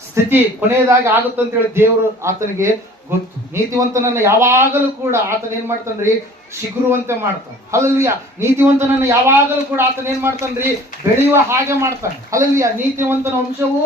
ಸ್ಥಿತಿ ಕೊನೆಯದಾಗಿ ಆಗುತ್ತಂತ ಹೇಳಿ ದೇವರು ಆತನಿಗೆ ಗೊತ್ತು. ನೀತಿವಂತನನ್ನ ಯಾವಾಗಲೂ ಕೂಡ ಆತನ ಏನ್ ಮಾಡ್ತಾನ್ರಿ, ಚಿಗುರುವಂತೆ ಮಾಡ್ತಾನೆ. ಹಲ್ಲೆಲೂಯಾ. ನೀತಿವಂತನನ್ನ ಯಾವಾಗಲೂ ಕೂಡ ಆತನ ಏನ್ ಮಾಡ್ತಾನ್ರಿ, ಬೆಳೆಯುವ ಹಾಗೆ ಮಾಡ್ತಾನೆ. ಹಲ್ಲೆಲೂಯಾ. ನೀತಿವಂತನ ವಂಶವು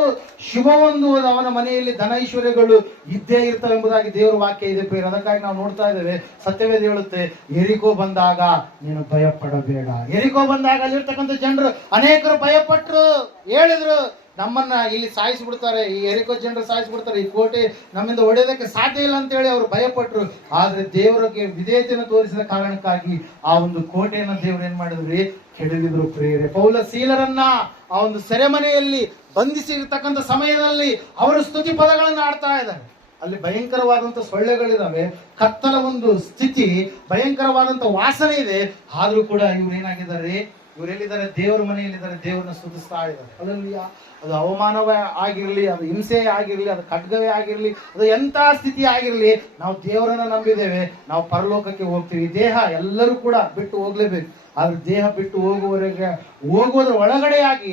ಶುಭ ಹೊಂದುವುದು, ಅವನ ಮನೆಯಲ್ಲಿ ಧನ ಐಶ್ವರ್ಯಗಳು ಇದ್ದೇ ಇರ್ತವೆ ಎಂಬುದಾಗಿ ದೇವರ ವಾಕ್ಯ ಇದೆ ಪ್ರಿಯರೇ. ಅದಕ್ಕಾಗಿ ನಾವು ನೋಡ್ತಾ ಇದ್ದೇವೆ, ಸತ್ಯವೇದ ಹೇಳುತ್ತೆ, ಎರಿಕೋ ಬಂದಾಗ ನೀನು ಭಯ ಪಡಬೇಡ. ಎರಿಕೋ ಬಂದಾಗ ಅಲ್ಲಿರ್ತಕ್ಕಂಥ ಜನರು ಅನೇಕರು ಭಯಪಟ್ರು, ಹೇಳಿದ್ರು ನಮ್ಮನ್ನ ಇಲ್ಲಿ ಸಾಯಿಸ್ಬಿಡ್ತಾರೆ, ಈ ಎರಿಕೋ ಜನರು ಸಾಯಿಸ್ಬಿಡ್ತಾರೆ, ಈ ಕೋಟೆ ನಮ್ಮಿಂದ ಹೊಡೆಯೋದಕ್ಕೆ ಸಾಧ್ಯ ಇಲ್ಲ ಅಂತ ಹೇಳಿ ಅವರು ಭಯಪಟ್ರು. ಆದ್ರೆ ದೇವರಿಗೆ ವಿಧೇಯತೆಯನ್ನು ತೋರಿಸಿದ ಕಾರಣಕ್ಕಾಗಿ ಆ ಒಂದು ಕೋಟೆಯನ್ನ ದೇವರು ಏನ್ ಮಾಡಿದ್ರಿ, ಕೆಡವಿದ್ರು ಪ್ರಿಯರೇ. ಪೌಲ ಸೀಲರನ್ನ ಆ ಒಂದು ಸೆರೆಮನೆಯಲ್ಲಿ ಬಂಧಿಸಿರ್ತಕ್ಕಂಥ ಸಮಯದಲ್ಲಿ ಅವರು ಸ್ತುತಿ ಪದಗಳನ್ನ ಆಡ್ತಾ ಇದ್ದಾರೆ. ಅಲ್ಲಿ ಭಯಂಕರವಾದಂತ ಸೊಳ್ಳೆಗಳಿದಾವೆ, ಕತ್ತಲ ಒಂದು ಸ್ಥಿತಿ, ಭಯಂಕರವಾದಂತ ವಾಸನೆ ಇದೆ. ಆದ್ರೂ ಕೂಡ ಇವ್ರು ಏನಾಗಿದ್ದಾರೆ, ಇವ್ರು ಎಲ್ಲಿದ್ದಾರೆ, ದೇವರ ಮನೆಯಲ್ಲಿದ್ದಾರೆ, ದೇವರನ್ನ ಸ್ತುತಿಸ್ತಾ ಇದ್ದಾರೆ. ಅಲ್ಲಲ್ಲಿ ಅದು ಅವಮಾನವೇ ಆಗಿರ್ಲಿ, ಅದು ಹಿಂಸೆ ಆಗಿರ್ಲಿ, ಅದು ಖಡ್ಗವೇ ಆಗಿರ್ಲಿ, ಅದು ಎಂತ ಸ್ಥಿತಿ ಆಗಿರ್ಲಿ, ನಾವು ದೇವರನ್ನ ನಂಬಿದ್ದೇವೆ, ನಾವು ಪರಲೋಕಕ್ಕೆ ಹೋಗ್ತೀವಿ. ದೇಹ ಎಲ್ಲರೂ ಕೂಡ ಬಿಟ್ಟು ಹೋಗ್ಲೇಬೇಕು. ಆದ್ರೆ ದೇಹ ಬಿಟ್ಟು ಹೋಗುವುದರ ಒಳಗಡೆಯಾಗಿ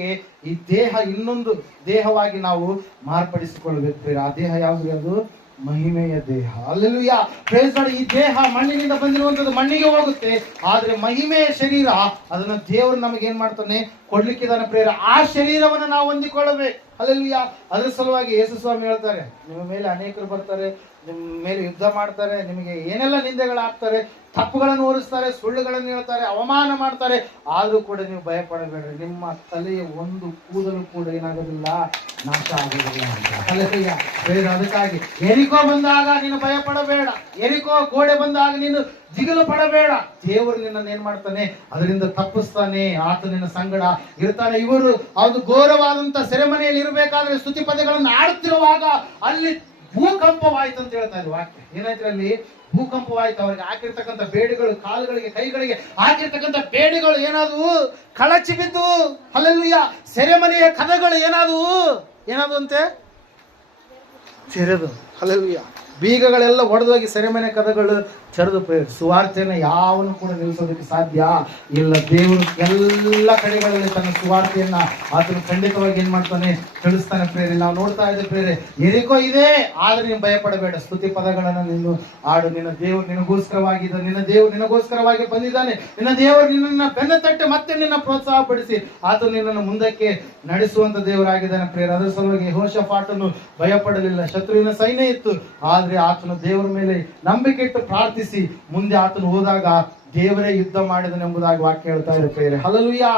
ಈ ದೇಹ ಇನ್ನೊಂದು ದೇಹವಾಗಿ ನಾವು ಮಾರ್ಪಡಿಸಿಕೊಳ್ಬೇಕು. ಆ ದೇಹ ಯಾವುದು, ಅದು ಮಹಿಮೆಯ ದೇಹ. Hallelujah, praise Lord. ಈ ದೇಹ ಮಣ್ಣಿನಿಂದ ಬಂದಿರುವಂತದ್ದು ಮಣ್ಣಿಗೆ ಹೋಗುತ್ತೆ, ಆದ್ರೆ ಮಹಿಮೆಯ ಶರೀರ ಅದನ್ನ ದೇವರು ನಮಗೆ ಏನ್ ಮಾಡ್ತಾನೆ, ಕೊಡ್ಲಿಕ್ಕಿದ್ದಾನೆ ಪ್ರೇರ. ಆ ಶರೀರವನ್ನು ನಾವು ಹೊಂದಿಕೊಳ್ಳಬೇಕು. ಹಲ್ಲೆಲೂಯಾ. ಅದ್ರ ಸಲುವಾಗಿ ಯೇಸು ಸ್ವಾಮಿ ಹೇಳ್ತಾರೆ, ನಿಮ್ಮ ಮೇಲೆ ಅನೇಕರು ಬರ್ತಾರೆ, ನಿಮ್ಮ ಮೇಲೆ ಯುದ್ಧ ಮಾಡ್ತಾರೆ, ನಿಮಗೆ ಏನೆಲ್ಲ ನಿಂದೆಗಳಾಗ್ತಾರೆ, ತಪ್ಪುಗಳನ್ನು ಹೊರಿಸ್ತಾರೆ, ಸುಳ್ಳುಗಳನ್ನು ಹೇಳ್ತಾರೆ, ಅವಮಾನ ಮಾಡ್ತಾರೆ, ಆದ್ರೂ ಕೂಡ ನೀವು ಭಯ ಪಡಬೇಡ್ರಿ. ನಿಮ್ಮ ತಲೆಯ ಒಂದು ಕೂದಲು ಕೂಡ ಏನಾಗೋದಿಲ್ಲ, ನಾಶ ಆಗೋದಿಲ್ಲ ಅಂತ. ಹಲ್ಲೆಲೂಯಾ. ಅದಕ್ಕಾಗಿ ಎರಿಕೋ ಬಂದಾಗ ನೀನು ಭಯ ಪಡಬೇಡ, ಎರಿಕೋ ಗೋಡೆ ಬಂದಾಗ ನೀನು ದಿಗಿಲು ಪಡಬೇಡ. ದೇವರು ನಿನ್ನ ಏನ್ ಮಾಡ್ತಾನೆ, ಅದರಿಂದ ತಪ್ಪಿಸ್ತಾನೆ, ಆತ ನಿನ್ನ ಸಂಗಡ ಇರ್ತಾನೆ. ಇವರು ಅದು ಘೋರವಾದಂತ ಸೆರೆಮನೆಯಲ್ಲಿ ಇರಬೇಕಾದ್ರೆ ಸ್ತುತಿ ಪದಗಳನ್ನು ಆಡುತ್ತಿರುವಾಗ ಅಲ್ಲಿ ಭೂಕಂಪವಾಯ್ತು ಅಂತ ಹೇಳ್ತಾ ಇದ್ರು ವಾಕ್ಯ. ಏನಾಯ್ತು, ಅಲ್ಲಿ ಭೂಕಂಪವಾಯ್ತು. ಅವ್ರಿಗೆ ಹಾಕಿರ್ತಕ್ಕಂಥ ಬೇಡಿಗಳು, ಕಾಲುಗಳಿಗೆ ಕೈಗಳಿಗೆ ಹಾಕಿರ್ತಕ್ಕಂಥ ಬೇಡಿಗಳು ಏನಾದವು, ಕಳಚಿ ಬಿದ್ದು. ಹಲ್ಲೆಲೂಯಾ. ಸೆರೆಮನೆಯ ಕದಗಳು ಏನಾದವು ಅಂತೆ, ತೆರೆದು. ಹಲ್ಲೆಲೂಯಾ. ಬೀಗಗಳೆಲ್ಲ ಒಡೆದೋಗಿ ಸೆರೆಮನೆ ಕದಗಳು ತೆರೆದು. ಸುವಾರ್ತೆಯನ್ನು ಯಾವನು ಕೂಡ ನಿಲ್ಲಿಸೋದಕ್ಕೆ ಸಾಧ್ಯ ಇಲ್ಲ. ದೇವರು ಎಲ್ಲ ಕಡೆಗಳಲ್ಲಿ ತನ್ನ ಸುವಾರ್ತೆಯನ್ನ ಆತನು ಖಂಡಿತವಾಗಿ ಏನ್ ಮಾಡ್ತಾನೆ, ತಿಳಿಸ್ತಾನೆ ಪ್ರೇರೆ. ನಾವು ನೋಡ್ತಾ ಇದ್ದೆ ಪ್ರೇರೆ, ಎರಿಕೋ ಇದೆ, ಆದ್ರೆ ನೀನು ಭಯ ಪಡಬೇಡ. ಸ್ತುತಿ ಪದಗಳನ್ನ ನೀನು ಆಡು. ನಿನ್ನ ದೇವರು ನಿನಗೋಸ್ಕರವಾಗಿದ್ದಾನೆ, ನಿನ್ನ ದೇವರು ನಿನಗೋಸ್ಕರವಾಗಿ ಬಂದಿದ್ದಾನೆ. ನಿನ್ನ ದೇವರು ನಿನ್ನನ್ನ ಬೆನ್ನ ತಟ್ಟೆ ಮತ್ತೆ ನಿನ್ನ ಪ್ರೋತ್ಸಾಹ ಪಡಿಸಿ ಆತನು ನಿನ್ನನ್ನು ಮುಂದಕ್ಕೆ ನಡೆಸುವಂತ ದೇವರಾಗಿದ್ದಾನೆ ಪ್ರೇರೆ. ಅದರ ಸಲುವಾಗಿ ಯೆಹೋಷಾಫಾಟನು ಭಯ ಪಡಲಿಲ್ಲ. ಶತ್ರುವಿನ ಸೈನ್ಯ ಇತ್ತು, ಆದ್ರೆ ಆತನು ದೇವರ ಮೇಲೆ ನಂಬಿಕೆ ಇಟ್ಟು ಪ್ರಾರ್ಥಿಸಿ ಮುಂದೆ ಆತನು ಹೋದಾಗ ದೇವರೇ ಯುದ್ಧ ಮಾಡಿದನೆಂಬುದಾಗಿ ವಾಕ್ಯ ಹೇಳ್ತಾ ಇದೆ ಪ್ರಿಯರೇ. ಹಲ್ಲೆಲೂಯಾ.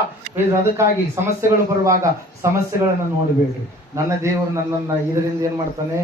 ಅದಕ್ಕಾಗಿ ಸಮಸ್ಯೆಗಳು ಬರುವಾಗ ಸಮಸ್ಯೆಗಳನ್ನು ನೋಡಬೇಡ್ರಿ. ನನ್ನ ದೇವರು ನನ್ನನ್ನ ಇದರಿಂದ ಏನ್ ಮಾಡ್ತಾನೆ,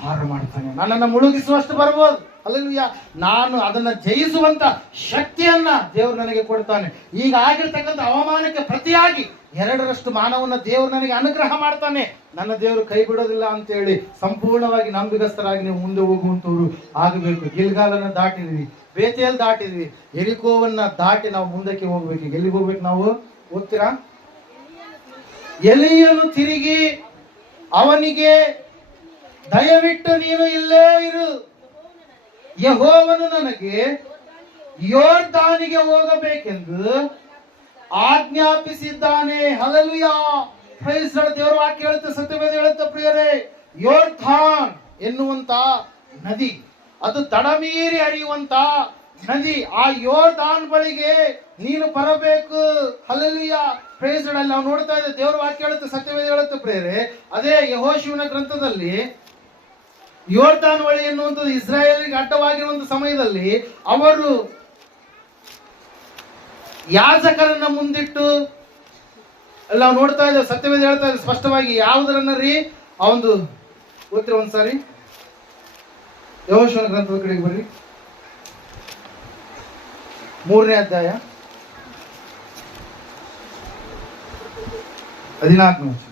ಪಾರ ಮಾಡ್ತಾನೆ. ನನ್ನನ್ನು ಮುಳುಗಿಸುವಷ್ಟು ಬರ್ಬೋದು. ಹಲ್ಲೆಲೂಯಾ. ನಾನು ಅದನ್ನ ಜಯಿಸುವಂತ ಶಕ್ತಿಯನ್ನ ದೇವರು ನನಗೆ ಕೊಡ್ತಾನೆ. ಈಗ ಆಗಿರ್ತಕ್ಕಂಥ ಅವಮಾನಕ್ಕೆ ಪ್ರತಿಯಾಗಿ 2ರಷ್ಟು ಮಾನವನ್ನ ದೇವರು ನನಗೆ ಅನುಗ್ರಹ ಮಾಡ್ತಾನೆ. ನನ್ನ ದೇವರು ಕೈ ಬಿಡೋದಿಲ್ಲ ಅಂತ ಹೇಳಿ ಸಂಪೂರ್ಣವಾಗಿ ನಂಬಿಗಸ್ತರಾಗಿ ನೀವು ಮುಂದೆ ಹೋಗುವಂತವ್ರು ಆಗಬೇಕು. ಗಿಲ್ಗಾಲನ್ನ ದಾಟಿದ್ವಿ, ಬೇತೇಲ್ ದಾಟಿದ್ವಿ, ಎರಿಕೋವನ್ನ ದಾಟಿ ನಾವು ಮುಂದಕ್ಕೆ ಹೋಗ್ಬೇಕು. ಎಲ್ಲಿಗೆ ಹೋಗ್ಬೇಕು ನಾವು ಓದ್ತೀರಾ? ಎಲಿಯನು ತಿರುಗಿ ಅವನಿಗೆ, ದಯವಿಟ್ಟು ನೀನು ಇಲ್ಲೇ ಇರು, ಯೆಹೋವನು ನನಗೆ ಯೋರ್ದಾನಿಗೆ ಹೋಗಬೇಕೆಂದು ಆಜ್ಞಾಪಿಸಿದ್ದಾನೆ. ಹಲ್ಲೆಲೂಯಾ. Praise the Lord. ದೇವರ ವಾಕ್ಯ ಹೇಳುತ್ತೆ, ಸತ್ಯವೇದ ಹೇಳುತ್ತೆ ಪ್ರಿಯರೇ, ಯೋರ್ದಾನ್ ಎನ್ನುವಂತ ನದಿ ಅದು ತಡಮೀರಿ ಹರಿಯುವಂತ ನದಿ. ಆ ಯೋರ್ದಾನ್ ಬಳಿಗೆ ನೀನು ಬರಬೇಕು. ಹಲ್ಲೆಲೂಯಾ. Praise the Lord. ನಾವು ನೋಡ್ತಾ ಇದ್ದೇವೆ, ದೇವರ ವಾಕ್ಯ ಹೇಳುತ್ತೆ, ಸತ್ಯವೇದ ಹೇಳುತ್ತೆ ಪ್ರಿಯರೇ, ಅದೇ ಯೆಹೋಶುವನ ಗ್ರಂಥದಲ್ಲಿ ಯೋರ್ದಾನ್ ಹೊಳೆ ಎನ್ನುವಂಥದ್ದು ಇಸ್ರಾಯೇಲಿಗೆ ಅಡ್ಡವಾಗಿರುವಂತ ಸಮಯದಲ್ಲಿ ಅವರು ಯಾಜಕರನ್ನ ಮುಂದಿಟ್ಟು ಎಲ್ಲ ನಾವು ನೋಡ್ತಾ ಇದ್ದೇವೆ. ಸತ್ಯವೇದ ಹೇಳ್ತಾ ಇದ್ದೇವೆ ಸ್ಪಷ್ಟವಾಗಿ. ಯಾವುದರನ್ನ ರೀ? ಆ ಒಂದು ಗೊತ್ತಿರ ಒಂದ್ಸಾರಿ ಯೆಹೋಶುವನ ಗ್ರಂಥದ ಕಡೆಗೆ ಬರ್ರಿ, 3ನೇ ಅಧ್ಯಾಯ 14ನೇ ವಚನ.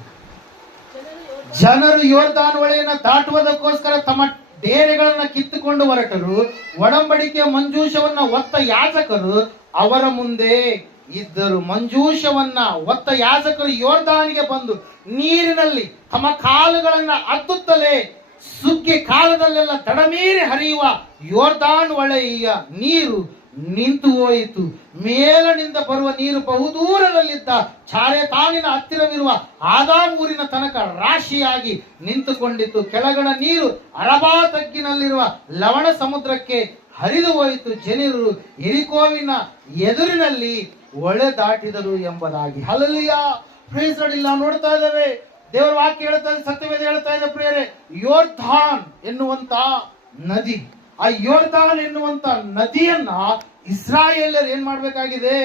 ಜನರು ಯೋರ್ದಾನ್ ಹೊಳೆಯನ್ನ ದಾಟುವುದಕ್ಕೋಸ್ಕರ ತಮ್ಮ ಡೇರೆಗಳನ್ನ ಕಿತ್ತುಕೊಂಡು ಹೊರಟರು. ಒಡಂಬಡಿಕೆಯ ಮಂಜೂಷವನ್ನ ಹೊತ್ತ ಯಾಜಕರು ಅವರ ಮುಂದೆ ಇದ್ದರು. ಮಂಜೂಷವನ್ನ ಹೊತ್ತ ಯಾಜಕರು ಯೋರ್ದಾನಿಗೆ ಬಂದು ನೀರಿನಲ್ಲಿ ತಮ್ಮ ಕಾಲುಗಳನ್ನ ಅದ್ದುತ್ತಲೇ ಸುಗ್ಗಿ ಕಾಲದಲ್ಲೆಲ್ಲ ತಡಮೀರಿ ಹರಿಯುವ ಯೋರ್ದಾನ್ ಹೊಳೆಯ ನೀರು ನಿಂತು ಹೋಯಿತು. ಮೇಲನಿಂದ ಬರುವ ನೀರು ಬಹುದೂರದಲ್ಲಿದ್ದ ಚಾರೆತಾನಿನ ಹತ್ತಿರವಿರುವ ಆದಾಮ್ ಊರಿನ ತನಕ ರಾಶಿಯಾಗಿ ನಿಂತುಕೊಂಡಿತ್ತು. ಕೆಳಗಣ ನೀರು ಅರಬಾ ತಗ್ಗಿನಲ್ಲಿರುವ ಲವಣ ಸಮುದ್ರಕ್ಕೆ ಹರಿದು ಹೋಯಿತು. ಜನರು ಎರಿಕೋವಿನ ಎದುರಿನಲ್ಲಿ ಒಳೆ ದಾಟಿದರು ಎಂಬುದಾಗಿ. ಹಲ್ಲೆಲೂಯಾ. Praise the Lord. ಇಲ್ಲಿ ನಾವು ನೋಡ್ತಾ ಇದ್ದೇವೆ, ದೇವರ ವಾಕ್ಯ ಹೇಳ್ತಾ ಇದೆ, ಸತ್ಯವೇದ ಹೇಳ್ತಾ ಇದೆ ಪ್ರಿಯರೇ, ಯೋರ್ದಾನ್ ಎನ್ನುವಂತ ನದಿ, ಆ ಯೋರ್ದಾನ್ ಎನ್ನುವಂತ ನದಿಯನ್ನ ಇಸ್ರಾಯೇಲ್ಯರು ಏನ್ ಮಾಡ್ಬೇಕಾಗಿದೆ?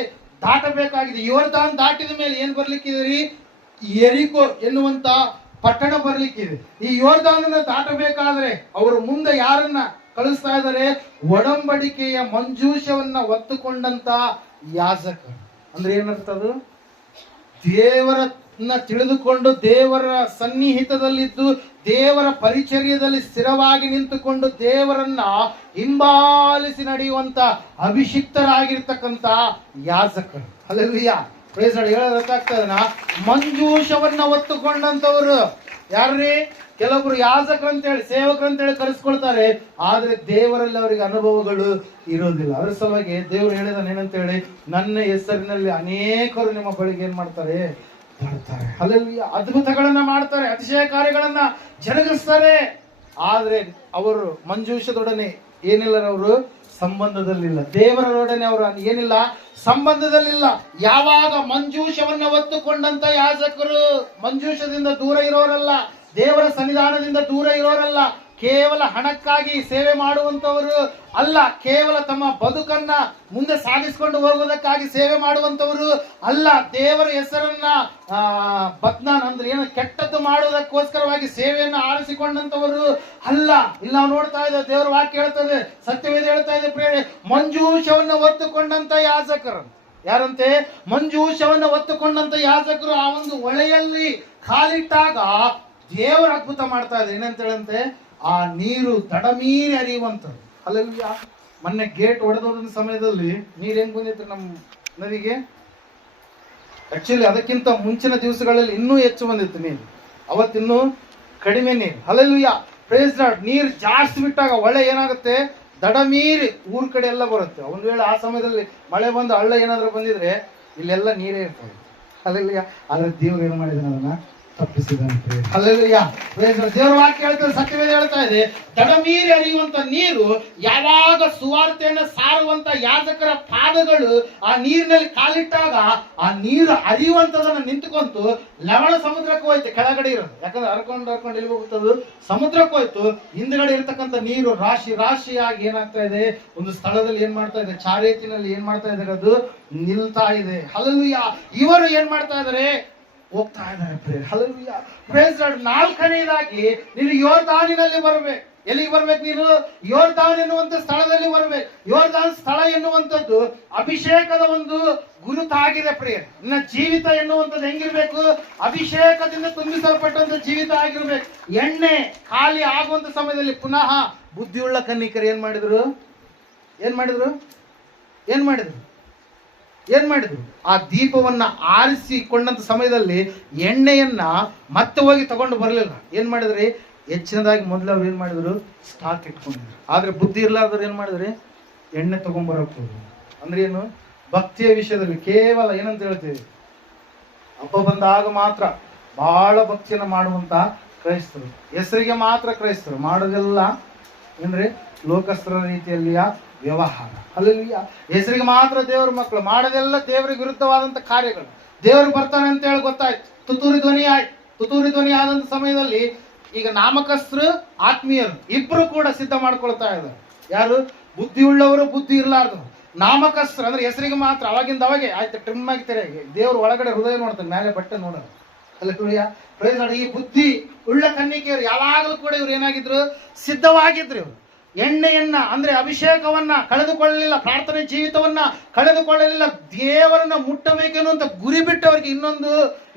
ದಾಟಬೇಕಾಗಿದೆ. ಯೋರ್ದಾನ್ ದಾಟಿದ ಮೇಲೆ ಏನ್ ಬರ್ಲಿಕ್ಕಿದೆ ರೀ? ಎರಿಕೋ ಎನ್ನುವಂತ ಪಟ್ಟಣ ಬರ್ಲಿಕ್ಕಿದೆ. ಈ ಯೋರ್ದಾನನ್ನ ದಾಟಬೇಕಾದ್ರೆ ಅವರು ಮುಂದೆ ಯಾರನ್ನ ಕಳಿಸ್ತಾ ಇದ್ದಾರೆ? ಒಡಂಬಡಿಕೆಯ ಮಂಜೂಷವನ್ನ ಹೊತ್ತುಕೊಂಡಂತ ಯಾಜಕರು. ಅಂದ್ರೆ ಏನರ್ಥ ಅದು? ದೇವರನ್ನ ತಿಳಿದುಕೊಂಡು ದೇವರ ಸನ್ನಿಹಿತದಲ್ಲಿದ್ದು ದೇವರ ಪರಿಚರ್ಯದಲ್ಲಿ ಸ್ಥಿರವಾಗಿ ನಿಂತುಕೊಂಡು ದೇವರನ್ನ ಹಿಂಬಾಲಿಸಿ ನಡೆಯುವಂತ ಅಭಿಷಿಕ್ತರಾಗಿರ್ತಕ್ಕಂತ ಯಾಜಕರು. ಹಲ್ಲೆಲೂಯಾ. Praise the Lord. ಹೇಳೋದಕ್ಕಾಗ್ತದನ? ಮಂಜೂಷವನ್ನ ಹೊತ್ತುಕೊಂಡಂತವರು ಯಾರ್ರೀ? ಕೆಲವೊಬ್ರು ಯಾಜಕರು ಅಂತೇಳಿ, ಸೇವಕರು ಅಂತೇಳಿ ಕರೆಸ್ಕೊಳ್ತಾರೆ, ಆದ್ರೆ ದೇವರಲ್ಲಿ ಅವರಿಗೆ ಅನುಭವಗಳು ಇರೋದಿಲ್ಲ. ಅದ್ರ ಸಲುವಾಗಿ ದೇವರು ಹೇಳಿದಾನೆ ಏನಂತೇಳಿ, ನನ್ನ ಹೆಸರಿನಲ್ಲಿ ಅನೇಕರು ನಿಮ್ಮ ಬಳಿಗೆ ಏನ್ ಮಾಡ್ತಾರೆ? ಬರ್ತಾರೆ. ಹಲ್ಲೆಲೂಯಾ. ಅದ್ಭುತಗಳನ್ನ ಮಾಡ್ತಾರೆ, ಅತಿಶಯ ಕಾರ್ಯಗಳನ್ನ ಜರುಗಿಸ್ತಾರೆ. ಆದ್ರೆ ಅವರು ಮಂಜೂಷದೊಡನೆ ಏನಿಲ್ಲರವರು ಸಂಬಂಧದಲ್ಲಿಲ್ಲ. ದೇವರೊಡನೆ ಅವರು ಏನಿಲ್ಲ, ಸಂಬಂಧದಲ್ಲಿಲ್ಲ. ಯಾವಾಗ ಮಂಜೂಷವನ್ನ ಹೊತ್ತುಕೊಂಡಂತ ಯಾಜಕರು ಮಂಜೂಷದಿಂದ ದೂರ ಇರೋರಲ್ಲ, ದೇವರ ಸನ್ನಿಧಾನದಿಂದ ದೂರ ಇರೋರಲ್ಲ, ಕೇವಲ ಹಣಕ್ಕಾಗಿ ಸೇವೆ ಮಾಡುವಂತವರು ಅಲ್ಲ, ಕೇವಲ ತಮ್ಮ ಬದುಕನ್ನ ಮುಂದೆ ಸಾಗಿಸಿಕೊಂಡು ಹೋಗುವುದಕ್ಕಾಗಿ ಸೇವೆ ಮಾಡುವಂತವರು ಅಲ್ಲ, ದೇವರ ಹೆಸರನ್ನ ಬದ್ನಾನ್ ಅಂದ್ರೆ ಏನು ಕೆಟ್ಟದ್ದು ಮಾಡುವುದಕ್ಕೋಸ್ಕರವಾಗಿ ಸೇವೆಯನ್ನು ಆರಿಸಿಕೊಂಡಂತವರು ಅಲ್ಲ. ಇಲ್ಲಿ ನಾವು ನೋಡ್ತಾ ಇದ್ದೇವೆ, ದೇವರ ವಾಕ್ಯ ಹೇಳ್ತದೆ, ಸತ್ಯವೇದ ಹೇಳ್ತಾ ಇದೆ ಪ್ರಿಯರೇ, ಮಂಜೂಷವನ್ನು ಹೊತ್ತುಕೊಂಡಂತ ಯಾಜಕರು ಯಾರಂತೆ? ಮಂಜೂಷವನ್ನು ಹೊತ್ತುಕೊಂಡಂತ ಯಾಜಕರು ಆ ಒಂದು ಹೊಳೆಯಲ್ಲಿ ಕಾಲಿಟ್ಟಾಗ ದೇವರ ಅದ್ಭುತ ಮಾಡ್ತಾ ಇದೆ. ಏನಂತ ಹೇಳಂತೆ? ಆ ನೀರು ತಡಮೀರಿ ಹರಿಯುವಂಥದ್ದು. ಹಲ್ಲೆಲೂಯಾ. ಮೊನ್ನೆ ಗೇಟ್ ಹೊಡೆದೋದ ಸಮಯದಲ್ಲಿ ನೀರು ಹೆಂಗ್ ಬಂದಿತ್ತು ನಮ್ಮ ನದಿಗೆ? ಆಕ್ಚುಲಿ ಅದಕ್ಕಿಂತ ಮುಂಚಿನ ದಿವಸಗಳಲ್ಲಿ ಇನ್ನೂ ಹೆಚ್ಚು ಬಂದಿತ್ತು ನೀರು, ಅವತ್ತಿನ್ನೂ ಕಡಿಮೆ ನೀರು. ಹಲ್ಲೆಲೂಯಾ. Praise the Lord. ನೀರು ಜಾಸ್ತಿ ಬಿಟ್ಟಾಗ ಹೊಳೆ ಏನಾಗುತ್ತೆ? ದಡಮೀರಿ ಊರ್ ಕಡೆ ಎಲ್ಲ ಬರುತ್ತೆ. ಒಂದು ವೇಳೆ ಆ ಸಮಯದಲ್ಲಿ ಮಳೆ ಬಂದು ಹಳ್ಳ ಏನಾದ್ರೂ ಬಂದಿದ್ರೆ ಇಲ್ಲೆಲ್ಲ ನೀರೇ ಇರ್ತದೆ. ಹಲ್ಲೆಲೂಯಾ. ಆದ್ರೆ ದೇವ್ರು ಏನು ಮಾಡಿದಾನೆ? ಅದನ್ನ ತಪ್ಪಿಸಿದಂತೆ. ಹಲ್ಲೆಲೂಯಾ. ದೇವರ ವಾಕ್ಯ ಹೇಳ್ತದೆ, ಸತ್ಯವೇದ ಹೇಳ್ತಾ ಇದೆ, ತಡಮೀರಿ ಹರಿಯುವಂತ ನೀರು ಯಾವಾಗ ಸುವಾರ್ತೆಯನ್ನು ಸಾರುವಂತ ಯಾಜಕರ ಪಾದಗಳು ಆ ನೀರಿನಲ್ಲಿ ಕಾಲಿಟ್ಟಾಗ ಆ ನೀರು ಹರಿಯುವಂತದನ್ನ ನಿಂತುಕೊಂತು ಲವಣ ಸಮುದ್ರಕ್ಕೆ ಹೋಯ್ತು. ಕೆಳಗಡೆ ಇರೋದು ಯಾಕಂದ್ರೆ ಹರ್ಕೊಂಡು ಎಲ್ಲಿ ಹೋಗ್ತದೆ, ಸಮುದ್ರಕ್ಕೆ ಹೋಯ್ತು. ಹಿಂದ್ಗಡೆ ಇರತಕ್ಕಂಥ ನೀರು ರಾಶಿ ರಾಶಿಯಾಗಿ ಏನಾಗ್ತಾ ಇದೆ, ಒಂದು ಸ್ಥಳದಲ್ಲಿ ಏನ್ ಮಾಡ್ತಾ ಇದೆ, ಚಾರೇತಿನಲ್ಲಿ ಏನ್ ಮಾಡ್ತಾ ಇದ್ದಾರೆ, ಅದು ನಿಲ್ತಾ ಇದೆ. ಹಲ್ಲೆಲೂಯಾ. ಇವರು ಏನ್ ಮಾಡ್ತಾ ಇದ್ದಾರೆ, ಹೋಗ್ತಾ ಇದ್ದಾರೆ. ಹಲ್ಲೆಲೂಯಾ. Praise Lord. ನಾಲ್ಕನೇದಾಗಿ ನೀನು ಯೋರ್ದಾನಿನಲ್ಲಿ ಬರ್ಬೇಕು. ಎಲ್ಲಿಗೆ ಬರ್ಬೇಕು? ನೀನು ಯೋರ್ದಾನ್ ಎನ್ನುವಂತ ಸ್ಥಳದಲ್ಲಿ ಬರ್ಬೇಕು. ಯೋರ್ದಾನ್ ಸ್ಥಳ ಎನ್ನುವಂಥದ್ದು ಅಭಿಷೇಕದ ಒಂದು ಗುರುತಾಗಿದೆ ಪ್ರಿಯ. ನಿನ್ನ ಜೀವಿತ ಎನ್ನುವಂಥದ್ದು ಹೆಂಗಿರ್ಬೇಕು? ಅಭಿಷೇಕದಿಂದ ತುಂಬಿಸಲ್ಪಟ್ಟಂತ ಜೀವಿತ ಆಗಿರ್ಬೇಕು. ಎಣ್ಣೆ ಖಾಲಿ ಆಗುವಂತ ಸಮಯದಲ್ಲಿ ಪುನಃ ಬುದ್ಧಿಯುಳ್ಳ ಕನ್ನಿಕರು ಏನ್ ಮಾಡಿದ್ರು? ಆ ದೀಪವನ್ನ ಆರಿಸಿಕೊಂಡಂತ ಸಮಯದಲ್ಲಿ ಎಣ್ಣೆಯನ್ನ ಮತ್ತೆ ಹೋಗಿ ತಗೊಂಡು ಬರಲಿಲ್ಲ. ಏನ್ ಮಾಡಿದ್ರಿ? ಹೆಚ್ಚಿನದಾಗಿ ಮೊದಲು ಅವ್ರು ಏನ್ ಮಾಡಿದ್ರು? ಸ್ಟಾಕ್ ಇಟ್ಕೊಂಡಿದ್ರು. ಆದ್ರೆ ಬುದ್ಧಿ ಇರ್ಲಾರ್ದವ್ರು ಏನ್ ಮಾಡಿದ್ರಿ? ಎಣ್ಣೆ ತಗೊಂಡ್ಬರಕ್ ಹೋದ್ರು. ಅಂದ್ರೆ ಏನು? ಭಕ್ತಿಯ ವಿಷಯದಲ್ಲಿ ಕೇವಲ ಏನಂತ ಹೇಳ್ತೀವಿ, ಹಬ್ಬ ಬಂದಾಗ ಮಾತ್ರ ಬಹಳ ಭಕ್ತಿಯನ್ನ ಮಾಡುವಂತ ಕ್ರೈಸ್ತರು, ಹೆಸರಿಗೆ ಮಾತ್ರ ಕ್ರೈಸ್ತರು, ಮಾಡೋದೆಲ್ಲ ಏನ್ರಿ ಲೋಕಸ್ತರ ರೀತಿಯಲ್ಲಿಯ ವ್ಯವಹಾರ. ಹಲ್ಲೆಲೂಯಾ. ಹೆಸರಿಗೆ ಮಾತ್ರ ದೇವರ ಮಕ್ಕಳು, ಮಾಡೋದೆಲ್ಲ ದೇವರಿಗೆ ವಿರುದ್ಧವಾದಂತ ಕಾರ್ಯಗಳು. ದೇವರು ಬರ್ತಾನೆ ಅಂತ ಹೇಳಿ ಗೊತ್ತಾಯ್ತು, ತುತ್ತೂರಿ ಧ್ವನಿ ಆಯ್ತು. ತುತ್ತೂರಿ ಧ್ವನಿ ಆದಂತ ಸಮಯದಲ್ಲಿ ಈಗ ನಾಮಕಸ್ಥರು ಆತ್ಮೀಯರು ಇಬ್ರು ಕೂಡ ಸಿದ್ಧ ಮಾಡ್ಕೊಳ್ತಾ ಇದ್ದಾರೆ. ಯಾರು? ಬುದ್ಧಿ ಉಳ್ಳವರು, ಬುದ್ಧಿ ಇರ್ಲಾರ್ದು. ನಾಮಕಸ್ಥರು ಅಂದ್ರೆ ಹೆಸರಿಗೆ ಮಾತ್ರ, ಅವಾಗಿಂದ ಅವಾಗೆ ಆಯ್ತು, ಟ್ರಿಮ್ ಆಗಿ ತೆರೆಗೆ. ದೇವ್ರು ಒಳಗಡೆ ಹೃದಯ ನೋಡ್ತಾನೆ, ಮೇಲೆ ಬಟ್ಟೆ ನೋಡೋದು. ಹಲ್ಲೆಲೂಯಾ. Praise Lord. ಈ ಬುದ್ಧಿ ಉಳ್ಳ ಕನ್ನಿಕೆಯರು ಯಾವಾಗಲೂ ಕೂಡ ಇವ್ರು ಏನಾಗಿದ್ರು? ಸಿದ್ಧವಾಗಿದ್ರು. ಇವರು ಎಣ್ಣೆಯನ್ನ ಅಂದ್ರೆ ಅಭಿಷೇಕವನ್ನ ಕಳೆದುಕೊಳ್ಳಲಿಲ್ಲ, ಪ್ರಾರ್ಥನೆ ಜೀವಿತವನ್ನ ಕಳೆದುಕೊಳ್ಳಲಿಲ್ಲ. ದೇವರನ್ನ ಮುಟ್ಟಬೇಕೆನ್ನುವಂತ ಗುರಿ ಬಿಟ್ಟವರಿಗೆ ಇನ್ನೊಂದು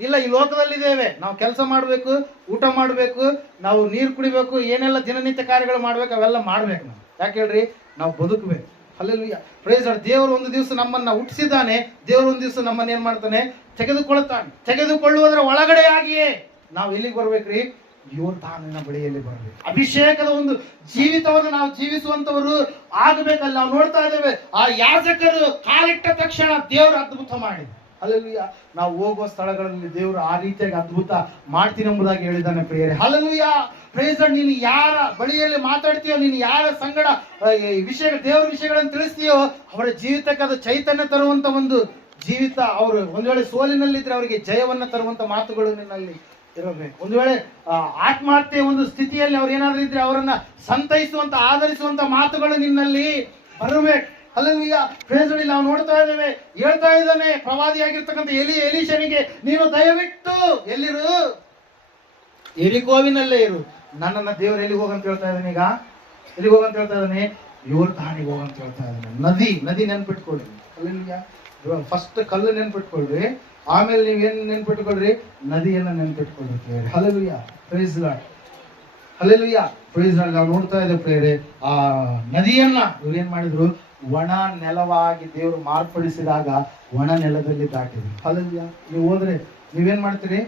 ಇಲ್ಲ. ಈ ಲೋಕದಲ್ಲಿದ್ದೇವೆ, ನಾವು ಕೆಲಸ ಮಾಡಬೇಕು, ಊಟ ಮಾಡಬೇಕು, ನಾವು ನೀರು ಕುಡಿಬೇಕು, ಏನೆಲ್ಲ ದಿನನಿತ್ಯ ಕಾರ್ಯಗಳು ಮಾಡ್ಬೇಕು, ಅವೆಲ್ಲ ಮಾಡ್ಬೇಕು. ನಾವು ಯಾಕೆ ಹೇಳ್ರಿ? ನಾವು ಬದುಕಬೇಕು. ಹಲ್ಲೆಲೂಯಾ. Praise Lord. ದೇವರು ಒಂದು ದಿವಸ ನಮ್ಮನ್ನ ಹುಟ್ಟಿಸಿದ್ದಾನೆ, ದೇವರು ಒಂದು ದಿವಸ ನಮ್ಮನ್ನ ಏನ್ ಮಾಡ್ತಾನೆ? ತೆಗೆದುಕೊಳ್ತಾನೆ. ತೆಗೆದುಕೊಳ್ಳುವುದರ ಒಳಗಡೆಯಾಗಿಯೇ ನಾವು ಎಲ್ಲಿಗೆ ಬರ್ಬೇಕ್ರಿ? ಯೋರ್ದಾನಿನ ಬಳಿಯಲ್ಲಿ ಬರಬೇಕು. ಅಭಿಷೇಕದ ಒಂದು ಜೀವಿತವನ್ನು ನಾವು ಜೀವಿಸುವಂತವರು ಆಗಬೇಕಲ್ಲ. ನಾವು ನೋಡ್ತಾ ಇದ್ದೇವೆ, ಆ ಯಾಜಕರು ಕಾಲಿಟ್ಟ ತಕ್ಷಣ ದೇವರು ಅದ್ಭುತ ಮಾಡಿದ. ಹಲ್ಲೆಲೂಯಾ. ನಾವು ಹೋಗುವ ಸ್ಥಳಗಳಲ್ಲಿ ದೇವರು ಆ ರೀತಿಯಾಗಿ ಅದ್ಭುತ ಮಾಡ್ತೀನಿ ಎಂಬುದಾಗಿ ಹೇಳಿದ್ದಾನೆ ಪ್ರಿಯರೇ. ಹಲ್ಲೆಲೂಯಾ. Praise Lord. ನೀನು ಯಾರ ಬಳಿಯಲ್ಲಿ ಮಾತಾಡ್ತೀಯೋ, ನೀನು ಯಾರ ಸಂಗಡ ವಿಷಯ ದೇವರ ವಿಷಯಗಳನ್ನು ತಿಳಿಸ್ತೀಯೋ, ಅವರ ಜೀವಿತಕ್ಕೆ ಅದು ಚೈತನ್ಯ ತರುವಂತ ಒಂದು ಜೀವಿತ. ಅವರು ಒಂದು ವೇಳೆ ಸೋಲಿನಲ್ಲಿದ್ರೆ ಅವರಿಗೆ ಜಯವನ್ನ ತರುವಂತ ಮಾತುಗಳು ನಿನ್ನಲ್ಲಿ ಇರಬೇಕು. ಒಂದು ವೇಳೆ ಆತ್ಮಹತ್ಯೆ ಒಂದು ಸ್ಥಿತಿಯಲ್ಲಿ ಅವ್ರು ಏನಾದ್ರೂ ಇದ್ರೆ ಅವರನ್ನ ಸಂತೈಸುವಂತ, ಆಧರಿಸುವಂತ ಮಾತುಗಳು ನಿನ್ನಲ್ಲಿ ಬರಬೇಕು. ಹಲ್ಲೆಲೂಯಾ. Praise Lord. ನಾವು ನೋಡ್ತಾ ಇದ್ದೇವೆ, ಹೇಳ್ತಾ ಇದ್ದಾನೆ ಪ್ರವಾದಿಯಾಗಿರ್ತಕ್ಕಂಥ ಎಲೀಷನಿಗೆ, ನೀನು ದಯವಿಟ್ಟು ಎಲ್ಲಿರು? ಎರಿಕೋವಿನಲ್ಲೇ ಇರು. ನನ್ನನ್ನ ದೇವರು ಎಲ್ಲಿಗೆ ಹೋಗಂತ ಹೇಳ್ತಾ ಇದ್ದಾನೆ? ಈಗ ಎಲ್ಲಿಗೆ ಹೋಗಂತ ಹೇಳ್ತಾ ಇದ್ದಾನೆ? ಯೋರ್ದಾನಿಗೆ ಹೋಗಂತ ಹೇಳ್ತಾ ಇದ್ದಾನೆ. ನದಿ ನೆನ್ಪಿಟ್ಕೊಳ್ಳಿ. ಹಲ್ಲೆಲೂಯಾ. ಫಸ್ಟ್ ಕಲ್ಲು ನೆನ್ಪಿಟ್ಕೊಳ್ರಿ, ಆಮೇಲೆ ನೀವೇನ್ ನೆನ್ಪಿಟ್ಕೊಳ್ರಿ? ನದಿಯನ್ನ ನೆನ್ಪಿಟ್ಕೊಳ್ರಿ. Hallelujah. Praise Lord. Hallelujah. Praise Lord. ನಾವು ನೋಡ್ತಾ ಇದ್ದೇವೆ ಪ್ರೇರೆ, ಆ ನದಿಯನ್ನ ಇವ್ರು ಏನ್ ಮಾಡಿದ್ರು? ಒಣ ನೆಲವಾಗಿ ದೇವರು ಮಾರ್ಪಡಿಸಿದಾಗ ಒಣ ನೆಲದಲ್ಲಿ ದಾಟಿದ್ರು. ಹಲ್ಲೆಲೂಯಾ. ನೀವು ಹೋದ್ರೆ ನೀವೇನ್ ಮಾಡ್ತೀರಿ?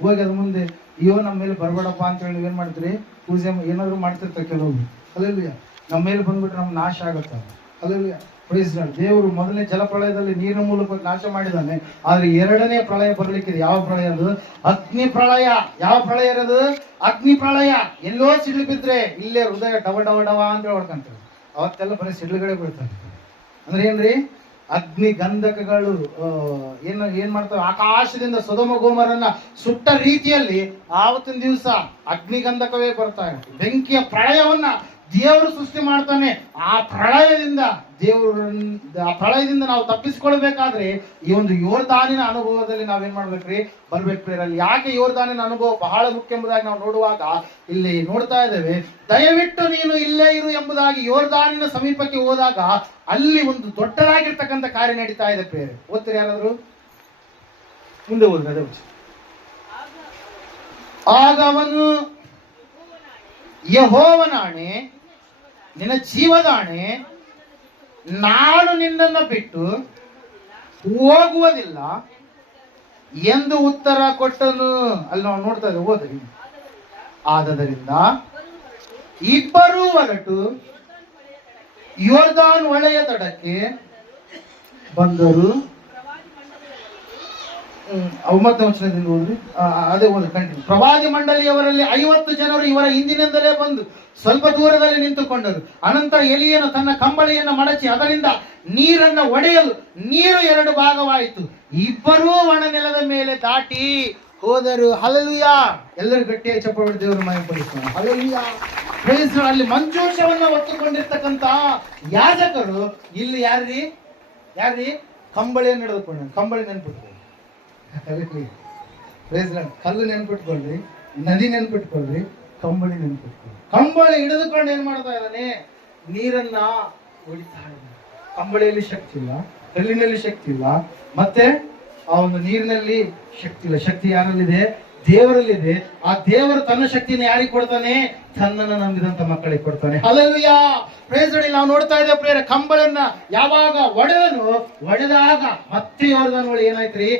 ಹೋಗಿ ಅದ್ರ ಮುಂದೆ ಅಯ್ಯೋ ನಮ್ಮ ಮೇಲೆ ಬರ್ಬೇಡಪ್ಪ ಅಂತ ಹೇಳಿ ನೀವೇನ್ ಮಾಡ್ತೀರಿ? ಪೂಜೆ ಏನಾದ್ರು ಮಾಡ್ತಿರ್ತಾರೆ ಕೆಲವೊಬ್ರು. ಹಲ್ಲೆಲೂಯಾ. ನಮ್ಮ ಮೇಲೆ ಬಂದ್ಬಿಟ್ರೆ ನಮ್ಗೆ ನಾಶ ಆಗುತ್ತೆ. ಹಲ್ಲೆಲೂಯಾ. Praise Lord. ದೇವರು ಮೊದಲನೇ ಜಲಪ್ರಳಯದಲ್ಲಿ ನೀರಿನ ಮೂಲಕ ನಾಶ ಮಾಡಿದ್ದಾನೆ. ಆದ್ರೆ ಎರಡನೇ ಪ್ರಳಯ ಬರ್ಲಿಕ್ಕಿದೆ. ಯಾವ ಪ್ರಳಯ ಅದು? ಅಗ್ನಿ ಪ್ರಳಯ. ಯಾವ ಪ್ರಳಯ ಇರೋದು? ಅಗ್ನಿ ಪ್ರಳಯ. ಎಲ್ಲೋ ಸಿಡ್ಲು ಬಿದ್ರೆ ಇಲ್ಲೇ ಹೃದಯ ಡವ ಡವ ಡವ ಅಂತ ಹೊಡ್ಕಂತಾರೆ. ಅವತ್ತೆಲ್ಲ ಬರೀ ಸಿಡ್ಲುಗಳೇ ಬೀಳ್ತಾರೆ. ಅಂದ್ರೆ ಏನ್ರಿ? ಅಗ್ನಿ ಗಂಧಕಗಳು ಏನ್ ಮಾಡ್ತಾವೆ? ಆಕಾಶದಿಂದ ಸೊದೋಮ ಗೊಮೋರನ್ನ ಸುಟ್ಟ ರೀತಿಯಲ್ಲಿ ಆವತ್ತಿನ ದಿವಸ ಅಗ್ನಿ ಗಂಧಕವೇ ಬರ್ತಾ ಇದೆ. ಬೆಂಕಿಯ ಪ್ರಳಯವನ್ನ ದೇವರು ಸೃಷ್ಟಿ ಮಾಡ್ತಾನೆ. ಆ ಪ್ರಳಯದಿಂದ ನಾವು ತಪ್ಪಿಸಿಕೊಳ್ಬೇಕಾದ್ರೆ ಈ ಒಂದು ಯೋರ್ದಾನಿನ ಅನುಭವದಲ್ಲಿ ನಾವೇನ್ ಮಾಡ್ಬೇಕ್ರಿ? ಬರ್ಬೇಕ್ರಿ. ಅಲ್ಲಿ ಯಾಕೆ ಯೋರ್ದಾನಿನ ಅನುಭವ ಬಹಳ ಮುಖ್ಯ ಎಂಬುದಾಗಿ ನಾವು ನೋಡುವಾಗ ಇಲ್ಲಿ ನೋಡ್ತಾ ಇದ್ದೇವೆ, ದಯವಿಟ್ಟು ನೀನು ಇಲ್ಲೇ ಇರು ಎಂಬುದಾಗಿ ಯೋರ್ದಾನಿನ ಸಮೀಪಕ್ಕೆ ಹೋದಾಗ ಅಲ್ಲಿ ಒಂದು ದೊಡ್ಡದಾಗಿರ್ತಕ್ಕಂಥ ಕಾರ್ಯ ನಡೀತಾ ಇದೆ ಪ್ರೇರೆ. ಓದ್ತೀರಿ ಯಾರಾದ್ರು? ಮುಂದೆ ಹೋದ್ರೆ ಅದೇ. ಆಗ ಅವನು ಯೆಹೋವನಾಣೆ, ನಿನ್ನ ಜೀವದಾಣೆ, ನಾನು ನಿನ್ನನ್ನು ಬಿಟ್ಟು ಹೋಗುವುದಿಲ್ಲ ಎಂದು ಉತ್ತರ ಕೊಟ್ಟನು. ಅಲ್ಲಿ ನಾವು ನೋಡ್ತಾ ಇದ್ದೇವೆ, ಓದ್ರಿ. ಆದದರಿಂದ ಇಬ್ಬರೂ ಹೊರಟು ಯೋರ್ದಾನ್ ಹೊಳೆಯ ತಡಕ್ಕೆ ಬಂದರು. 9ನೇ ವಚನದಿಂದ ಓದ್ರಿ. ಅದೇ ಓದಿ ಕಂಟಿನ್ಯೂ. ಪ್ರವಾದಿ ಮಂಡಳಿಯವರಲ್ಲಿ 50 ಜನರು ಇವರ ಹಿಂದಿನಿಂದಲೇ ಬಂದು ಸ್ವಲ್ಪ ದೂರದಲ್ಲಿ ನಿಂತುಕೊಂಡರು. ಅನಂತರ ಎಲಿಯನು ತನ್ನ ಕಂಬಳಿಯನ್ನು ಮಡಚಿ ಅದರಿಂದ ನೀರನ್ನು ಒಡೆಯಲು ನೀರು 2 ಭಾಗವಾಯಿತು. ಇಬ್ಬರೂ ಒಣ ನೆಲದ ಮೇಲೆ ದಾಟಿ ಹೋದರು. ಹಲ್ಲೆಲೂಯಾ. ಎಲ್ಲರೂ ಗಟ್ಟಿಯಾಗಿ ಚಪ್ಪಾಳೆ ದೇವರು ಮಹಿಮೆಪಡಿಸೋಣ. ಹಲ್ಲೆಲೂಯಾ. Praise lord. ಅಲ್ಲಿ ಮಂಜೂಷವನ್ನ ಹೊತ್ತುಕೊಂಡಿರ್ತಕ್ಕಂತ ಯಾಜಕರು ಇಲ್ಲಿ ಯಾರ್ರಿ ಕಂಬಳಿಯನ್ನು ಹಿಡಿದುಕೊಂಡ. ಕಂಬಳಿ ನೆನ್ಪಿಟ್ಕೊಳ್ಳಿ. Praise Lord. ಕಲ್ಲು ನೆನ್ಪಿಟ್ಕೊಳ್ರಿ, ನದಿ ನೆನ್ಪಿಟ್ಕೊಳ್ರಿ, ಕಂಬಳಿ ನೆನ್ಪಿಟ್ಕೊಳ್ರಿ. ಕಂಬಳಿ ಹಿಡಿದುಕೊಂಡು ಏನ್ ಮಾಡ್ತಾ ಇದ್ದಾನೆ? ನೀರನ್ನ ಹೊಡಿತಾ ಇದ್ದಾನೆ. ಕಂಬಳಿಯಲ್ಲಿ ಶಕ್ತಿ ಇಲ್ಲ, ಕಲ್ಲಿನಲ್ಲಿ ಶಕ್ತಿ ಇಲ್ಲ, ಮತ್ತೆ ಆ ಒಂದು ನೀರಿನಲ್ಲಿ ಶಕ್ತಿ ಇಲ್ಲ. ಶಕ್ತಿ ಯಾರಲ್ಲಿದೆ? ದೇವರಲ್ಲಿದೆ. ಆ ದೇವರು ತನ್ನ ಶಕ್ತಿಯನ್ನು ಯಾರಿಗೆ ಕೊಡ್ತಾನೆ? ತನ್ನನ್ನು ನಂಬಿದಂತ ಮಕ್ಕಳಿಗೆ ಕೊಡ್ತಾನೆ. ಹಲ್ಲೆಲೂಯಾ. Praise Lord. ನಾವು ನೋಡ್ತಾ ಇದ್ದೇವೆ ಪ್ರಿಯರೇ, ಕಂಬಳನ್ನ ಯಾವಾಗ ಒಡೆದಾಗ ಮತ್ತೆ ಯೋರ್ದಾನ್ ಹೊಳೆ ಏನಾಯ್ತ್ರಿ?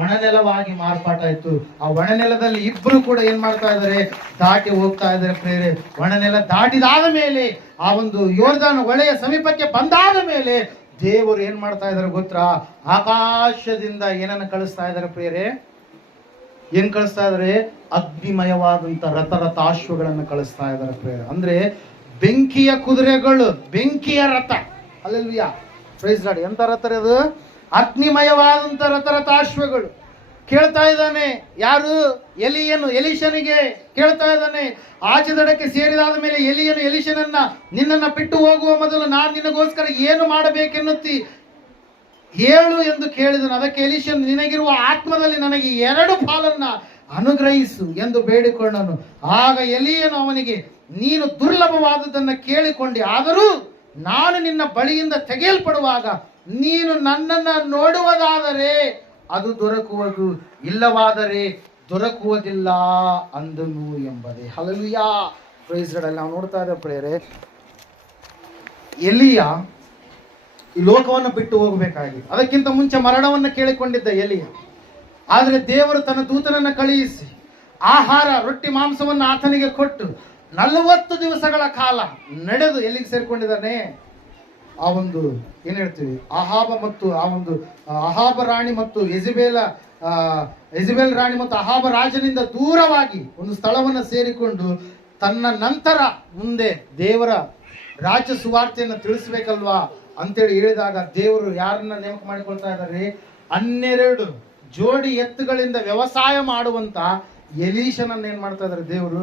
ಒಣನೆಲವಾಗಿ ಮಾರ್ಪಾಟಾಯ್ತು. ಆ ಒಣನೆಲದಲ್ಲಿ ಇಬ್ರು ಕೂಡ ಏನ್ ಮಾಡ್ತಾ ಇದಾರೆ? ದಾಟಿ ಹೋಗ್ತಾ ಇದಾರೆ ಪ್ರಿಯರೇ. ಒಣನೆಲ ದಾಟಿದಾದ ಮೇಲೆ, ಆ ಒಂದು ಯೋರ್ದಾನ್ ಹೊಳೆಯ ಸಮೀಪಕ್ಕೆ ಬಂದಾದ ಮೇಲೆ ದೇವರು ಏನ್ ಮಾಡ್ತಾ ಇದಾರೆ ಗೊತ್ತಾ? ಆಕಾಶದಿಂದ ಏನನ್ನ ಕಳಿಸ್ತಾ ಇದಾರೆ ಪ್ರಿಯರೇ? ಏನ್ ಕಳಿಸ್ತಾ ಇದಾರೆ? ಅಗ್ನಿಮಯವಾದಂತ ರಥಾಶ್ವಗಳನ್ನು ಕಳಿಸ್ತಾ ಇದಾರೆ ಪ್ರಿಯರೇ. ಅಂದ್ರೆ ಬೆಂಕಿಯ ಕುದುರೆಗಳು, ಬೆಂಕಿಯ ರಥ. ಹಲ್ಲೆಲೂಯಾ. Praise Lord. ಎಂತ ರಥ ಅದು? ಅಗ್ನಿಮಯವಾದಂತ ರಥಾಶ್ವಗಳು. ಕೇಳ್ತಾ ಇದ್ದಾನೆ ಯಾರು? ಎಲೀಷನಿಗೆ ಕೇಳ್ತಾ ಇದ್ದಾನೆ. ಆಚೆ ದಡಕ್ಕೆ ಸೇರಿದಾದ ಮೇಲೆ ಎಲೀಷನನ್ನ ನಿನ್ನನ್ನ ಬಿಟ್ಟು ಹೋಗುವ ಮೊದಲು ನಾನು ನಿನಗೋಸ್ಕರ ಏನು ಮಾಡಬೇಕೆನ್ನುತ್ತಿ ಹೇಳು ಎಂದು ಕೇಳಿದನು. ಅದಕ್ಕೆ ಎಲೀಷನ್, ನಿನಗಿರುವ ಆತ್ಮದಲ್ಲಿ ನನಗೆ 2 ಪಾಲನ್ನ ಅನುಗ್ರಹಿಸು ಎಂದು ಬೇಡಿಕೊಂಡನು. ಆಗ ಎಲೀಯನು ಅವನಿಗೆ, ನೀನು ದುರ್ಲಭವಾದದನ್ನು ಕೇಳಿಕೊಂಡಿ, ಆದರೂ ನಾನು ನಿನ್ನ ಬಳಿಯಿಂದ ತೆಗೆಯಲ್ಪಡುವಾಗ ನೀನು ನನ್ನನ್ನು ನೋಡುವುದಾದರೆ ಅದು ದೊರಕುವುದು, ಇಲ್ಲವಾದರೆ ದೊರಕುವುದಿಲ್ಲ ಅಂದನು ಎಂಬುದೇ. ಹಲ್ಲೆಲೂಯಾ. Praise Lord. ನಾವು ನೋಡ್ತಾ ಇದ್ದೇವೆ ಪ್ರಿಯರೇ, ಎಲಿಯ ಈ ಲೋಕವನ್ನು ಬಿಟ್ಟು ಹೋಗಬೇಕಾಗಿ ಅದಕ್ಕಿಂತ ಮುಂಚೆ ಮರಣವನ್ನು ಕೇಳಿಕೊಂಡಿದ್ದ ಎಲಿಯ. ಆದರೆ ದೇವರು ತನ್ನ ದೂತನನ್ನು ಕಳುಹಿಸಿ ಆಹಾರ, ರೊಟ್ಟಿ, ಮಾಂಸವನ್ನು ಆತನಿಗೆ ಕೊಟ್ಟು 40 ದಿವಸಗಳ ಕಾಲ ನಡೆದು ಎಲ್ಲಿಗೆ ಸೇರ್ಕೊಂಡಿದ್ದಾನೆ? ಆ ಒಂದು ಏನ್ ಹೇಳ್ತೀವಿ, ಅಹಾಬ ರಾಣಿ ಮತ್ತು ಯೆಜೆಬೇಲ್ ರಾಣಿ ಮತ್ತು ಅಹಾಬ ರಾಜನಿಂದ ದೂರವಾಗಿ ಒಂದು ಸ್ಥಳವನ್ನು ಸೇರಿಕೊಂಡು ತನ್ನ ನಂತರ ಮುಂದೆ ದೇವರ ರಾಜ್ಯ ಸುವಾರ್ತೆಯನ್ನು ತಿಳಿಸ್ಬೇಕಲ್ವಾ ಅಂತೇಳಿ ಹೇಳಿದಾಗ ದೇವರು ಯಾರನ್ನ ನೇಮಕ ಮಾಡಿಕೊಳ್ತಾ ಇದ್ದಾರೆ? 12 ಜೋಡಿ ಎತ್ತುಗಳಿಂದ ವ್ಯವಸಾಯ ಮಾಡುವಂತ ಎಲೀಷನನ್ನ ಏನ್ ಮಾಡ್ತಾ ಇದಾರೆ? ದೇವರು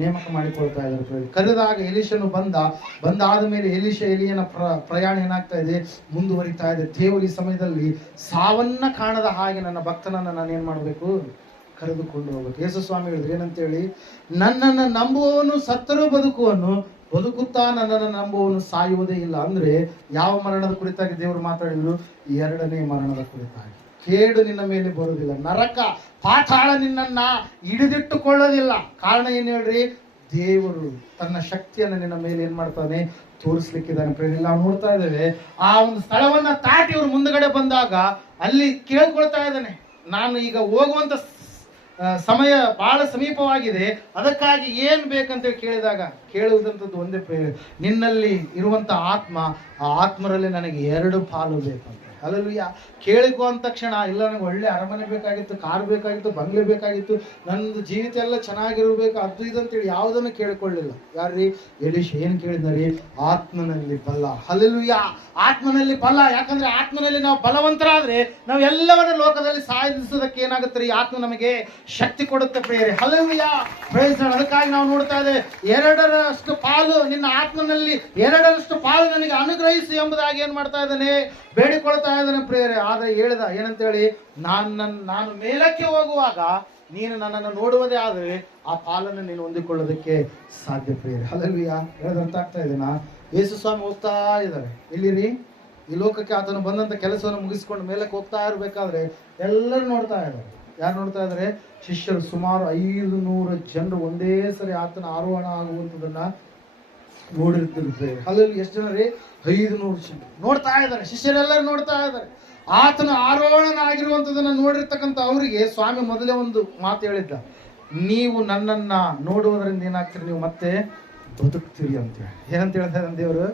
ನೇಮಕ ಮಾಡಿಕೊಳ್ತಾ ಇದ್ದಾರೆ. ಕರೆದಾಗ ಎಲೀಷನು ಬಂದಾದ ಮೇಲೆ ಎಲಿಯನ ಪ್ರಯಾಣ ಏನಾಗ್ತಾ ಇದೆ? ಮುಂದುವರಿತಾ ಇದೆ. ದೇವರು ಈ ಸಮಯದಲ್ಲಿ ಸಾವನ್ನ ಕಾಣದ ಹಾಗೆ ನನ್ನ ಭಕ್ತನನ್ನ ನಾನು ಏನ್ ಮಾಡ್ಬೇಕು? ಕರೆದುಕೊಂಡು ಹೋಗ್ಬೇಕು. ಯೇಸು ಸ್ವಾಮಿ ಹೇಳಿದ್ರು ಏನಂತೇಳಿ? ನನ್ನನ್ನು ನಂಬುವವನು ಸತ್ತರೂ ಬದುಕುತ್ತಾ ನನ್ನನ್ನು ನಂಬುವವನು ಸಾಯುವುದೇ ಇಲ್ಲ. ಅಂದ್ರೆ ಯಾವ ಮರಣದ ಕುರಿತಾಗಿ ದೇವರು ಮಾತಾಡಿದ್ರು? 2ನೇ ಮರಣದ ಕುರಿತಾಗಿ. ಕೇಡು ನಿನ್ನ ಮೇಲೆ ಬರುವುದಿಲ್ಲ, ನರಕ ಪಾತಾಳ ನಿನ್ನನ್ನ ಹಿಡಿದಿಟ್ಟುಕೊಳ್ಳೋದಿಲ್ಲ. ಕಾರಣ ಏನ್ ಹೇಳ್ರಿ? ದೇವರು ತನ್ನ ಶಕ್ತಿಯನ್ನು ನಿನ್ನ ಮೇಲೆ ಏನ್ ಮಾಡ್ತಾನೆ? ತೋರಿಸ್ಲಿಕ್ಕಿದ್ದಾನೆ. ಪ್ರೇರಣೆ ನಾವು ನೋಡ್ತಾ ಇದ್ದೇವೆ. ಆ ಒಂದು ಸ್ಥಳವನ್ನ ದಾಟಿ ಇವರು ಮುಂದಗಡೆ ಬಂದಾಗ ಅಲ್ಲಿ ಕೇಳ್ಕೊಳ್ತಾ ಇದ್ದಾನೆ, ನಾನು ಈಗ ಹೋಗುವಂತ ಸಮಯ ಬಹಳ ಸಮೀಪವಾಗಿದೆ, ಅದಕ್ಕಾಗಿ ಏನ್ ಬೇಕಂತೇಳಿ ಕೇಳಿದಾಗ ಕೇಳುವುದಂಥದ್ದು ಒಂದೇ ಪ್ರೇರಣೆ, ನಿನ್ನಲ್ಲಿ ಇರುವಂತ ಆತ್ಮ, ಆ ಆತ್ಮರಲ್ಲಿ ನನಗೆ 2 ಪಾಲು ಬೇಕಂತ. ಹಲ್ಲೆಲೂಯಾ. ಕೇಳಿಕೋ ಅಂದ ತಕ್ಷಣ ಇಲ್ಲ ನನಗೆ ಒಳ್ಳೆ ಅರಮನೆ ಬೇಕಾಗಿತ್ತು, ಕಾರ್ ಬೇಕಾಗಿತ್ತು, ಬಂಗ್ಲೆ ಬೇಕಾಗಿತ್ತು, ನಂದು ಜೀವಿತ ಎಲ್ಲ ಚೆನ್ನಾಗಿರ್ಬೇಕು, ಅದು ಇದಂತೇಳಿ ಯಾವುದನ್ನು ಕೇಳಿಕೊಳ್ಳಿಲ್ಲ. ಯಾರ್ರಿ? ಎಲೀಷ ಏನ್ ಕೇಳಿದ್ರಿ? ಆತ್ಮನಲ್ಲಿ ಬಲ. ಹಲ್ಲೆಲೂಯಾ. ಆತ್ಮನಲ್ಲಿ ಬಲ. ಯಾಕಂದ್ರೆ ಆತ್ಮನಲ್ಲಿ ನಾವು ಬಲವಂತರಾದ್ರೆ ನಾವು ಎಲ್ಲವನ್ನ ಲೋಕದಲ್ಲಿ ಸಾಧಿಸೋದಕ್ಕೆ ಏನಾಗುತ್ತೆ? ಈ ಆತ್ಮ ನಮಗೆ ಶಕ್ತಿ ಕೊಡುತ್ತೆ ಪ್ರಿಯರೇ. ಹಲ್ಲೆಲೂಯಾ. Praise Lord. ಅದಕ್ಕಾಗಿ ನಾವು ನೋಡ್ತಾ ಇದ್ದೇವೆ 2ರಷ್ಟು ಪಾಲು ನಿನ್ನ ಆತ್ಮನಲ್ಲಿ 2ರಷ್ಟು ಪಾಲು ನನಗೆ ಅನುಗ್ರಹಿಸು ಎಂಬುದಾಗಿ ಏನ್ ಮಾಡ್ತಾ ಇದ್ದಾನೆ? ಬೇಡಿಕೊಳ್ತಾ ಇದ್ದಾನೆ ಪ್ರಿಯರೇ. ಆದ್ರೆ ಹೇಳಿದ ಏನಂತೇಳಿ? ನಾನು ಮೇಲಕ್ಕೆ ಹೋಗುವಾಗ ನೀನು ನನ್ನನ್ನು ನೋಡುವುದೇ ಆದರೆ ಆ ಪಾಲನ್ನು ನೀನು ಹೊಂದಿಕೊಳ್ಳೋದಕ್ಕೆ ಸಾಧ್ಯ ಪ್ರಿಯರೇ. ಹಲ್ಲೆಲೂಯಾ. ಹೇಳೋದಂತ ಆಗ್ತಾ ಇದೆನಾ? ಯೇಸು ಸ್ವಾಮಿ ಹೋಗ್ತಾ ಇದ್ದಾರೆ. ಎಲ್ಲಿರಿ? ಈ ಲೋಕಕ್ಕೆ ಆತನು ಬಂದಂತ ಕೆಲಸವನ್ನು ಮುಗಿಸ್ಕೊಂಡು ಮೇಲಕ್ಕೆ ಹೋಗ್ತಾ ಇರ್ಬೇಕಾದ್ರೆ ಎಲ್ಲರೂ ನೋಡ್ತಾ ಇದ್ದಾರೆ. ಯಾರು ನೋಡ್ತಾ ಇದ್ದಾರೆ? ಶಿಷ್ಯರು. ಸುಮಾರು 500 ಜನರು ಒಂದೇ ಸರಿ ಆತನ ಆರೋಹಣ ಆಗುವಂಥದನ್ನ ನೋಡಿರ್ತಿರ್ತಾರೆ. ಅಲ್ಲಿ ಎಷ್ಟು ಜನ ರೀ? 500 ಜನ ನೋಡ್ತಾ ಇದ್ದಾರೆ. ಶಿಷ್ಯರೆಲ್ಲರೂ ನೋಡ್ತಾ ಇದ್ದಾರೆ. ಆತನ ಆರೋಹಣ ಆಗಿರುವಂಥದನ್ನ ನೋಡಿರ್ತಕ್ಕಂಥ ಅವರಿಗೆ ಸ್ವಾಮಿ ಮೊದಲೇ ಒಂದು ಮಾತು ಹೇಳಿದ್ದ, ನೀವು ನನ್ನನ್ನ ನೋಡುವುದರಿಂದ ಏನಾಗ್ತೀರಿ? ನೀವು ಮತ್ತೆ ಬದುಕ್ತೀರಿ ಅಂತೇಳಿ. ಏನಂತ ಹೇಳ್ತಾ ಇದ್ದಾನೆ ದೇವರು?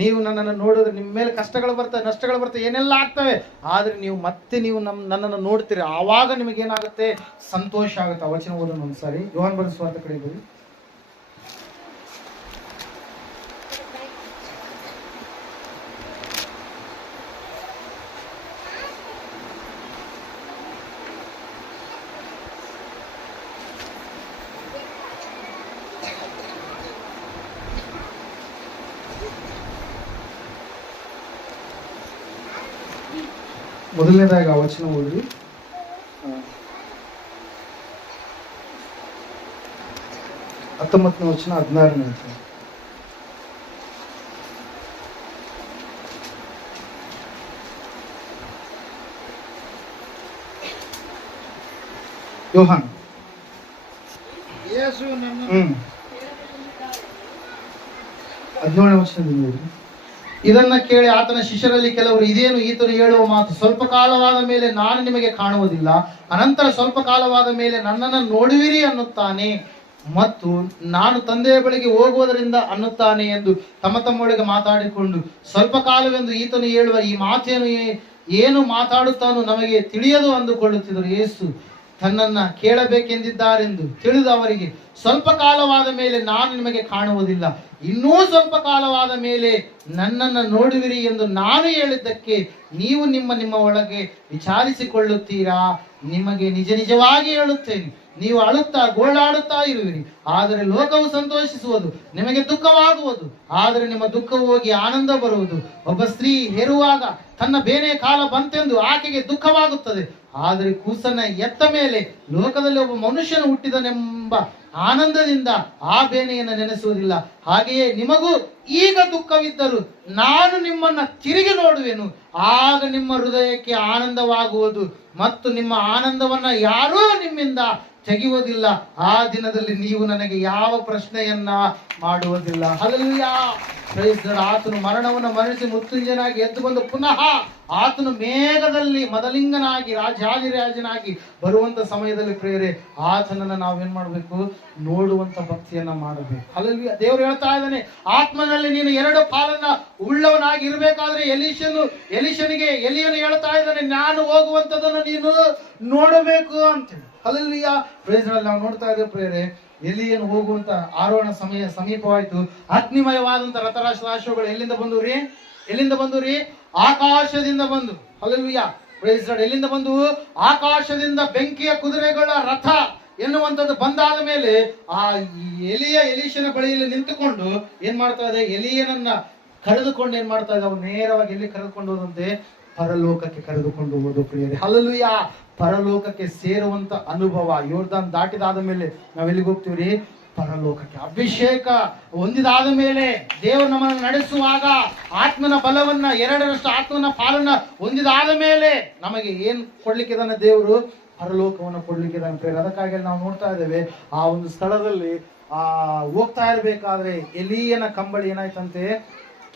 ನೀವು ನನ್ನನ್ನು ನೋಡಿದ್ರೆ ನಿಮ್ಮ ಮೇಲೆ ಕಷ್ಟಗಳು ಬರ್ತವೆ, ನಷ್ಟಗಳು ಬರ್ತವೆ, ಏನೆಲ್ಲ ಆಗ್ತವೆ. ಆದ್ರೆ ನೀವು ಮತ್ತೆ ನೀವು ನನ್ನನ್ನು ನೋಡ್ತೀರಿ, ಆವಾಗ ನಿಮಗೇನಾಗುತ್ತೆ? ಸಂತೋಷ ಆಗುತ್ತೆ. ಆ ವಚನ ಓದೋಣ ಒಂದ್ಸಾರಿ. ಯೋಹಾನ ಬರೆದ ಸುವಾರ್ತೆ ಕಡೆ ಬನ್ನಿ. ಮೊದಲನೇದಾಗಿ ಆ ವಚನ ಓದಿ. 19ನೇ ವಚನ, 16ನೇ ವಚನ. ಯೋಹಾನ್ ಯೇಸು ನನ್ನ 17ನೇ ವಚನದಿಂದ ಓದಿ. ಇದನ್ನ ಕೇಳಿ ಆತನ ಶಿಷ್ಯರಲ್ಲಿ ಕೆಲವರು, ಇದೇನು ಈತನು ಹೇಳುವ ಮಾತು? ಸ್ವಲ್ಪ ಕಾಲವಾದ ಮೇಲೆ ನಾನು ನಿಮಗೆ ಕಾಣುವುದಿಲ್ಲ, ಅನಂತರ ಸ್ವಲ್ಪ ಕಾಲವಾದ ಮೇಲೆ ನನ್ನನ್ನು ನೋಡುವಿರಿ ಅನ್ನುತ್ತಾನೆ, ಮತ್ತು ನಾನು ತಂದೆಯ ಬಳಿಗೆ ಹೋಗುವುದರಿಂದ ಅನ್ನುತ್ತಾನೆ ಎಂದು ತಮ್ಮ ತಮ್ಮೊಳಗೆ ಮಾತಾಡಿಕೊಂಡು, ಸ್ವಲ್ಪ ಕಾಲವೆಂದು ಈತನು ಹೇಳುವ ಈ ಮಾತೇನು, ಏನು ಮಾತಾಡುತ್ತಾನೋ ನಮಗೆ ತಿಳಿಯದು ಅಂದುಕೊಳ್ಳುತ್ತಿದ್ದರು. ಯೇಸು ತನ್ನನ್ನ ಕೇಳಬೇಕೆಂದಿದ್ದಾರೆಂದು ತಿಳಿದು ಅವರಿಗೆ, ಸ್ವಲ್ಪ ಕಾಲವಾದ ಮೇಲೆ ನಾನು ನಿಮಗೆ ಕಾಣುವುದಿಲ್ಲ, ಇನ್ನೂ ಸ್ವಲ್ಪ ಕಾಲವಾದ ಮೇಲೆ ನನ್ನನ್ನು ನೋಡುವಿರಿ ಎಂದು ನಾನು ಹೇಳಿದ್ದಕ್ಕೆ ನೀವು ನಿಮ್ಮ ಒಳಗೆ ವಿಚಾರಿಸಿಕೊಳ್ಳುತ್ತೀರಾ? ನಿಮಗೆ ನಿಜ ನಿಜವಾಗಿ ಹೇಳುತ್ತೇನೆ, ನೀವು ಅಳುತ್ತಾ ಗೋಳಾಡುತ್ತಾ ಇರುವಿರಿ, ಆದರೆ ಲೋಕವು ಸಂತೋಷಿಸುವುದು, ನಿಮಗೆ ದುಃಖವಾಗುವುದು, ಆದರೆ ನಿಮ್ಮ ದುಃಖವು ಹೋಗಿ ಆನಂದ ಬರುವುದು. ಒಬ್ಬ ಸ್ತ್ರೀ ಹೆರುವಾಗ ತನ್ನ ಬೇನೆ ಕಾಲ ಬಂತೆಂದು ಆಕೆಗೆ ದುಃಖವಾಗುತ್ತದೆ, ಆದರೆ ಕೂಸನ್ನ ಎತ್ತ ಮೇಲೆ ಲೋಕದಲ್ಲಿ ಒಬ್ಬ ಮನುಷ್ಯನು ಹುಟ್ಟಿದನೆಂಬ ಆನಂದದಿಂದ ಆ ಬೇನೆಯನ್ನು ನೆನೆಸುವುದಿಲ್ಲ. ಹಾಗೆಯೇ ನಿಮಗೂ ಈಗ ದುಃಖವಿದ್ದರೂ ನಾನು ನಿಮ್ಮನ್ನ ತಿರುಗಿ ನೋಡುವೆನು, ಆಗ ನಿಮ್ಮ ಹೃದಯಕ್ಕೆ ಆನಂದವಾಗುವುದು ಮತ್ತು ನಿಮ್ಮ ಆನಂದವನ್ನ ಯಾರೂ ನಿಮ್ಮಿಂದ ತೆಗೆಯುವುದಿಲ್ಲ. ಆ ದಿನದಲ್ಲಿ ನೀವು ನನಗೆ ಯಾವ ಪ್ರಶ್ನೆಯನ್ನ ಮಾಡುವುದಿಲ್ಲ. Hallelujah, praise the Lord. ಆತನು ಮರಣವನ್ನು ಮರಣಿಸಿ ಮೃತ್ಯುಂಜಯನಾಗಿ ಎದ್ದು ಬಂದು ಪುನಃ ಆತನು ಮೇಘದಲ್ಲಿ ಮದಲಿಂಗನಾಗಿ ರಾಜಾದಿರಾಜನಾಗಿ ಬರುವಂತ ಸಮಯದಲ್ಲಿ ಪ್ರಿಯರೇ, ಆತನನ್ನ ನಾವೇನ್ ಮಾಡ್ಬೇಕು? ನೋಡುವಂತ ಭಕ್ತಿಯನ್ನ ಮಾಡಬೇಕು. ಹಲ್ಲೆಲೂಯಾ. ದೇವರು ಹೇಳ್ತಾ ಇದ್ದಾನೆ, ಆತ್ಮನಲ್ಲಿ ನೀನು ಎರಡು ಪಾಲನ್ನ ಉಳ್ಳವನಾಗಿ ಇರಬೇಕಾದ್ರೆ ಎಲೀಷನಿಗೆ ಎಲಿಯನು ಹೇಳ್ತಾ ಇದ್ದಾನೆ, ನಾನು ಹೋಗುವಂತದನ್ನು ನೀನು ನೋಡಬೇಕು ಅಂತೇಳಿ. Hallelujah, praise the Lord. ನಾವು ನೋಡ್ತಾ ಇದ್ದೇವೆ ಪ್ರಿಯರೇ, ಎಲಿಯನು ಹೋಗುವಂತ ಆರೋಹಣ ಸಮೀಪವಾಯಿತು. ಅಗ್ನಿಮಯವಾದಂತ ರಥರಾಶಿಗಳು ಎಲ್ಲಿಂದ ಬಂದುರಿ? ಆಕಾಶದಿಂದ ಬಂದು. Hallelujah, praise the Lord. ಎಲ್ಲಿಂದ ಬಂದು? ಆಕಾಶದಿಂದ ಬೆಂಕಿಯ ಕುದುರೆಗಳ ರಥ ಎನ್ನುವಂಥದ್ದು ಬಂದಾದ ಮೇಲೆ ಆ ಎಲೀಷನ ಬಳಿಯಲ್ಲಿ ನಿಂತುಕೊಂಡು ಏನ್ ಮಾಡ್ತಾ ಇದೆ? ಎಲಿಯನನ್ನ ಕರೆದುಕೊಂಡು ಏನ್ ಮಾಡ್ತಾ ಇದೆ? ಅವ್ರು ನೇರವಾಗಿ ಎಲ್ಲಿ ಕರೆದುಕೊಂಡು ಹೋದಂತೆ? ಪರಲೋಕಕ್ಕೆ ಕರೆದುಕೊಂಡು ಹೋಗೋದು ಪ್ರಿಯರೇ. ಹಲ್ಲೆಲೂಯಾ, ಪರಲೋಕಕ್ಕೆ ಸೇರುವಂತ ಅನುಭವ. ಯೋರ್ದಾನ್ ದಾಟಿದಾದ ಮೇಲೆ ನಾವೆಲ್ಲಿಗೆ ಹೋಗ್ತೀವ್ರಿ? ಪರಲೋಕಕ್ಕೆ. ಅಭಿಷೇಕ ಹೊಂದಿದಾದ ಮೇಲೆ ದೇವರು ನಮ್ಮನ್ನು ನಡೆಸುವಾಗ ಆತ್ಮನ ಬಲವನ್ನ, 2ರಷ್ಟು ಆತ್ಮನ ಪಾಲನ್ನ ಹೊಂದಿದಾದ ಮೇಲೆ ನಮಗೆ ಏನ್ ಕೊಡ್ಲಿಕ್ಕಿದಾನೆ ದೇವರು? ಪರಲೋಕವನ್ನು ಕೊಡ್ಲಿಕ್ಕಿದಾನೆ ಪ್ರಿಯರೇ. ಅದಕ್ಕಾಗಿ ನಾವು ನೋಡ್ತಾ ಇದ್ದೇವೆ, ಆ ಒಂದು ಸ್ಥಳದಲ್ಲಿ ಹೋಗ್ತಾ ಇರಬೇಕಾದ್ರೆ ಎಲಿಯನ ಕಂಬಳಿ ಏನಾಯ್ತಂತೆ?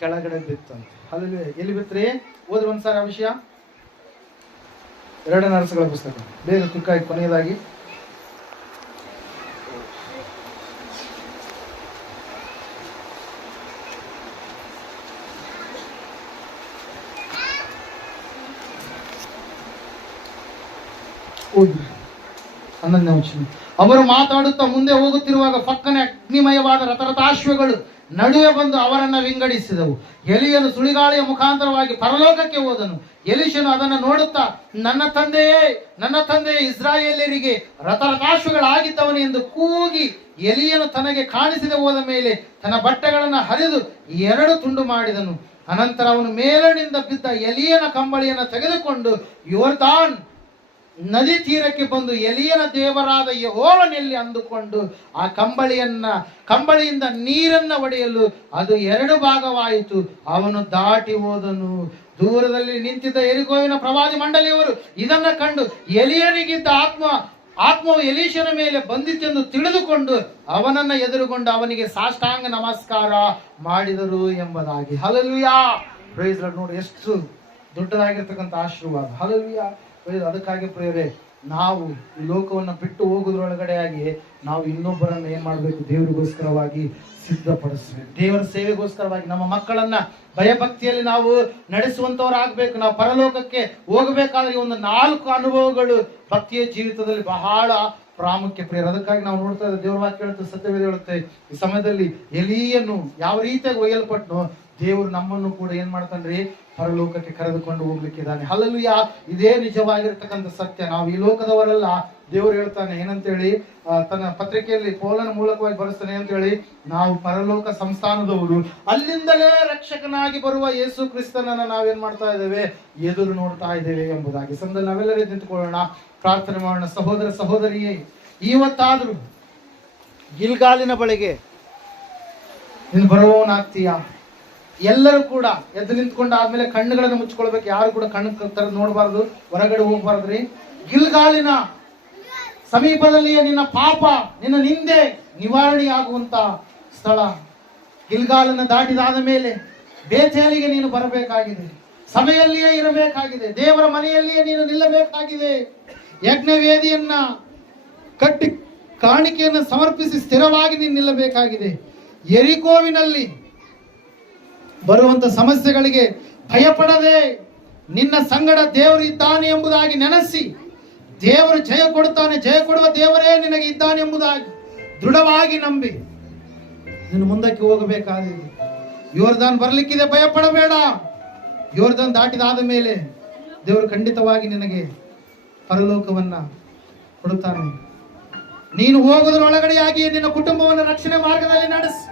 ಕೆಳಗಡೆ ಬಿತ್ತಂತೆ. ಅಲ್ಲಿ ಎಲ್ಲಿ ಬಿತ್ರಿ? ಓದ್ರಿ ಒಂದ್ಸಾರಿ ಆ ವಿಷಯ. 2ನೇ ಅರಸುಗಳ ಪುಸ್ತಕ, ಬೇಗ ಕ್ವಿಕ್ಕಾಗಿ ಕೊನೆಯದಾಗಿ. ಓದ್ರಿ 11ನೇ ವಚನ. ಅವರು ಮಾತಾಡುತ್ತಾ ಮುಂದೆ ಹೋಗುತ್ತಿರುವಾಗ ಪಕ್ಕನೆ ಅಗ್ನಿಮಯವಾದ ರಥಾಶ್ವಗಳು ನಡುವೆ ಬಂದು ಅವರನ್ನ ವಿಂಗಡಿಸಿದವು. ಎಲಿಯನು ಸುಳಿಗಾಳಿಯ ಮುಖಾಂತರವಾಗಿ ಪರಲೋಕಕ್ಕೆ ಹೋದನು. ಎಲೀಷನು ಅದನ್ನು ನೋಡುತ್ತಾ, ನನ್ನ ತಂದೆಯೇ, ಇಸ್ರಾಯೇಲ್ಯರಿಗೆ ರಥಾಶ್ವಗಳಾಗಿದ್ದವನು ಎಂದು ಕೂಗಿ, ಎಲಿಯನು ತನಗೆ ಕಾಣಿಸದೆ ಹೋದ ಮೇಲೆ ತನ್ನ ಬಟ್ಟೆಗಳನ್ನು ಹರಿದು 2 ತುಂಡು ಮಾಡಿದನು. ಅನಂತರ ಅವನು ಮೇಲಣಿಂದ ಬಿದ್ದ ಎಲಿಯನ ಕಂಬಳಿಯನ್ನು ತೆಗೆದುಕೊಂಡು ಯೋರ್ದಾನ್ ನದಿ ತೀರಕ್ಕೆ ಬಂದು ಎಲಿಯನ ದೇವರಾದ ಯೆಹೋವನಲ್ಲಿ ಅಂದುಕೊಂಡು ಆ ಕಂಬಳಿಯಿಂದ ನೀರನ್ನ ಒಡೆಯಲು ಅದು 2 ಭಾಗವಾಯಿತು. ಅವನು ದಾಟಿ ಹೋದನು. ದೂರದಲ್ಲಿ ನಿಂತಿದ್ದ ಯೆರಿಕೋವಿನ ಪ್ರವಾದಿ ಮಂಡಳಿಯವರು ಇದನ್ನ ಕಂಡು ಎಲಿಯನಿಗಿದ್ದ ಆತ್ಮವು ಎಲೀಷನ ಮೇಲೆ ಬಂದಿತೆಂದು ತಿಳಿದುಕೊಂಡು ಅವನನ್ನ ಎದುರುಗೊಂಡು ಅವನಿಗೆ ಸಾಷ್ಟಾಂಗ ನಮಸ್ಕಾರ ಮಾಡಿದರು ಎಂಬುದಾಗಿ. Hallelujah, praise Lord. ನೋಡಿ ಎಷ್ಟು ದೊಡ್ಡದಾಗಿರ್ತಕ್ಕಂಥ ಆಶೀರ್ವಾದ. ಹಲ್ಲೆಲೂಯಾ. ಅದಕ್ಕಾಗಿ ಪ್ರಿಯರೇ, ನಾವು ಈ ಲೋಕವನ್ನು ಬಿಟ್ಟು ಹೋಗೋದ್ರೊಳಗಡೆಯಾಗಿ ನಾವು ಇನ್ನೊಬ್ಬರನ್ನು ಏನ್ ಮಾಡಬೇಕು, ದೇವರಿಗೋಸ್ಕರವಾಗಿ ಸಿದ್ಧಪಡಿಸ್ಬೇಕು. ದೇವರ ಸೇವೆಗೋಸ್ಕರವಾಗಿ ನಮ್ಮ ಮಕ್ಕಳನ್ನ ಭಯಭಕ್ತಿಯಲ್ಲಿ ನಾವು ನಡೆಸುವಂತವರಾಗಬೇಕು. ನಾವು ಪರಲೋಕಕ್ಕೆ ಹೋಗಬೇಕಾದ್ರೆ ಒಂದು 4 ಅನುಭವಗಳು ಭಕ್ತಿಯ ಜೀವಿತದಲ್ಲಿ ಬಹಳ ಪ್ರಾಮುಖ್ಯ ಪ್ರಿಯರು. ಅದಕ್ಕಾಗಿ ನಾವು ನೋಡ್ತಾ ಇದ್ದೇವೆ, ದೇವರ ವಾಕ್ಯ ಹೇಳುತ್ತೆ, ಸತ್ಯವೇದ ಹೇಳುತ್ತೆ, ಈ ಸಮಯದಲ್ಲಿ ಎಲೀಯನು ಯಾವ ರೀತಿಯಾಗಿ ಒಯ್ಯಲ್ಪಟ್ನು, ದೇವರು ನಮ್ಮನ್ನು ಕೂಡ ಏನ್ ಮಾಡ್ತಾನ್ರಿ, ಪರಲೋಕಕ್ಕೆ ಕರೆದುಕೊಂಡು ಹೋಗ್ಲಿಕ್ಕಿದ್ದಾನೆ. ಹಲ್ಲೆಲೂಯಾ. ಇದೇ ನಿಜವಾಗಿರ್ತಕ್ಕಂಥ ಸತ್ಯ. ನಾವು ಈ ಲೋಕದವರೆಲ್ಲ. ದೇವರು ಹೇಳ್ತಾನೆ ಏನಂತೇಳಿ, ತನ್ನ ಪತ್ರಿಕೆಯಲ್ಲಿ ಪೌಲನ ಮೂಲಕವಾಗಿ ಬರೆಸ್ತಾನೆ ಅಂತೇಳಿ, ನಾವು ಪರಲೋಕ ಸಂಸ್ಥಾನದವರು, ಅಲ್ಲಿಂದಲೇ ರಕ್ಷಕನಾಗಿ ಬರುವ ಯೇಸು ಕ್ರಿಸ್ತನನ್ನ ನಾವೇನ್ ಮಾಡ್ತಾ ಇದ್ದೇವೆ, ಎದುರು ನೋಡ್ತಾ ಇದ್ದೇವೆ ಎಂಬುದಾಗಿ. ಸಮಯದಲ್ಲಿ ನಾವೆಲ್ಲರೂ ನಿಂತುಕೊಳ್ಳೋಣ, ಪ್ರಾರ್ಥನೆ ಮಾಡೋಣ. ಸಹೋದರ ಸಹೋದರಿಯೇ, ಇವತ್ತಾದ್ರೂ ಗಿಲ್ಗಾಲಿನ ಬಳಿಗೆ ನೀನು ಬರುವವನಾಗ್ತೀಯಾ? ಎಲ್ಲರೂ ಕೂಡ ಎದ್ದು ನಿಂತ್ಕೊಂಡು ಆದ್ಮೇಲೆ ಕಣ್ಣುಗಳನ್ನು ಮುಚ್ಕೊಳ್ಬೇಕು. ಯಾರು ಕೂಡ ಕಣ್ಣು ತರ ನೋಡಬಾರ್ದು, ಹೊರಗಡೆ ಹೋಗ್ಬಾರ್ದ್ರಿ. ಗಿಲ್ಗಾಲಿನ ಸಮೀಪದಲ್ಲಿಯೇ ನಿನ್ನ ಪಾಪ, ನಿನ್ನ ನಿಂದೆ ನಿವಾರಣೆಯಾಗುವಂತ ಸ್ಥಳ. ಗಿಲ್ಗಾಲನ್ನು ದಾಟಿದಾದ ಮೇಲೆ ಬೇತೇಲಿಗೆ ನೀನು ಬರಬೇಕಾಗಿದೆ. ಸಭೆಯಲ್ಲಿಯೇ ಇರಬೇಕಾಗಿದೆ. ದೇವರ ಮನೆಯಲ್ಲಿಯೇ ನೀನು ನಿಲ್ಲಬೇಕಾಗಿದೆ. ಯಜ್ಞವೇದಿಯನ್ನ ಕಟ್ಟಿ ಕಾಣಿಕೆಯನ್ನು ಸಮರ್ಪಿಸಿ ಸ್ಥಿರವಾಗಿ ನೀನು ನಿಲ್ಲಬೇಕಾಗಿದೆ. ಯೆರಿಕೋವಿನಲ್ಲಿ ಬರುವಂತ ಸಮಸ್ಯೆಗಳಿಗೆ ಭಯಪಡದೆ ನಿನ್ನ ಸಂಗಡ ದೇವರು ಇದ್ದಾನೆ ಎಂಬುದಾಗಿ ನೆನೆಸಿ, ದೇವರು ಜಯ ಕೊಡುತ್ತಾನೆ, ಜಯ ಕೊಡುವ ದೇವರೇ ನಿನಗೆ ಇದ್ದಾನೆ ಎಂಬುದಾಗಿ ದೃಢವಾಗಿ ನಂಬಿ ನೀನು ಮುಂದಕ್ಕೆ ಹೋಗಬೇಕಾಗಿದೆ. ಯೋರ್ದಾನ್ ಬರಲಿಕ್ಕಿದೆ, ಭಯಪಡಬೇಡ. ಯೋರ್ದಾನ್ ದಾಟಿದಾದ ಮೇಲೆ ದೇವರು ಖಂಡಿತವಾಗಿ ನಿನಗೆ ಪರಲೋಕವನ್ನ ಕೊಡುತ್ತಾನೆ. ನೀನು ಹೋಗೋದ್ರೊಳಗಡೆಯಾಗಿಯೇ ನಿನ್ನ ಕುಟುಂಬವನ್ನು ರಕ್ಷಣೆ ಮಾರ್ಗದಲ್ಲಿ ನಡೆಸಿ,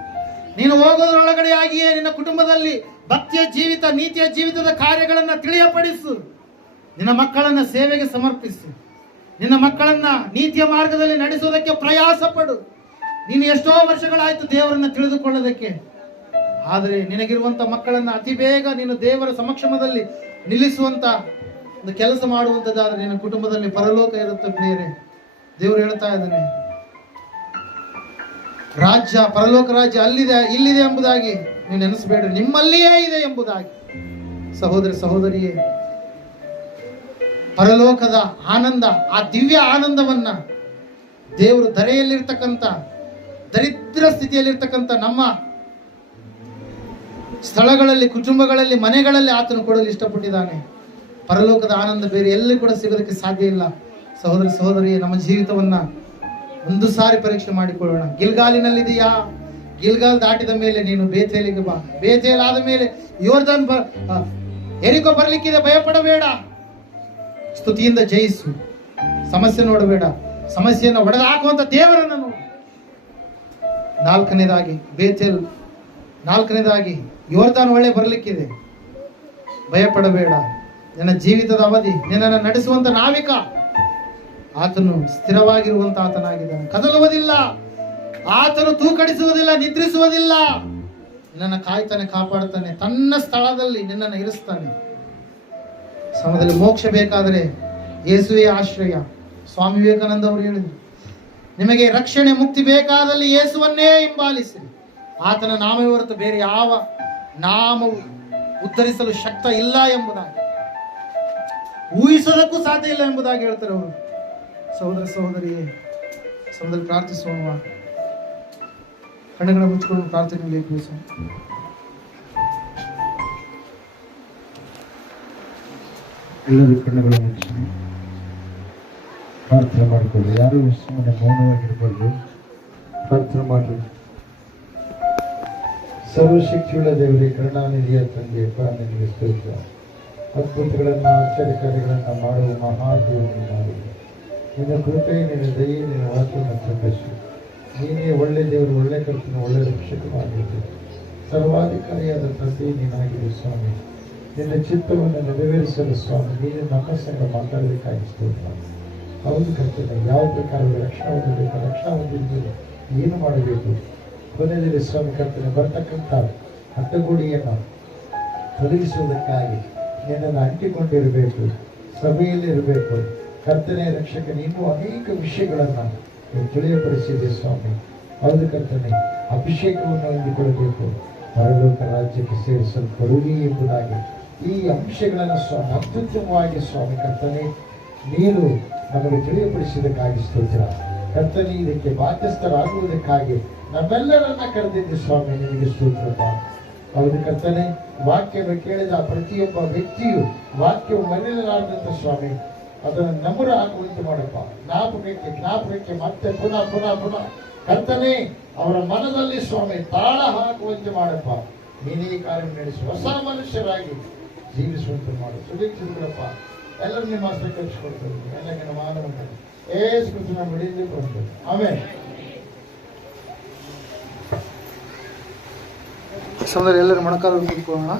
ನೀನು ಹೋಗೋದ್ರೊಳಗಡೆಯಾಗಿಯೇ ನಿನ್ನ ಕುಟುಂಬದಲ್ಲಿ ಭಕ್ತಿಯ ಜೀವಿತ, ನೀತಿಯ ಜೀವಿತದ ಕಾರ್ಯಗಳನ್ನ ತಿಳಿಯಪಡಿಸು. ನಿನ್ನ ಮಕ್ಕಳನ್ನ ಸೇವೆಗೆ ಸಮರ್ಪಿಸು. ನಿನ್ನ ಮಕ್ಕಳನ್ನ ನೀತಿಯ ಮಾರ್ಗದಲ್ಲಿ ನಡೆಸುವುದಕ್ಕೆ ಪ್ರಯಾಸ ಪಡು. ನೀನು ಎಷ್ಟೋ ವರ್ಷಗಳಾಯ್ತು ದೇವರನ್ನ ತಿಳಿದುಕೊಳ್ಳೋದಕ್ಕೆ, ಆದರೆ ನಿನಗಿರುವಂತ ಮಕ್ಕಳನ್ನ ಅತಿ ಬೇಗ ನೀನು ದೇವರ ಸಮಕ್ಷಮದಲ್ಲಿ ನಿಲ್ಲಿಸುವಂತ ಒಂದು ಕೆಲಸ ಮಾಡುವಂತದ್ದಾದ್ರೆ ನಿನ್ನ ಕುಟುಂಬದಲ್ಲಿ ಪರಲೋಕ ಇರುತ್ತೆ ಪ್ರಿಯರೇ. ದೇವರು ಹೇಳ್ತಾ ಇದ್ದಾನೆ, ರಾಜ್ಯ, ಪರಲೋಕ ರಾಜ್ಯ ಅಲ್ಲಿದೆ, ಇಲ್ಲಿದೆ ಎಂಬುದಾಗಿ ನೀವು ನೆನೆಸಬೇಡ್ರಿ, ನಿಮ್ಮಲ್ಲಿಯೇ ಇದೆ ಎಂಬುದಾಗಿ. ಸಹೋದರ ಸಹೋದರಿಯೇ, ಪರಲೋಕದ ಆನಂದ, ಆ ದಿವ್ಯ ಆನಂದವನ್ನ ದೇವರು ಧರೆಯಲ್ಲಿರ್ತಕ್ಕಂಥ, ದರಿದ್ರ ಸ್ಥಿತಿಯಲ್ಲಿರ್ತಕ್ಕಂಥ ನಮ್ಮ ಸ್ಥಳಗಳಲ್ಲಿ, ಕುಟುಂಬಗಳಲ್ಲಿ, ಮನೆಗಳಲ್ಲಿ ಆತನು ಕೊಡಲು ಇಷ್ಟಪಟ್ಟಿದ್ದಾನೆ. ಪರಲೋಕದ ಆನಂದ ಬೇರೆ ಎಲ್ಲಿ ಕೂಡ ಸಿಗೋದಕ್ಕೆ ಸಾಧ್ಯ ಇಲ್ಲ. ಸಹೋದರ ಸಹೋದರಿಯೇ, ನಮ್ಮ ಜೀವಿತವನ್ನ ಒಂದು ಸಾರಿ ಪರೀಕ್ಷೆ ಮಾಡಿಕೊಳ್ಳೋಣ. ಗಿಲ್ಗಾಲಿನಲ್ಲಿದೆಯಾ? ಗಿಲ್ಗಾಲ್ ದಾಟಿದ ಮೇಲೆ ನೀನು ಬೇತೇಲಿಗೆ ಬಾ. ಬೇತೇಲ್ ಆದ ಮೇಲೆ ಯೋರ್ದಾನ್ ಯೆರಿಕೋ ಬರ್ಲಿಕ್ಕಿದೆ, ಭಯಪಡಬೇಡ. ಸ್ತುತಿಯಿಂದ ಜಯಿಸು. ಸಮಸ್ಯೆ ನೋಡಬೇಡ, ಸಮಸ್ಯೆಯನ್ನು ಒಡೆದು ಹಾಕುವಂತ ದೇವರನ್ನು ನೋಡು. ನಾಲ್ಕನೇದಾಗಿ ಯೋರ್ದಾನ್ ಒಳ್ಳೆ ಬರಲಿಕ್ಕಿದೆ, ಭಯಪಡಬೇಡ. ನಿನ್ನ ಜೀವಿತದ ಅವಧಿ, ನಿನ್ನನ್ನು ನಡೆಸುವಂತ ನಾವಿಕ ಆತನು ಸ್ಥಿರವಾಗಿರುವಂತ ಆತನಾಗಿದ್ದಾನೆ. ಕದಲುವುದಿಲ್ಲ, ಆತನು ತೂಕಡಿಸುವುದಿಲ್ಲ, ನಿದ್ರಿಸುವುದಿಲ್ಲ. ನಿನ್ನನ್ನು ಕಾಯ್ತಾನೆ, ಕಾಪಾಡ್ತಾನೆ, ತನ್ನ ಸ್ಥಳದಲ್ಲಿ ನಿನ್ನನ್ನು ಇರಿಸ್ತಾನೆ. ಸಮಯದಲ್ಲಿ ಮೋಕ್ಷ ಬೇಕಾದರೆ ಯೇಸುವೇ ಆಶ್ರಯ. ಸ್ವಾಮಿ ವಿವೇಕಾನಂದ ಅವರು ಹೇಳಿದರು, ನಿಮಗೆ ರಕ್ಷಣೆ ಮುಕ್ತಿ ಬೇಕಾದಲ್ಲಿ ಯೇಸುವನ್ನೇ ಹಿಂಬಾಲಿಸಿ. ಆತನ ನಾಮವೇ ಹೊರತು ಬೇರೆ ಯಾವ ನಾಮವು ಉದ್ಧರಿಸಲು ಶಕ್ತ ಇಲ್ಲ ಎಂಬುದಾಗಿ, ಊಹಿಸೋದಕ್ಕೂ ಸಾಧ್ಯ ಇಲ್ಲ ಎಂಬುದಾಗಿ ಹೇಳ್ತಾರೆ ಅವರು. ಸಹೋದರ ಸಹೋದರಿಯೇ, ಸಮಯದಲ್ಲಿ ಪ್ರಾರ್ಥಿಸೋಣ. ಕಣ್ಣುಗಳ ಮುಚ್ಚಿಕೊಂಡು ಪ್ರಾರ್ಥನೆಯಲ್ಲಿ ಕೂರಿಸೋಣ. ಎಲ್ಲರೂ ಕಣ್ಣುಗಳ ಮುಚ್ಚಿ ಪ್ರಾರ್ಥನೆ ಮಾಡಿಕೊಳ್ಳಿ. ಯಾರು ಸುಮ್ಮನೆ ಮೌನವಾಗಿರ್ಬೋದು, ಪ್ರಾರ್ಥನೆ ಮಾಡಿ. ಸರ್ವಶಕ್ತಿಯುಳ್ಳ ದೇವರೇ, ಕರುಣಾನಿಧಿಯ ತಂದೆ, ನಿನಗೆ ಸ್ತೋತ್ರ. ಅದ್ಭುತಗಳನ್ನು, ಆಶ್ಚರ್ಯ ಕಾರ್ಯಗಳನ್ನು ಮಾಡುವ ಮಹಾದೇವನು ನಾವು. ನಿನ್ನ ಕೃಪೆ, ನಿನ್ನ ದಯೆ, ನಿನ್ನ ವಾಕ್ಯವನ್ನು ಸಂಘರ್ಷ. ನೀನೇ ಒಳ್ಳೆ ದೇವರು, ಒಳ್ಳೆ ಕರ್ತನ, ಒಳ್ಳೆ ರಕ್ಷಕನಾಗಿದ್ದು ಸರ್ವಾಧಿಕಾರಿಯಾದ ತಂದೆ ನೀನಾಗಿದೆ ಸ್ವಾಮಿ. ನಿನ್ನ ಚಿತ್ತವನ್ನು ನೆರವೇರಿಸಲು ಸ್ವಾಮಿ ನೀನು ನಮ್ಮ ಸಂಘ ಮಾತಾಡಬೇಕಾಗಿ ಸ್ತೋತ್ರ. ಹೌದು ಕರ್ತನೆ, ಯಾವ ಪ್ರಕಾರದ ರಕ್ಷಣೆ ಹೊಂದಬೇಕು, ರಕ್ಷಣೆ ಹೊಂದಿದ್ದು ಏನು ಮಾಡಬೇಕು, ಕೊನೆಯಲ್ಲಿ ಸ್ವಾಮಿ ಕರ್ತನೆ ಬರ್ತಕ್ಕಂಥ ಅಡ್ಡಗೋಡಿಯನ್ನು ತೊಲಗಿಸುವುದಕ್ಕಾಗಿ ನಿನ್ನನ್ನು ಅಂಟಿಕೊಂಡಿರಬೇಕು, ಸಭೆಯಲ್ಲಿರಬೇಕು. ಕರ್ತನೆ ರಕ್ಷಕ, ನೀನು ಅನೇಕ ವಿಷಯಗಳನ್ನು ತಿಳಿಯಪಡಿಸಿದೆ ಸ್ವಾಮಿ. ಹೌದು ಕರ್ತನೆ, ಅಭಿಷೇಕವನ್ನು ಹೊಂದಿಕೊಳ್ಳಬೇಕು, ಪರಲೋಕ ರಾಜ್ಯಕ್ಕೆ ಸೇರಿಸಲು ಕೊಡುಗೆ ಎಂಬುದಾಗಿ ಈ ಅಂಶಗಳನ್ನು ಸ್ವಾಮಿ ಅತ್ಯುತ್ತಮವಾಗಿ ಸ್ವಾಮಿ ಕರ್ತನೆ ನೀನು ನಮಗೆ ತಿಳಿಯಪಡಿಸಿದ್ದಕ್ಕಾಗಿ ಸ್ತೋತ್ರ. ಕರ್ತನೆ, ಇದಕ್ಕೆ ಬಾಧ್ಯಸ್ಥರಾಗುವುದಕ್ಕಾಗಿ ನಮ್ಮೆಲ್ಲರನ್ನ ಕರೆದಿದ್ದು ಸ್ವಾಮಿ, ನಿನಗೆ ಸ್ತೋತ್ರಪ್ಪ. ಹೌದು ಕರ್ತನೆ, ವಾಕ್ಯವನ್ನು ಕೇಳಿದ ಪ್ರತಿಯೊಬ್ಬ ವ್ಯಕ್ತಿಯು ವಾಕ್ಯವು ಮರೆಯಲಾರದಂತ ಸ್ವಾಮಿ ಅದನ್ನು ನಮ್ಮರು ಹಾಕುವಂತೆ ಮಾಡಪ್ಪ. ಜ್ಞಾಪಕಕ್ಕೆ ಮತ್ತೆ ಪುನಃ ಪುನಃ ಪುನಃ ಕರ್ತನೆ ಅವರ ಮನದಲ್ಲಿ ಸ್ವಾಮಿ ತಾಳ ಹಾಕುವಂತೆ ಮಾಡಪ್ಪ. ನೀನೇ ಕಾರ್ಯ ನಡೆಸಿ ಹೊಸ ಮನುಷ್ಯರಾಗಿ ಜೀವಿಸುವಂತೆ ಮಾಡು. ಸುದೀಕ್ಷಿತರಪ್ಪ ಎಲ್ಲರೂ ನಿಮ್ಮ ಹಸ್ತ ಕಲಿಸಿಕೊಡ್ತಾರೆ. ಎಲ್ಲರಿಗೆ ಮಾನವ ಏಸು ಕ್ರಿಸ್ತನ ಬಳಿಯಿಂದ ಕೊಡ್ತೇವೆ. ಆಮೇಲೆ ಎಲ್ಲರೂ ಮೊಣಕಾಲು ಕೂತ್ಕೊಳ್ಳೋಣ.